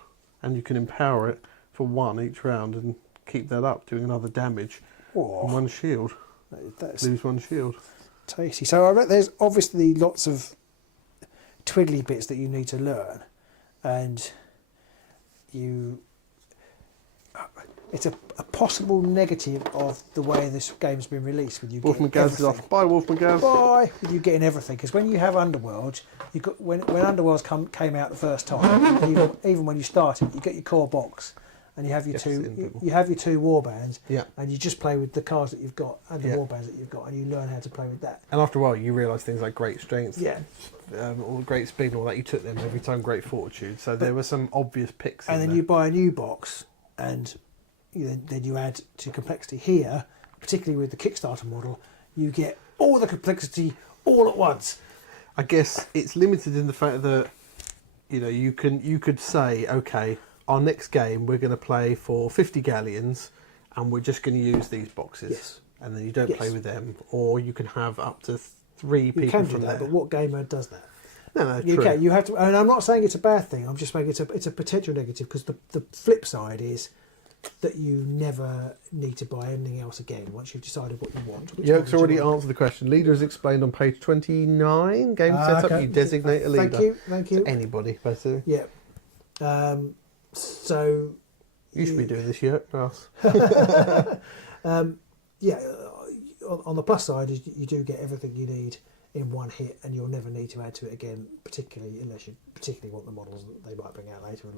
And you can empower it for 1 each round and keep that up, doing another damage and 1 shield. That's Lose 1 shield. tasty. So I bet there's obviously lots of twiddly bits that you need to learn, and it's a possible negative of the way this game's been released with you Wolfman getting Gaz is everything. off. Bye, Wolfman Gaz. Bye, with you getting everything, because when you have Underworlds, you got when Underworlds came out the first time, even when you started, you get your core box, and you have your Yes, two inbuilt. you have your two warbands, Yeah. and you just play with the cards that you've got and the Yeah. warbands that you've got, and you learn how to play with that. And after a while, you realise things like great strength, Yeah. or great speed, and all that. You took them every time. Great fortitude. So there were some obvious picks. And then you buy a new box, and then you add to complexity here, particularly with the Kickstarter model, you get all the complexity all at once. I guess it's limited in the fact that you could say, okay, our next game we're going to play for 50 galleons, and we're just going to use these boxes. Yes. And then you don't Yes. play with them, or you can have up to 3 people You can do from that, there. but what gamer does that? No, You true. can. You have to, and I'm not saying it's a bad thing. I'm just saying it's a potential negative, because the flip side is that you never need to buy anything else again once you've decided what you want. Which Yerk's one would already you want? answered the question. Leader is explained on page 29. Game setup, okay. you designate a leader. Thank you. To anybody, basically. Yeah. So You should be doing this, Yerk. Ross. yeah, on the plus side, is you do get everything you need in one hit, and you'll never need to add to it again, particularly unless you particularly want the models that they might bring out later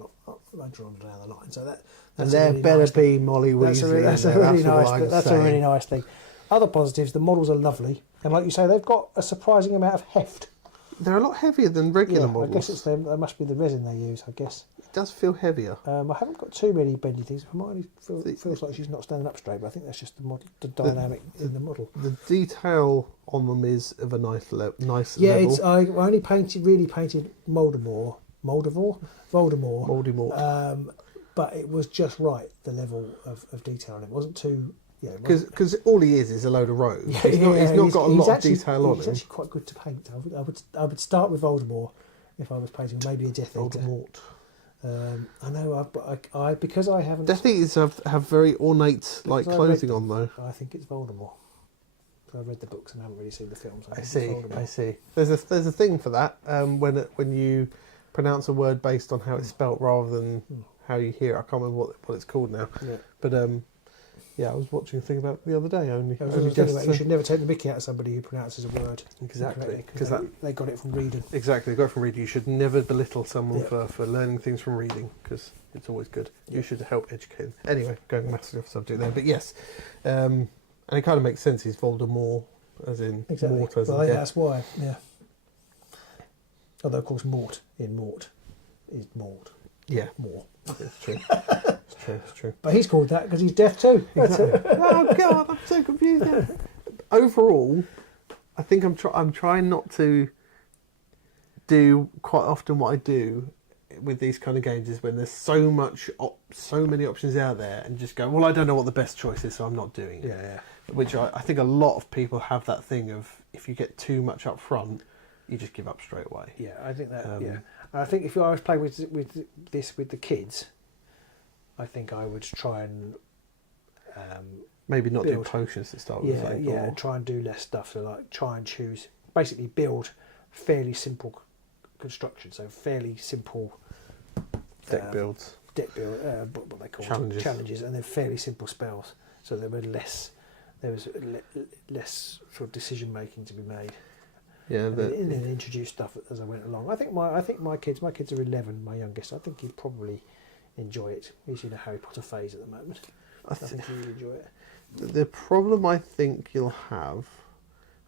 on down the line. So And that's there a really better nice be Molly That's Weasley. that's in a there, really all nice. I'm That's a saying. really nice thing. Other positives: the models are lovely, and like you say, they've got a surprising amount of heft. They're a lot heavier than regular Yeah, models. I guess it's them. That must be the resin they use. I guess. It does feel heavier. I haven't got too many bendy things. Hermione The- feels like she's not standing up straight, but I think that's just the dynamic in the model. The detail on them is of a nice level. Yeah, it's I only really painted Voldemort, but it was just right, the level of detail, and it wasn't too. Yeah, Because all he is a load of rogues. yeah, He's not got a lot of detail on He's him. actually quite good to paint. I would start with Voldemort if I was painting, maybe a Death Eater. Voldemort. I know, I because I haven't. Death Eaters have very ornate Because I read clothing them, on though. I think it's Voldemort. So I've read the books and haven't really seen the films. I think it's see. Voldemort. I see. There's a thing for that when you pronounce a word based on how it's spelt rather than how you hear it. I can't remember what it's called now. Yeah. But yeah, I was watching a thing about it the other day only. I was only thinking just, about you should never take the mickey out of somebody who pronounces a word Exactly, incorrectly, 'cause they got it from reading. Exactly, go from reading. You should never belittle someone Yeah. for learning things from reading, because it's always good. You should help educate them. Anyway, going massively off subject there, but yes, and it kind of makes sense. He's Voldemort, as in Exactly. Mort, as Well, in death. that's why. Yeah. Although, of course, Mort in Mort is Mort. Yeah, More. it's true. It's true. It's true. But he's called that because he's deaf too. Exactly. Oh God, I'm so confused now. Overall, I think I'm trying not to do quite often what I do with these kind of games is when there's so many options out there, and just go, well, I don't know what the best choice is, so I'm not doing it. Yeah. Which I think a lot of people have that thing of, if you get too much up front, you just give up straight away. Yeah, I think that. Um, Yeah, and I think if I was playing with the kids, I think I would try and Maybe not build. do potions to start with. yeah, like, yeah, or- and try and do less stuff. So like try and choose, basically build fairly simple construction. So fairly simple deck builds. deck build, what they call Challenges. and then fairly simple spells. So there was less sort of decision making to be made. Yeah, And then introduce stuff as I went along. I think my kids are 11. My youngest, I think he'd probably enjoy it. He's in a Harry Potter phase at the moment. I think he'll enjoy it. The problem I think you'll have,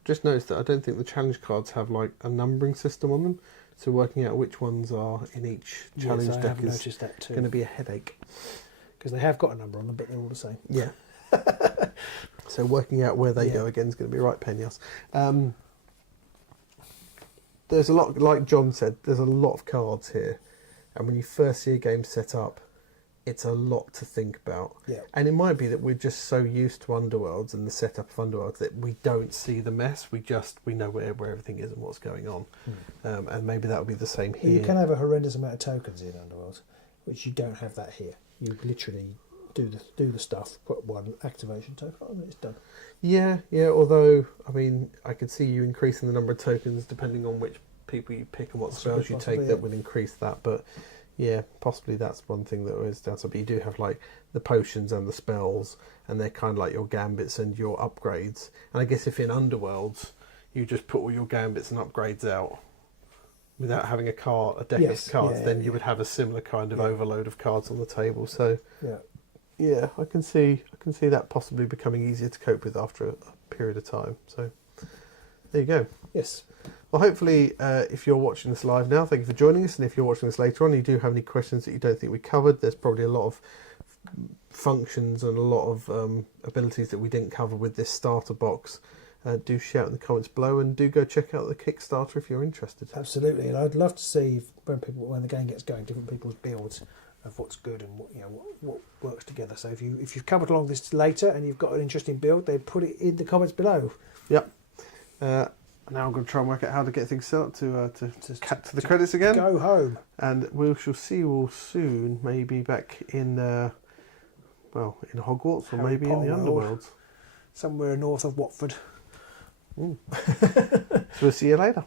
just noticed that I don't think the challenge cards have like a numbering system on them, so working out which ones are in each challenge Yes, I deck have is noticed that too. going to be a headache. Because they have got a number on them, but they're all the same. Yeah. So working out where they Yeah. go again is going to be right pain in the ass. There's a lot, like John said, there's a lot of cards here, and when you first see a game set up, it's a lot to think about. Yeah. And it might be that we're just so used to Underworlds and the setup of Underworlds that we don't see the mess. We know where everything is and what's going on. And maybe that'll be the same here. You can have a horrendous amount of tokens in Underworld, which you don't have that here. You literally do the stuff, put one activation token on, and it's done. Yeah. Although, I mean, I could see you increasing the number of tokens depending on which people you pick and what spells you take that would increase that. But yeah, possibly that's one thing that is downside. But you do have like the potions and the spells, and they're kind of like your gambits and your upgrades. And I guess if in Underworlds you just put all your gambits and upgrades out, without having a deck Yes, of cards, yeah, then you yeah. would have a similar kind of Yeah. overload of cards on the table. So Yeah. yeah, I can see that possibly becoming easier to cope with after a period of time. So there you go. Yes. Well, hopefully, if you're watching this live now, thank you for joining us. And if you're watching this later on, and you do have any questions that you don't think we covered, there's probably a lot of functions and a lot of abilities that we didn't cover with this starter box. Do shout in the comments below, and do go check out the Kickstarter if you're interested. Absolutely, and I'd love to see when the game gets going, different people's builds of what's good and what works together. So if you've covered along this later and you've got an interesting build, then put it in the comments below. Yep. Now I'm going to try and work out how to get things set up to cut to the credits again. Go home. And we shall see you all soon, maybe back in, in Hogwarts, or Harry maybe in Potter the world. Underworld. Somewhere north of Watford. So we'll see you later.